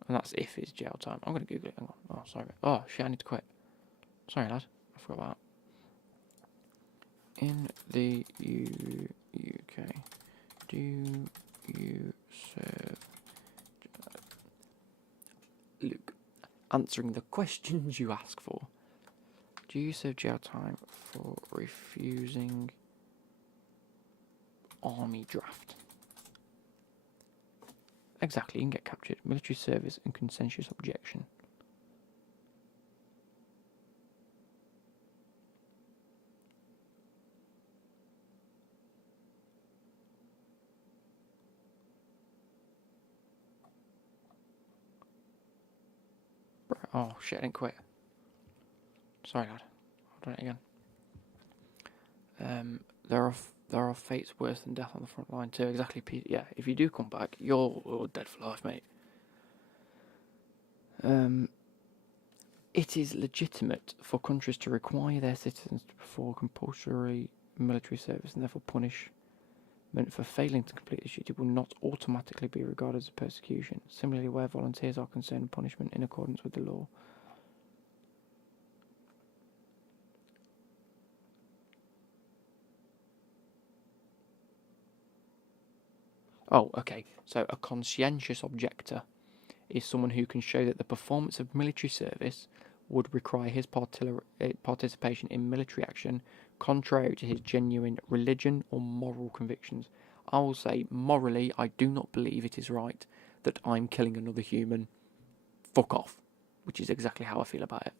And that's if it's jail time. I'm going to Google it. Hang on. Oh, sorry. Oh, shit, I need to quit. Sorry, lad. I forgot that. In the UK, do you serve... Luke, answering the questions you ask for. Do you serve jail time for refusing army draft? Exactly, you can get captured. Military service and consensus objection. Oh shit, I didn't quit. Sorry, lad. I'll do it again. There are fates worse than death on the front line too. Exactly, Pete. Yeah, if you do come back, you're dead for life, mate. It is legitimate for countries to require their citizens to perform compulsory military service, and therefore punishment for failing to complete this duty will not automatically be regarded as a persecution. Similarly, where volunteers are concerned, punishment in accordance with the law. Oh, okay. So a conscientious objector is someone who can show that the performance of military service would require his participation in military action contrary to his genuine religion or moral convictions. I will say, morally, I do not believe it is right that I'm killing another human. Fuck off. Which is exactly how I feel about it.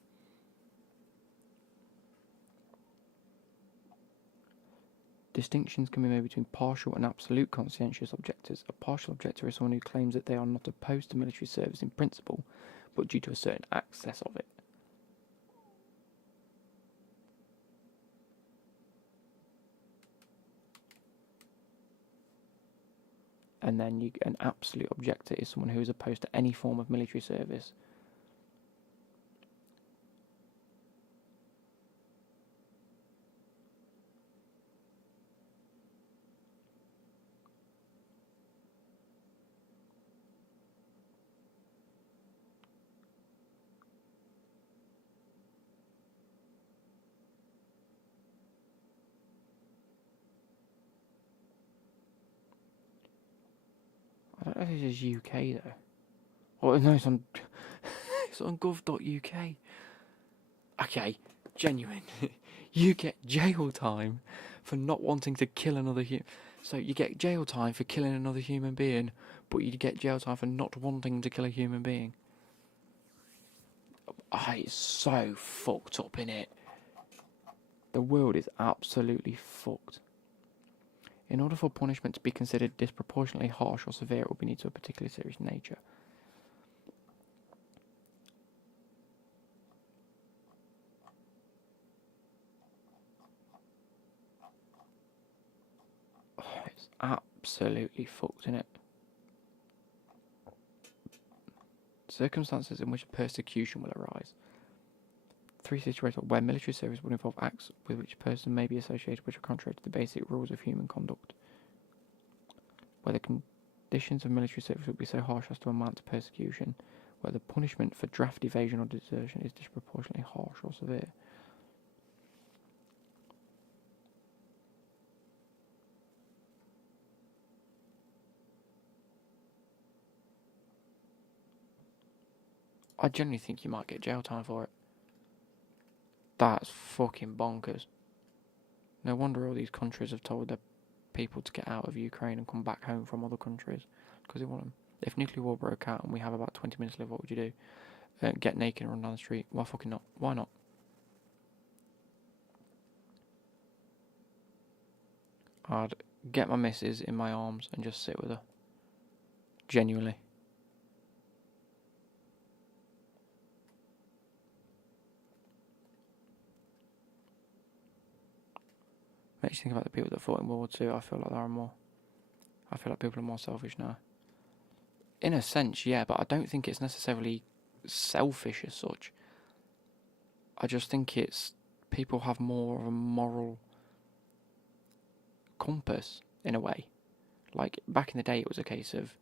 Distinctions can be made between partial and absolute conscientious objectors. A partial objector is someone who claims that they are not opposed to military service in principle, but due to a certain access of it. And then an absolute objector is someone who is opposed to any form of military service. I don't know if this is UK though. Oh no, it's on it's on gov.uk. Okay, genuine. You get jail time for not wanting to kill another human. So you get jail time for killing another human being, but you get jail time for not wanting to kill a human being. Oh, it's so fucked up, innit? The world is absolutely fucked. In order for punishment to be considered disproportionately harsh or severe, it will be needed to a particularly serious nature. Oh, it's absolutely fucked, innit? Circumstances in which persecution will arise. 3 situations where military service would involve acts with which a person may be associated which are contrary to the basic rules of human conduct. Where the conditions of military service would be so harsh as to amount to persecution. Where the punishment for draft evasion or desertion is disproportionately harsh or severe. I generally think you might get jail time for it. That's fucking bonkers. No wonder all these countries have told their people to get out of Ukraine and come back home from other countries, because they want them. If nuclear war broke out and we have about 20 minutes left, what would you do? Get naked and run down the street? Why fucking not? Why not? I'd get my missus in my arms and just sit with her. Genuinely. makes you think about the people that fought in World War Two. I feel like people are more selfish now. In a sense, yeah, but I don't think it's necessarily selfish as such. I just think it's people have more of a moral compass in a way. Like back in the day, it was a case of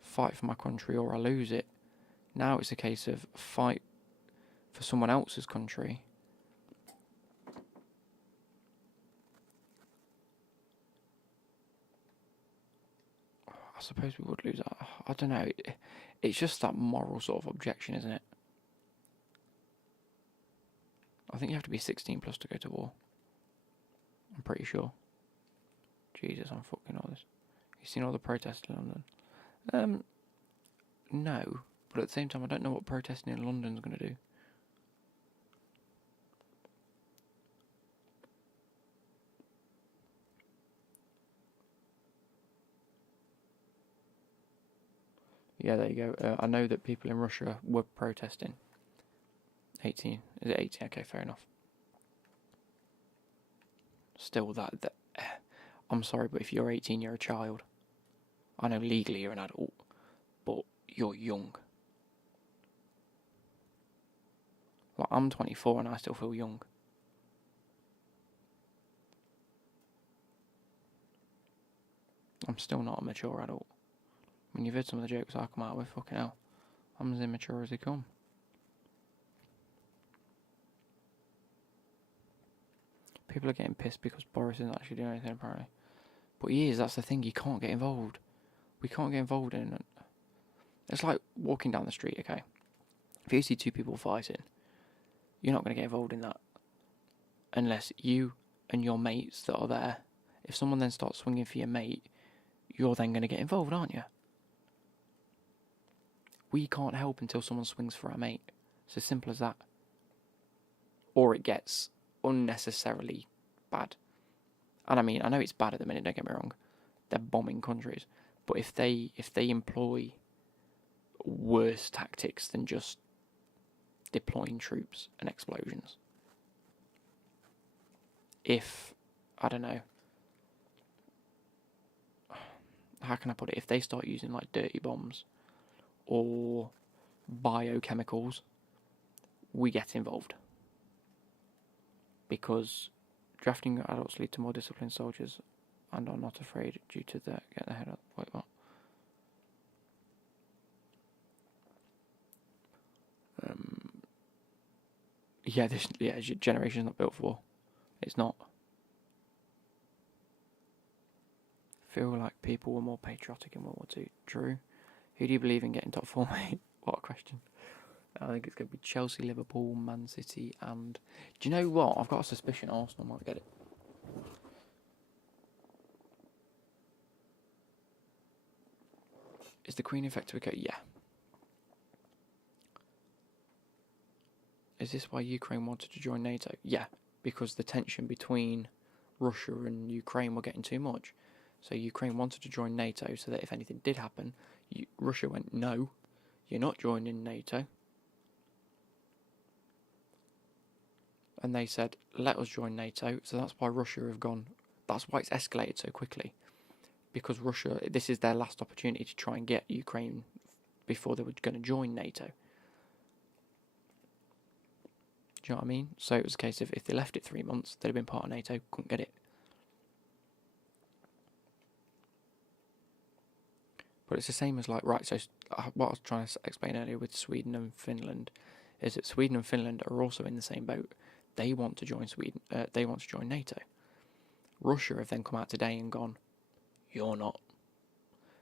fight for my country or I lose it. Now it's a case of fight for someone else's country. I suppose we would lose that. I don't know. It's just that moral sort of objection, isn't it? I think you have to be 16 plus to go to war. I'm pretty sure. Jesus, I'm fucking all this. You seen all the protests in London? No. But at the same time, I don't know what protesting in London's going to do. Yeah, there you go. I know that people in Russia were protesting. 18. Is it 18? Okay, fair enough. Still, that I'm sorry, but if you're 18, you're a child. I know legally you're an adult, but you're young. Like, I'm 24 and I still feel young. I'm still not a mature adult. When you've heard some of the jokes I come out with, fucking hell, I'm as immature as they come. People are getting pissed because Boris isn't actually doing anything, apparently. But he is, that's the thing, you can't get involved. We can't get involved in it. It's like walking down the street, okay? If you see two people fighting, you're not going to get involved in that. Unless you and your mates that are there, if someone then starts swinging for your mate, you're then going to get involved, aren't you? We can't help until someone swings for our mate. It's as simple as that. Or it gets unnecessarily bad. And I mean, I know it's bad at the minute, don't get me wrong. They're bombing countries. But if they employ worse tactics than just deploying troops and explosions. If, I don't know, how can I put it? If they start using like dirty bombs or biochemicals, we get involved. Because drafting adults lead to more disciplined soldiers and are not afraid due to the... Get the head up. Wait, what? This generation's not built for war. It's not. Feel like people were more patriotic in World War Two. True. Who do you believe in getting top four, mate? What a question. I think it's going to be Chelsea, Liverpool, Man City, and... Do you know what? I've got a suspicion Arsenal might get it. Is the Queen infected with COVID? Yeah. Is this why Ukraine wanted to join NATO? Yeah, because the tension between Russia and Ukraine were getting too much. So Ukraine wanted to join NATO so that if anything did happen, Russia went, no, you're not joining NATO. And they said, let us join NATO. So that's why Russia have gone, that's why it's escalated so quickly. Because Russia, this is their last opportunity to try and get Ukraine before they were going to join NATO. Do you know what I mean? So it was a case of if they left it 3 months, they'd have been part of NATO, couldn't get it. But it's the same as like, right, so what I was trying to explain earlier with Sweden and Finland is that Sweden and Finland are also in the same boat. They want to join they want to join NATO. Russia have then come out today and gone, you're not.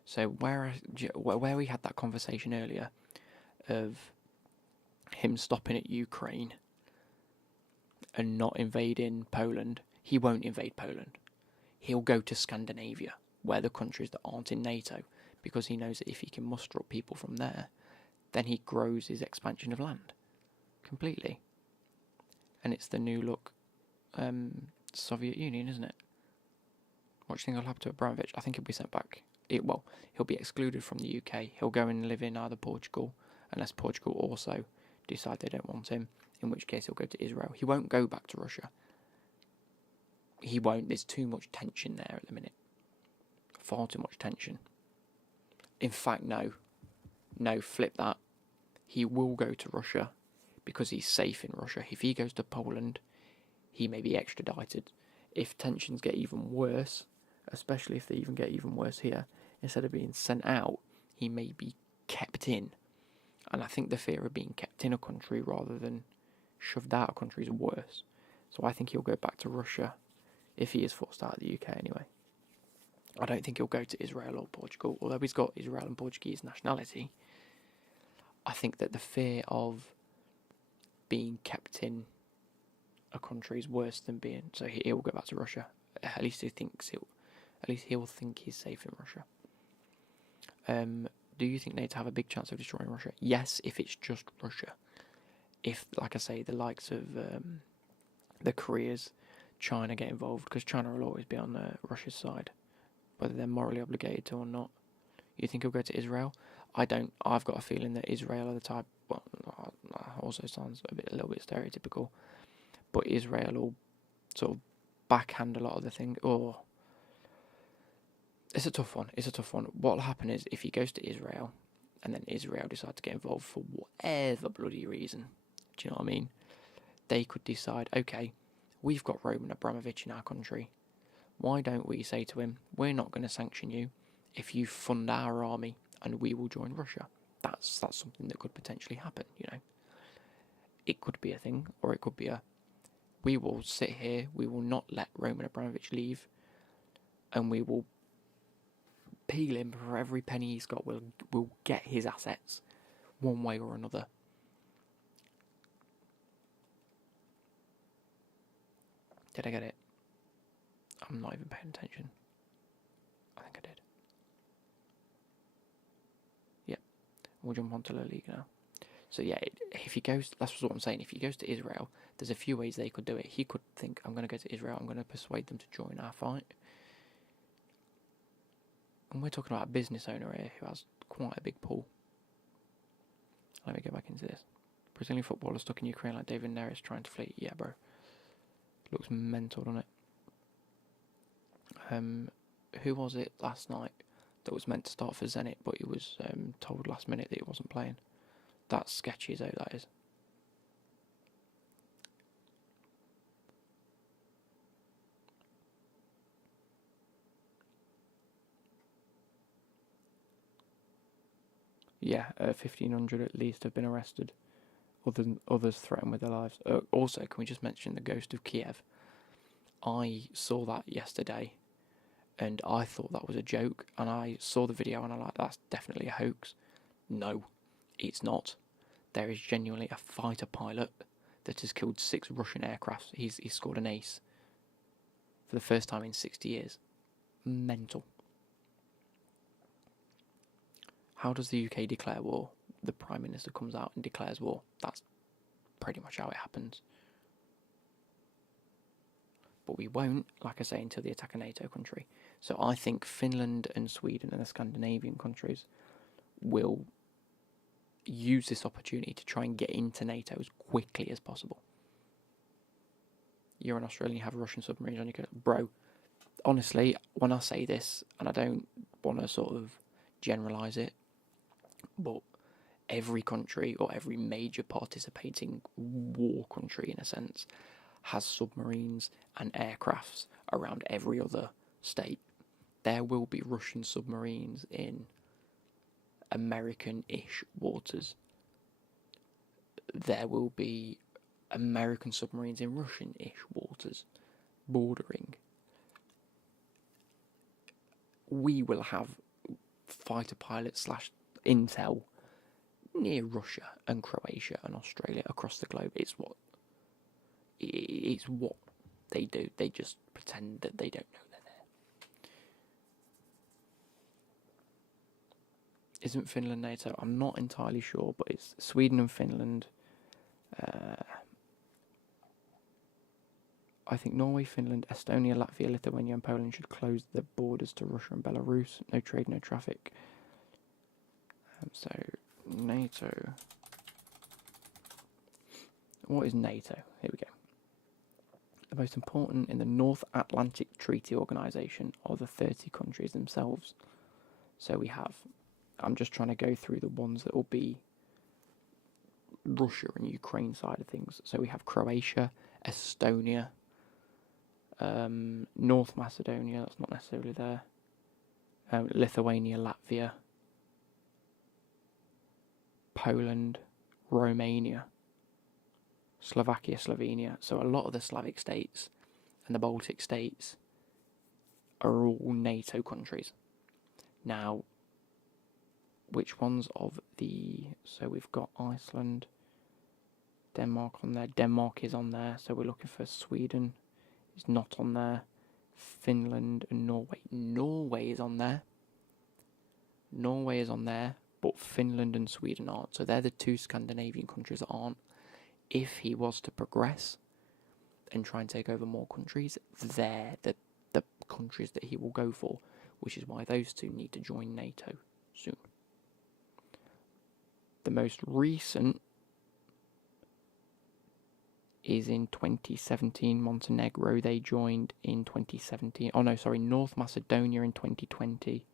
So where we had that conversation earlier of him stopping at Ukraine and not invading Poland, he won't invade Poland. He'll go to Scandinavia, where the countries that aren't in NATO, because he knows that if he can muster up people from there, then he grows his expansion of land completely. And it's the new look Soviet Union, isn't it? What do you think will happen to Abramovich? I think he'll be sent back. He'll be excluded from the UK. He'll go and live in either Portugal, unless Portugal also decide they don't want him, in which case he'll go to Israel. He won't go back to Russia. he won't. There's too much tension there at the minute. Far too much tension. In fact, no. No, flip that. He will go to Russia because he's safe in Russia. If he goes to Poland, he may be extradited. If tensions get even worse, especially if they even get even worse here, instead of being sent out, he may be kept in. And I think the fear of being kept in a country rather than shoved out of a country is worse. So I think he'll go back to Russia if he is forced out of the UK anyway. I don't think he'll go to Israel or Portugal, although he's got Israel and Portuguese nationality. I think that the fear of being kept in a country is worse than being. So he will go back to Russia. At least he thinks he'll think he's safe in Russia. Do you think NATO have a big chance of destroying Russia? Yes, if it's just Russia. If, like I say, the likes of the Koreas, China get involved, because China will always be on Russia's side, whether they're morally obligated to or not. You think he'll go to Israel? I don't. I've got a feeling that Israel are the type. Well, also sounds a little bit stereotypical, but Israel will sort of backhand a lot of the thing. Oh, it's a tough one. What will happen is if he goes to Israel, and then Israel decide to get involved for whatever bloody reason, do you know what I mean? They could decide, okay, we've got Roman Abramovich in our country. Why don't we say to him, we're not going to sanction you if you fund our army and we will join Russia? That's something that could potentially happen, you know. It could be a thing, or it could be we will sit here, we will not let Roman Abramovich leave, and we will peel him for every penny he's got. We'll get his assets one way or another. Did I get it? I'm not even paying attention. I think I did. Yep. We'll jump onto La Liga now. So yeah, if he goes, that's what I'm saying. If he goes to Israel, there's a few ways they could do it. He could think, I'm going to go to Israel, I'm going to persuade them to join our fight. And we're talking about a business owner here who has quite a big pool. Let me go back into this. Brazilian footballer stuck in Ukraine like David Neres trying to flee. Yeah, bro. Looks mental, doesn't it? Who was it last night that was meant to start for Zenit, but he was told last minute that he wasn't playing? That's sketchy as that is. Yeah, 1,500 at least have been arrested. Others threatened with their lives. Also, can we just mention the ghost of Kiev? I saw that yesterday, and I thought that was a joke. And I saw the video, and I'm like, that's definitely a hoax. No, it's not. There is genuinely a fighter pilot that has killed 6 Russian aircrafts. He's scored an ace for the first time in 60 years. Mental. How does the UK declare war? The Prime Minister comes out and declares war. That's pretty much how it happens. But we won't, like I say, until they attack a NATO country. So I think Finland and Sweden and the Scandinavian countries will use this opportunity to try and get into NATO as quickly as possible. You're an Australian, you have Russian submarines on your coast. Bro, honestly, when I say this, and I don't want to sort of generalise it, but every country or every major participating war country, in a sense, has submarines and aircrafts around every other state. There will be Russian submarines in American-ish waters. There will be American submarines in Russian-ish waters, bordering. We will have fighter pilots / intel near Russia and Croatia and Australia across the globe. It's what they do. They just pretend that they don't know they're there. Isn't Finland NATO? I'm not entirely sure, but it's Sweden and Finland. I think Norway, Finland, Estonia, Latvia, Lithuania and Poland should close their borders to Russia and Belarus. No trade, no traffic. So, NATO. What is NATO? Here we go. The most important in the North Atlantic Treaty Organization are the 30 countries themselves. So we have, I'm just trying to go through the ones that will be Russia and Ukraine side of things. So we have Croatia, Estonia, North Macedonia, that's not necessarily there, Lithuania, Latvia, Poland, Romania, Slovakia, Slovenia. So a lot of the Slavic states and the Baltic states are all NATO countries. Now, which ones of the... So we've got Iceland, Denmark on there. Denmark is on there, so we're looking for Sweden. It's not on there. Finland and Norway. Norway is on there. Norway is on there, but Finland and Sweden aren't. So they're the two Scandinavian countries that aren't. If he was to progress and try and take over more countries, they're the countries that he will go for, which is why those two need to join NATO soon. The most recent is in 2017, Montenegro. They joined in 2017. Oh no, sorry, North Macedonia in 2020.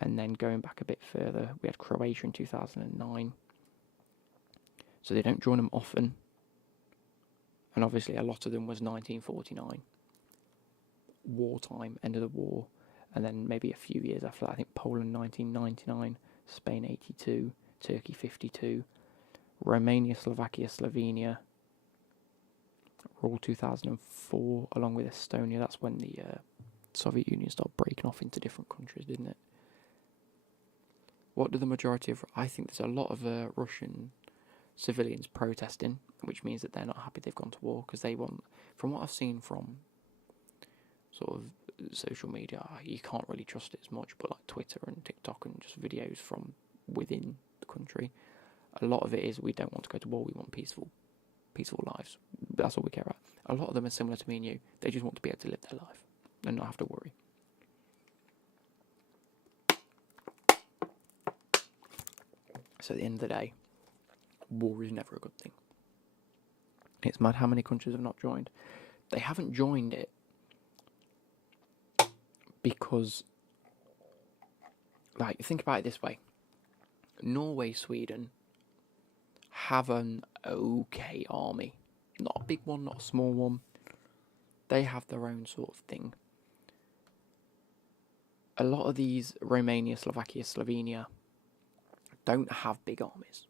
And then going back a bit further, we had Croatia in 2009. So they don't join them often. And obviously a lot of them was 1949. Wartime, end of the war. And then maybe a few years after that, I think Poland 1999, Spain 82, Turkey 52, Romania, Slovakia, Slovenia were all 2004, along with Estonia. That's when the Soviet Union started breaking off into different countries, didn't it? What do the majority of... I think there's a lot of Russian civilians protesting, which means that they're not happy they've gone to war, because they want... From what I've seen from sort of social media, you can't really trust it as much, but like Twitter and TikTok and just videos from within the country, a lot of it is we don't want to go to war, we want peaceful lives. That's all we care about. A lot of them are similar to me and you. They just want to be able to live their life and not have to worry. So at the end of the day, war is never a good thing. It's mad how many countries have not joined. They haven't joined it because, like, think about it this way. Norway, Sweden have an okay army. Not a big one, not a small one. They have their own sort of thing. A lot of these, Romania, Slovakia, Slovenia, don't have big armies.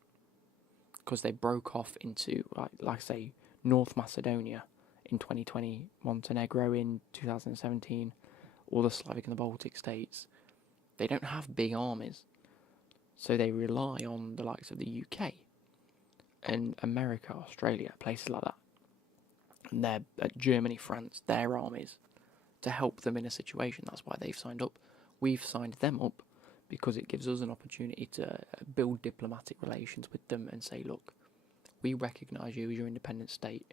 Because they broke off into, like I say, North Macedonia in 2020, Montenegro in 2017, all the Slavic and the Baltic states. They don't have big armies. So they rely on the likes of the UK and America, Australia, places like that. And they're Germany, France, their armies to help them in a situation. That's why they've signed up. We've signed them up because it gives us an opportunity to build diplomatic relations with them and say, look, we recognise you as your independent state,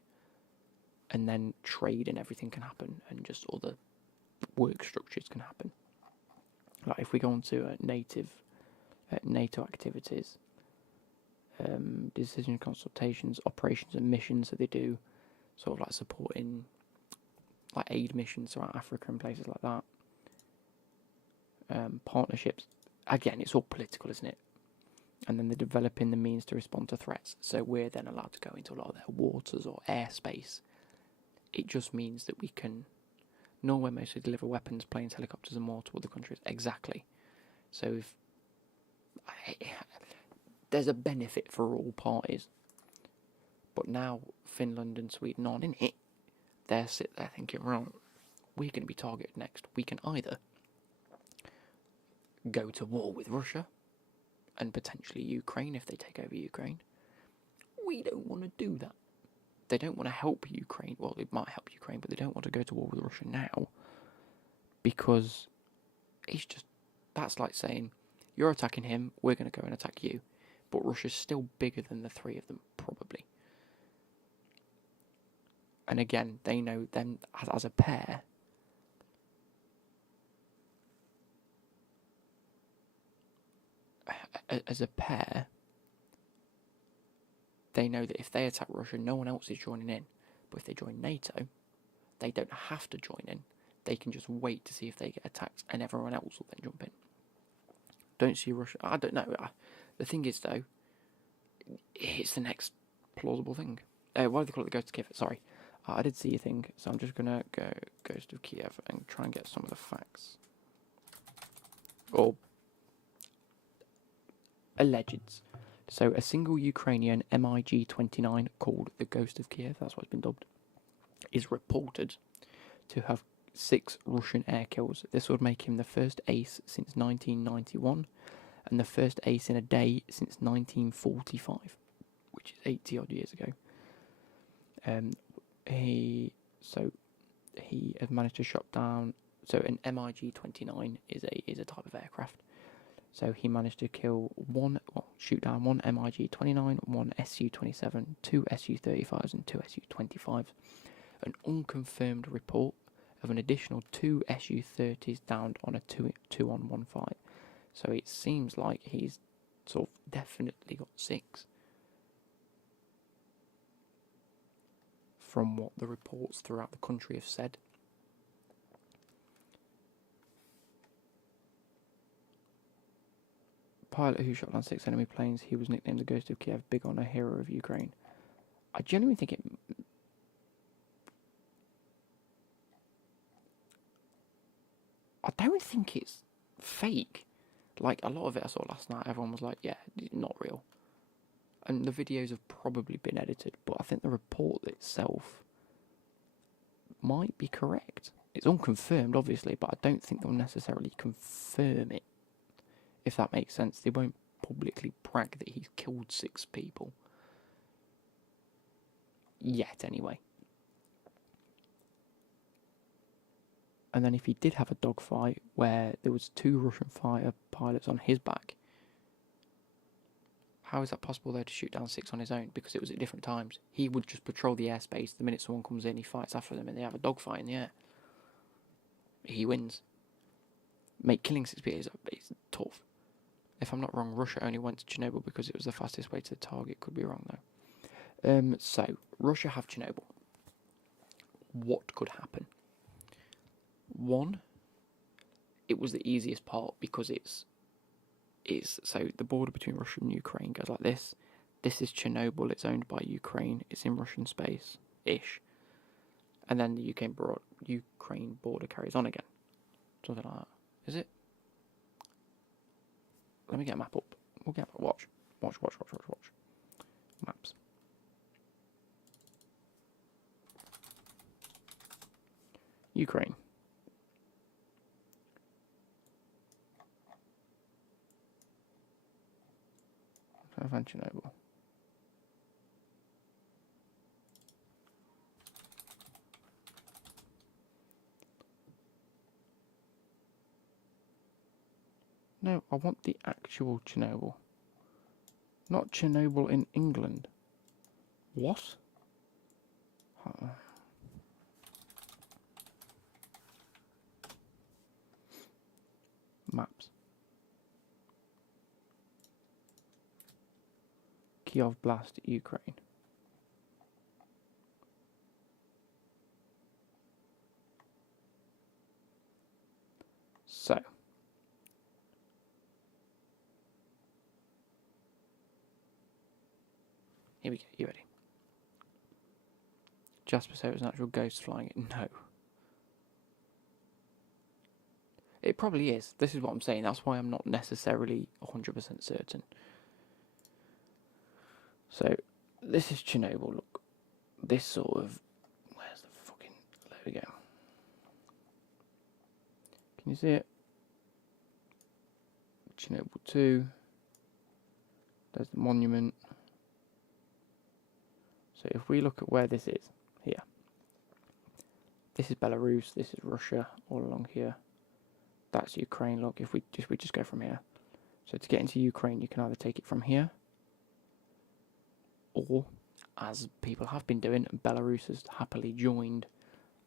and then trade and everything can happen, and just other work structures can happen. Like if we go on to NATO activities, decision consultations, operations and missions that they do, sort of like supporting like aid missions throughout Africa and places like that. Partnerships, again, it's all political, isn't it? And then they're developing the means to respond to threats. So we're then allowed to go into a lot of their waters or airspace. It just means that we can... Norway mostly deliver weapons, planes, helicopters and more to other countries. Exactly. So if... there's a benefit for all parties. But now Finland and Sweden aren't in it. They're sitting there thinking, right, we're going to be targeted next. We can either go to war with Russia and potentially Ukraine if they take over Ukraine. We don't want to do that. They don't want to help Ukraine. Well, it might help Ukraine, but they don't want to go to war with Russia now because it's just... That's like saying, you're attacking him, we're going to go and attack you. But Russia's still bigger than the three of them, probably. And again, they know them as a pair. As a pair, they know that if they attack Russia, no one else is joining in. But if they join NATO, they don't have to join in. They can just wait to see if they get attacked, and everyone else will then jump in. Don't see Russia. I don't know. The thing is, though, it's the next plausible thing. Why do they call it the Ghost of Kiev? Sorry. I did see a thing, so I'm just going to go Ghost of Kiev and try and get some of the facts. Or alleged. So a single Ukrainian MiG-29 called the Ghost of Kiev, that's what it's been dubbed, is reported to have 6 Russian air kills. This would make him the first ace since 1991 and the first ace in a day since 1945, which is 80 odd years ago. He has managed to shot down. So an MiG-29 is a type of aircraft. So he managed to shoot down one MiG-29, one Su-27, 2 Su-35s and 2 Su-25s. An unconfirmed report of an additional 2 Su-30s downed on a 2-on-1 fight. So it seems like he's sort of definitely got 6. From what the reports throughout the country have said. Pilot who shot down 6 enemy planes, he was nicknamed the Ghost of Kiev, big on a hero of Ukraine. I genuinely think I don't think it's fake. Like, a lot of it I saw last night, everyone was like, yeah, not real. And the videos have probably been edited, but I think the report itself might be correct. It's unconfirmed, obviously, but I don't think they'll necessarily confirm it. If that makes sense. They won't publicly brag that he's killed 6 people. Yet, anyway. And then if he did have a dogfight where there was 2 Russian fighter pilots on his back, how is that possible there to shoot down 6 on his own? Because it was at different times. He would just patrol the airspace. The minute someone comes in, he fights after them and they have a dogfight in the air. He wins. Mate, killing 6 people is tough. If I'm not wrong, Russia only went to Chernobyl because it was the fastest way to the target. Could be wrong, though. So, Russia have Chernobyl. What could happen? 1, it was the easiest part because it's so the border between Russia and Ukraine goes like this. This is Chernobyl. It's owned by Ukraine. It's in Russian space-ish. And then the Ukraine border carries on again. Something like that. Is it? Let me get a map up. We'll get watch. Maps. Ukraine. Chernobyl. No, I want the actual Chernobyl. Not Chernobyl in England. What? Maps. Kiev Blast, Ukraine. So. Here we go, you ready? Jasper said it was an actual ghost flying it. No. It probably is. This is what I'm saying. That's why I'm not necessarily 100% certain. So, this is Chernobyl, look. This sort of... Where's the fucking... There we go. Can you see it? Chernobyl 2. There's the monument. So if we look at where this is, here. This is Belarus, this is Russia, all along here. That's Ukraine, look, if we just go from here. So to get into Ukraine, you can either take it from here, or, as people have been doing, Belarus has happily joined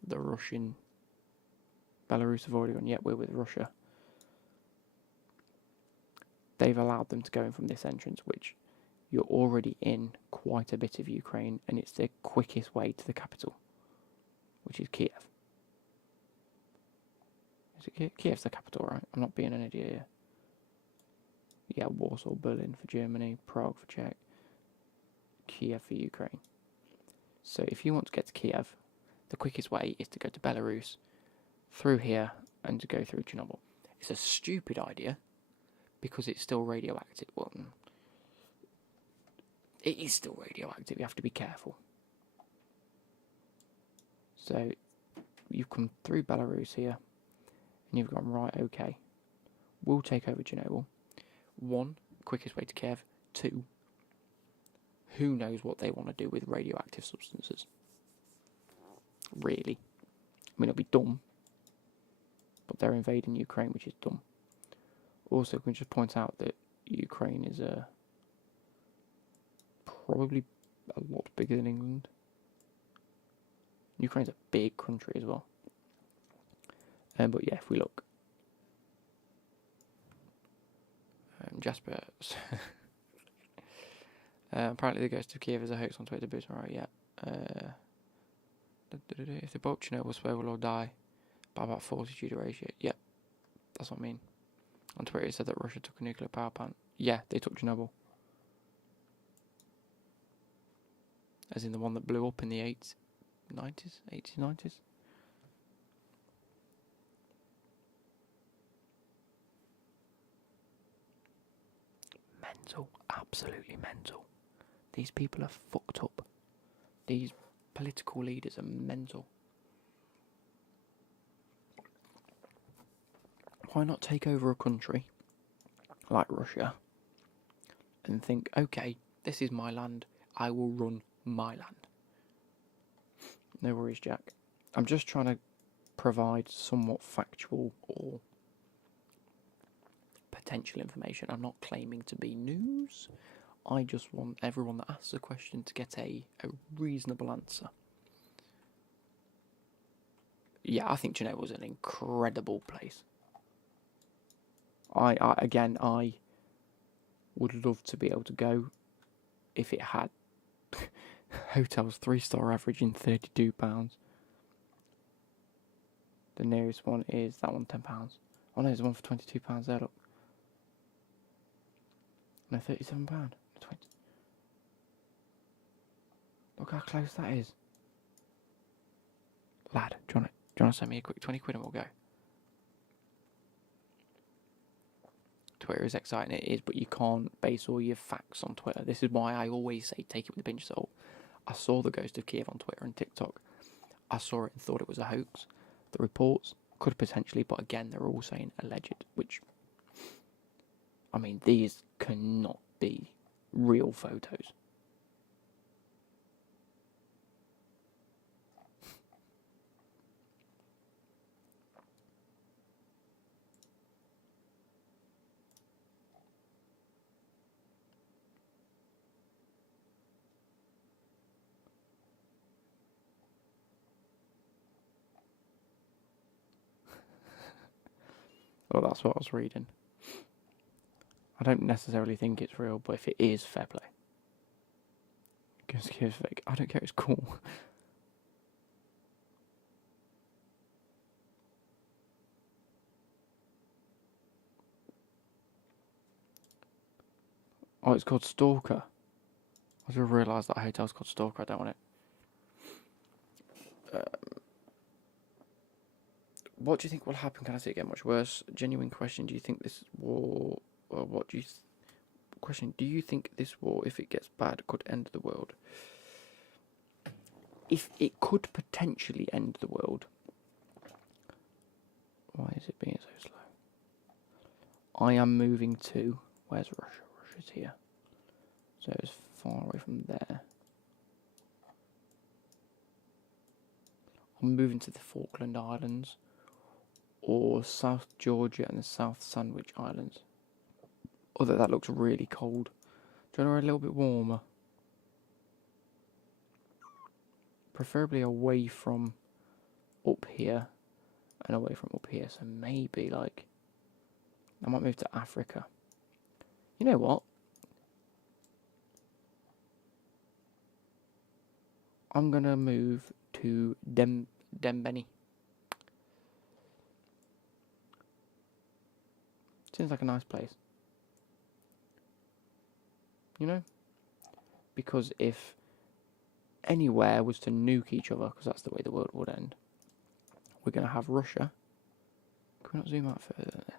the Russian... Belarus have already gone, yeah, we're with Russia. They've allowed them to go in from this entrance, which you're already in quite a bit of Ukraine, and it's the quickest way to the capital, which is Kiev. Is it Kiev's the capital, right? I'm not being an idiot here. Yeah, Warsaw, Berlin for Germany, Prague for Czech, Kiev for Ukraine. So if you want to get to Kiev, the quickest way is to go to Belarus, through here, and to go through Chernobyl. It's a stupid idea, because it's still radioactive. Well, it is still radioactive, you have to be careful. So, you've come through Belarus here, and you've gone, right, okay, we'll take over Chernobyl. 1, quickest way to Kiev. 2, who knows what they want to do with radioactive substances? Really. I mean, it'll be dumb, but they're invading Ukraine, which is dumb. Also, can we just point out that Ukraine is probably a lot bigger than England. Ukraine's a big country as well. But yeah, if we look, Jasper. Apparently, the ghost of Kiev is a hoax on Twitter. Boost, right? Yeah. If the boat Chernobyl will will all die by about 40 due to ratio. Yeah, that's what I mean. On Twitter, it said that Russia took a nuclear power plant. Yeah, they took Chernobyl. As in the one that blew up in the 80s, 90s? Mental. Absolutely mental. These people are fucked up. These political leaders are mental. Why not take over a country like Russia and think, okay, this is my land, I will run my land. No worries, Jack. I'm just trying to provide somewhat factual or potential information. I'm not claiming to be news. I just want everyone that asks a question to get a reasonable answer. Yeah, I think Chernobyl is an incredible place. I would love to be able to go if it had hotels 3-star averaging £32. The nearest one is that one, £10. Oh no, there's one for £22 there, look. No, £37. 20. Look how close that is. Lad, do you want to send me a quick 20 quid and we'll go? Twitter is exciting, it is, but you can't base all your facts on Twitter. This is why I always say take it with a pinch of salt. I saw the ghost of Kiev on Twitter and TikTok. I saw it and thought it was a hoax. The reports could potentially, but again, they're all saying alleged, which, I mean, these cannot be real photos. Well, that's what I was reading. I don't necessarily think it's real, but if it is, fair play. Because Kiev's fake. I don't care, it's cool. Oh, it's called Stalker. I just realised that hotel's called Stalker. I don't want it. What do you think will happen? Can I see it get much worse? Genuine question. Do you think this war... Or what do you... Question. Do you think this war, if it gets bad, could end the world? If it could potentially end the world... Why is it being so slow? I am moving to... Where's Russia? Russia's here. So it's far away from there. I'm moving to the Falkland Islands. Or South Georgia and the South Sandwich Islands. Although that looks really cold. Do you want to a little bit warmer? Preferably away from up here and away from up here. So maybe like I might move to Africa. You know what? I'm going to move to Dembeni. Seems like a nice place. You know? Because if anywhere was to nuke each other, because that's the way the world would end, we're going to have Russia. Can we not zoom out further than this?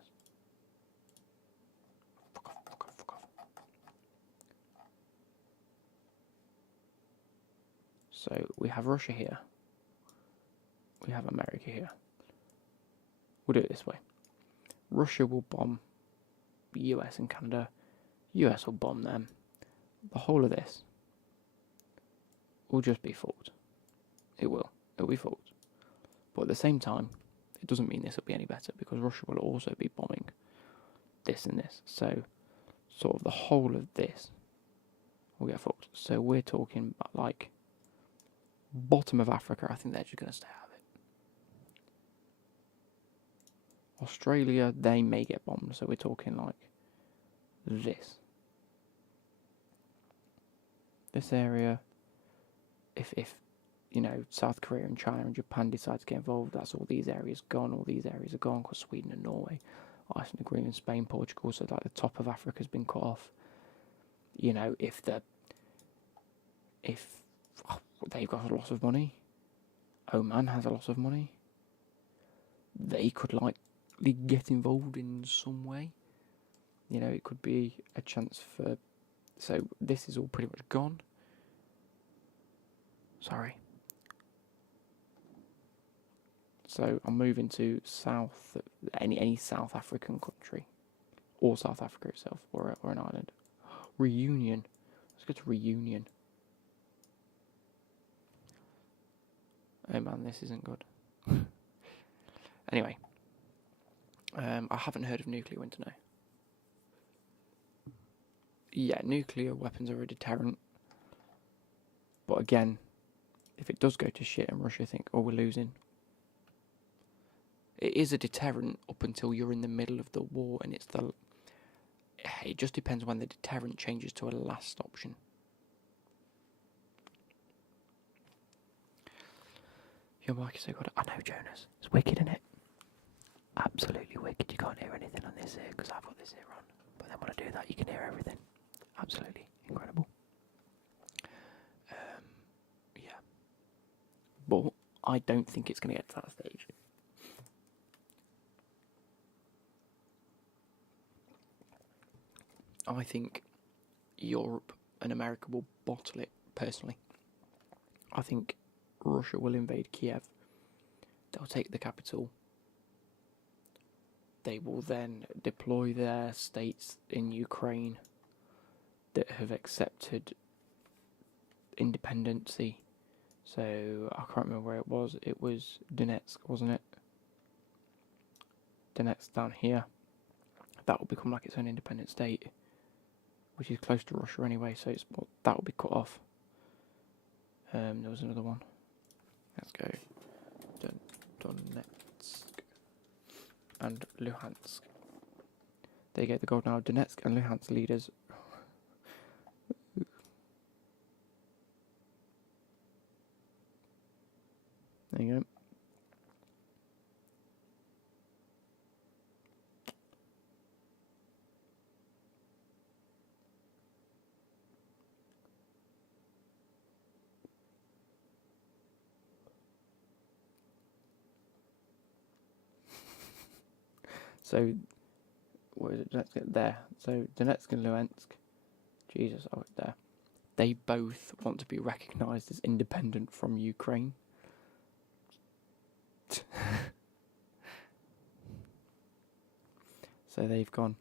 Fuck off, fuck off, fuck off. So we have Russia here. We have America here. We'll do it this way. Russia will bomb the US and Canada. US will bomb them. The whole of this will just be fucked. It will. It'll be fucked. But at the same time, it doesn't mean this will be any better, because Russia will also be bombing this and this. So, sort of the whole of this will get fucked. So we're talking about, like, bottom of Africa. I think they're just going to stay out of it. Australia, they may get bombed. So we're talking like this. This area, if you know, South Korea and China and Japan decide to get involved, that's all these areas gone. All these areas are gone, because Sweden and Norway, Iceland, Greenland, Spain, Portugal, so like the top of Africa has been cut off. You know, if they've got a lot of money, Oman has a lot of money, they could likely get involved in some way. You know, it could be a chance for. So this is all pretty much gone. Sorry. So I'm moving to South, any South African country, or South Africa itself, or an island. Reunion. Let's go to Reunion. Oh man, this isn't good. Anyway, I haven't heard of nuclear winter now. Yeah, nuclear weapons are a deterrent. But again, if it does go to shit and Russia think, oh, we're losing, it is a deterrent up until you're in the middle of the war, and it just depends when the deterrent changes to a last option. Your mic is so good. I know, Jonas. It's wicked, isn't it? Absolutely wicked. You can't hear anything on this ear because I've got this ear on. But then when I do that, you can hear everything. Absolutely incredible. Yeah. But I don't think it's going to get to that stage. I think Europe and America will bottle it, personally. I think Russia will invade Kiev. They'll take the capital. They will then deploy their states in Ukraine that have accepted independency. So I can't remember where it was. It was Donetsk, wasn't it? Donetsk down here. That will become like its own independent state, which is close to Russia anyway. So that will be cut off. There was another one. Let's go. Donetsk and Luhansk. There you go. The gold now. Donetsk and Luhansk leaders. There you go. So, where is it? Donetsk, there. So, Donetsk and Luhansk. Jesus, oh, there. They both want to be recognised as independent from Ukraine. So they've gone,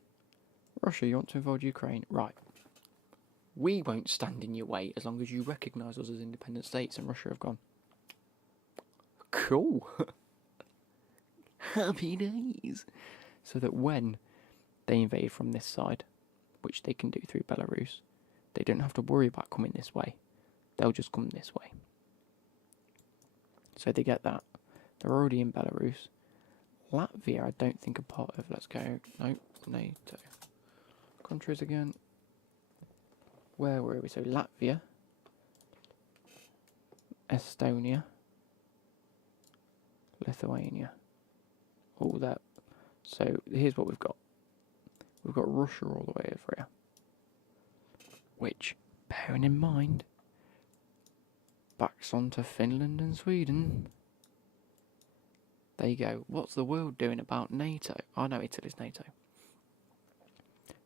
Russia, you want to invade Ukraine? Right. We won't stand in your way as long as you recognise us as independent states. And Russia have gone, cool. Happy days. So that when they invade from this side, which they can do through Belarus, they don't have to worry about coming this way. They'll just come this way. So they get that. They're already in Belarus. Latvia, I don't think, are part of. Let's go. No, NATO. Countries again. Where were we? So Latvia. Estonia, Lithuania, all that. So here's what we've got. We've got Russia all the way over here, which, bearing in mind, backs onto Finland and Sweden. There you go. What's the world doing about NATO? I know Italy's NATO.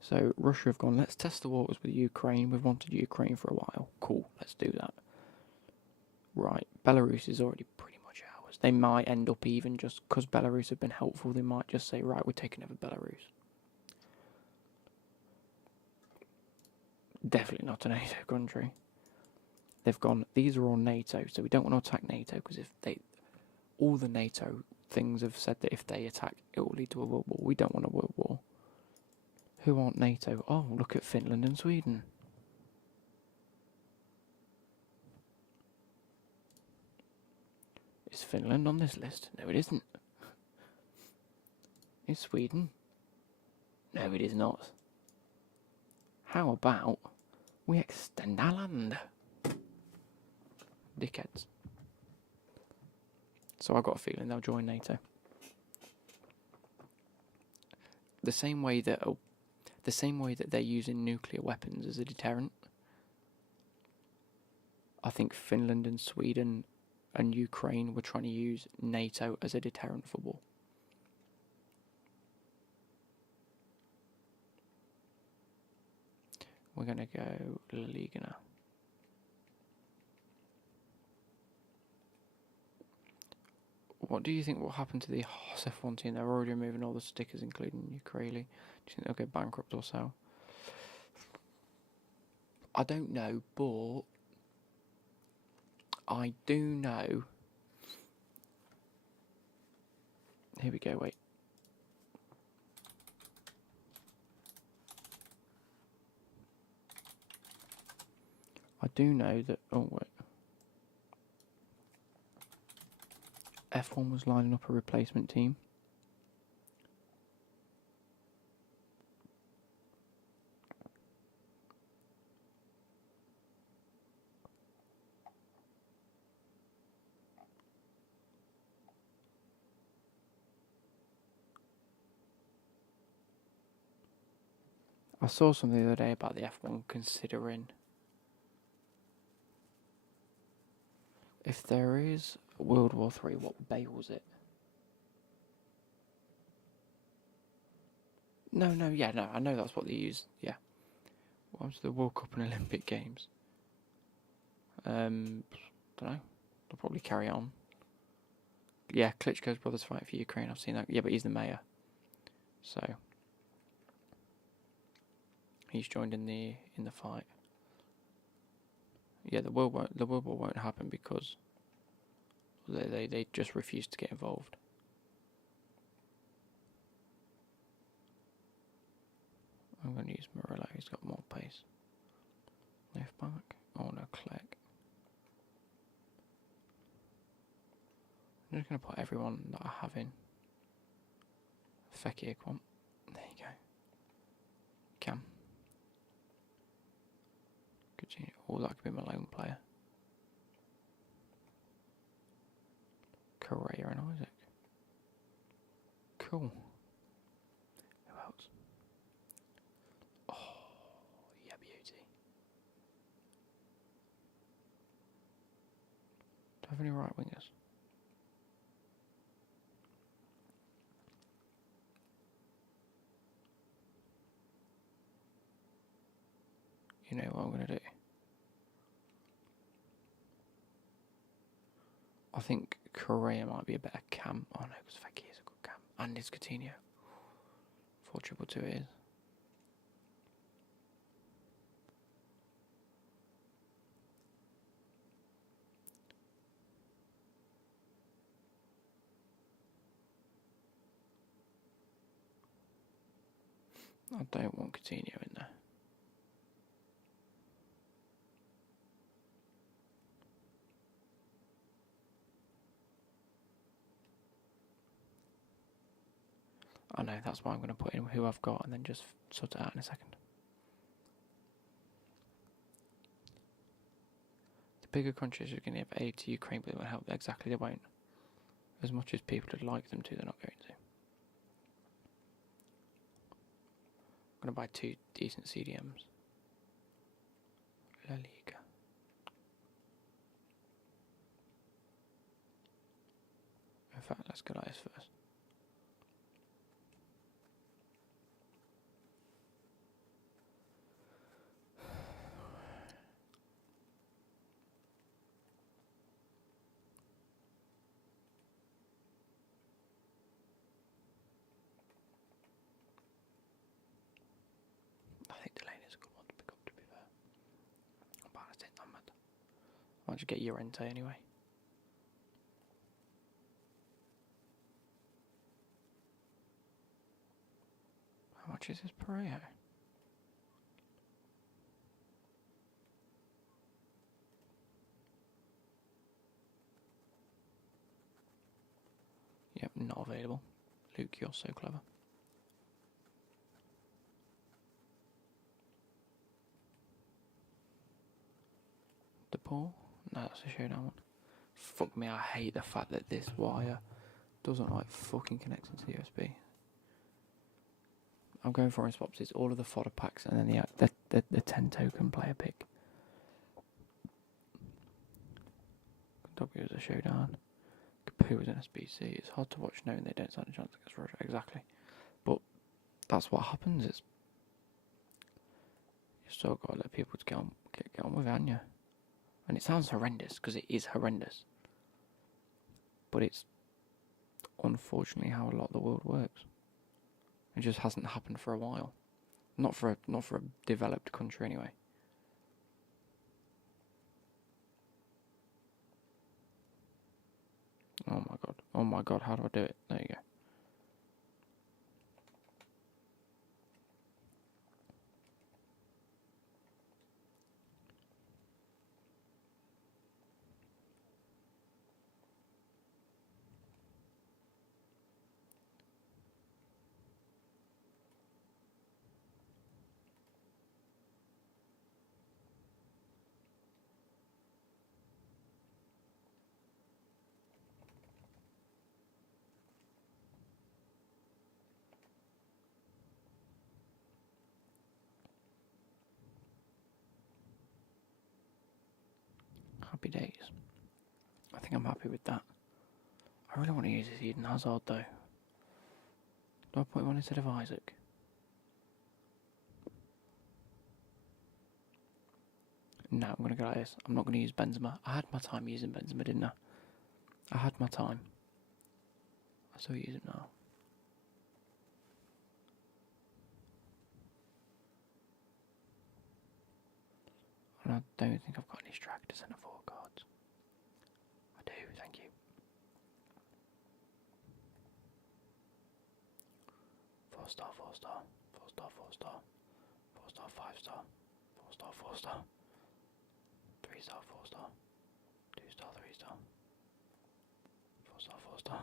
So Russia have gone, let's test the waters with Ukraine. We've wanted Ukraine for a while. Cool, let's do that. Right, Belarus is already pretty much ours. They might end up even just because Belarus have been helpful, they might just say, right, we're taking over Belarus. Definitely not a NATO country. They've gone, these are all NATO, so we don't want to attack NATO because if they, all the NATO things have said that if they attack, it will lead to a world war. We don't want a world war. Who aren't NATO? Oh, look at Finland and Sweden. Is Finland on this list? No, it isn't. Is Sweden? No, it is not. How about we extend our land? Dickheads. So I've got a feeling they'll join NATO. The same way that they're using nuclear weapons as a deterrent. I think Finland and Sweden and Ukraine were trying to use NATO as a deterrent for war. We're going to go La Liga now. What do you think will happen to the Haas F1 team? They're already removing all the stickers, including Ukraine. Do you think they'll go bankrupt or so? I don't know, but I do know. Here we go, wait. I do know that. Oh, wait. F1 was lining up a replacement team. I saw something the other day about the F1 considering if there is World War III, what bails it? No, I know that's what they use. Yeah. What was the World Cup and Olympic Games? Don't know. They'll probably carry on. Yeah, Klitschko's brothers fight for Ukraine. I've seen that. Yeah, but he's the mayor, so he's joined in the fight. Yeah, the World War won't happen because they just refuse to get involved. I'm going to use Murillo. He's got more pace. Left back. Oh no, Clegg. I'm just going to put everyone that I have in. Becky, come on. There you go. Cam. Continue. Oh, that could be my lone player. Correa and Isaac. Cool. Who else? Oh, yeah, beauty. Do I have any right wingers? You know what I'm going to do? I think Correa might be a better cam. Oh no, because Becky is a good cam. And it's Coutinho. 4-2-2 it is. I don't want Coutinho in there. I know, that's why I'm going to put in who I've got and then just sort it out in a second. The bigger countries are going to have aid to Ukraine, but it won't help. Exactly, they won't. As much as people would like them to, they're not going to. I'm going to buy 2 decent CDMs. La Liga. In fact, let's go like this first. I think Delaney is a good one to pick up, to be fair. But I think I'm mad. Why don't you get Llorente anyway? How much is this Pereira? Yep, not available. Luke, you're so clever. DePaul? No, that's a showdown one. Fuck me, I hate the fact that this wire doesn't like fucking connect into the USB. I'm going for swaps. It's all of the fodder packs and then the 10 token player pick. W is a showdown. Capu is an SBC. It's hard to watch knowing they don't stand a chance against Russia. Exactly. But that's what happens. Is you still got to let people get on with it, haven't you? And it sounds horrendous because it is horrendous. But it's unfortunately how a lot of the world works. It just hasn't happened for a while. Not for a developed country anyway. Oh my god. Oh my god, how do I do it? There you go. Happy days. I think I'm happy with that. I really want to use this Eden Hazard though. Do I put him on instead of Isaac? No, I'm going to go like this. I'm not going to use Benzema. I had my time using Benzema, didn't I? I had my time. I still use it now. And I don't think I've got any striker centre forward cards. I do, thank you. 4-star, 4-star, 4-star, 4-star, 4-star, 5-star, 4-star, 4-star, 3-star, 4-star, 2-star, 3-star, 4-star, 4-star.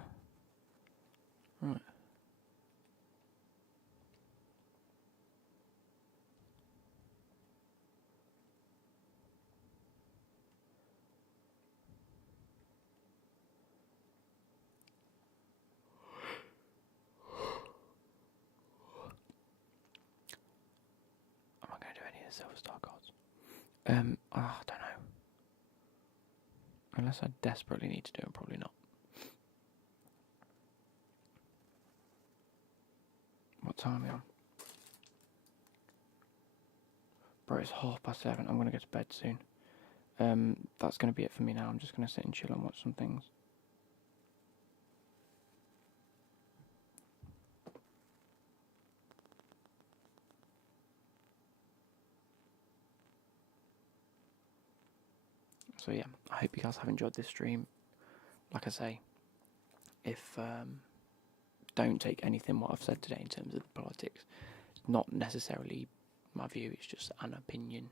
Right. Am I going to do any of the silver star cards? I don't know. Unless I desperately need to do them, probably not. What time are we on? Bro, it's 7:30. I'm going to go to bed soon. That's going to be it for me now. I'm just going to sit and chill and watch some things. So yeah, I hope you guys have enjoyed this stream. Like I say, if don't take anything what I've said today in terms of the politics. It's not necessarily my view. It's just an opinion.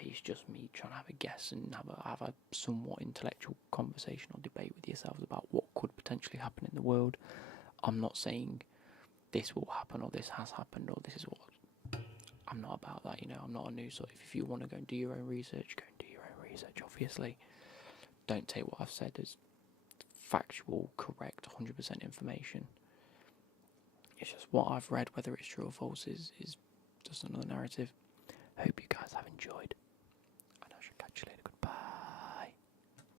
It's just me trying to have a guess and have a somewhat intellectual conversation or debate with yourselves about what could potentially happen in the world. I'm not saying this will happen or this has happened or this is what. I'm not about that, you know. I'm not a news sort. If you want to go and do your own research, go and do your own research, obviously. Don't take what I've said as factual, correct, 100% information. It's just what I've read, whether it's true or false is just another narrative. Hope you guys have enjoyed, and I shall catch you later. Goodbye.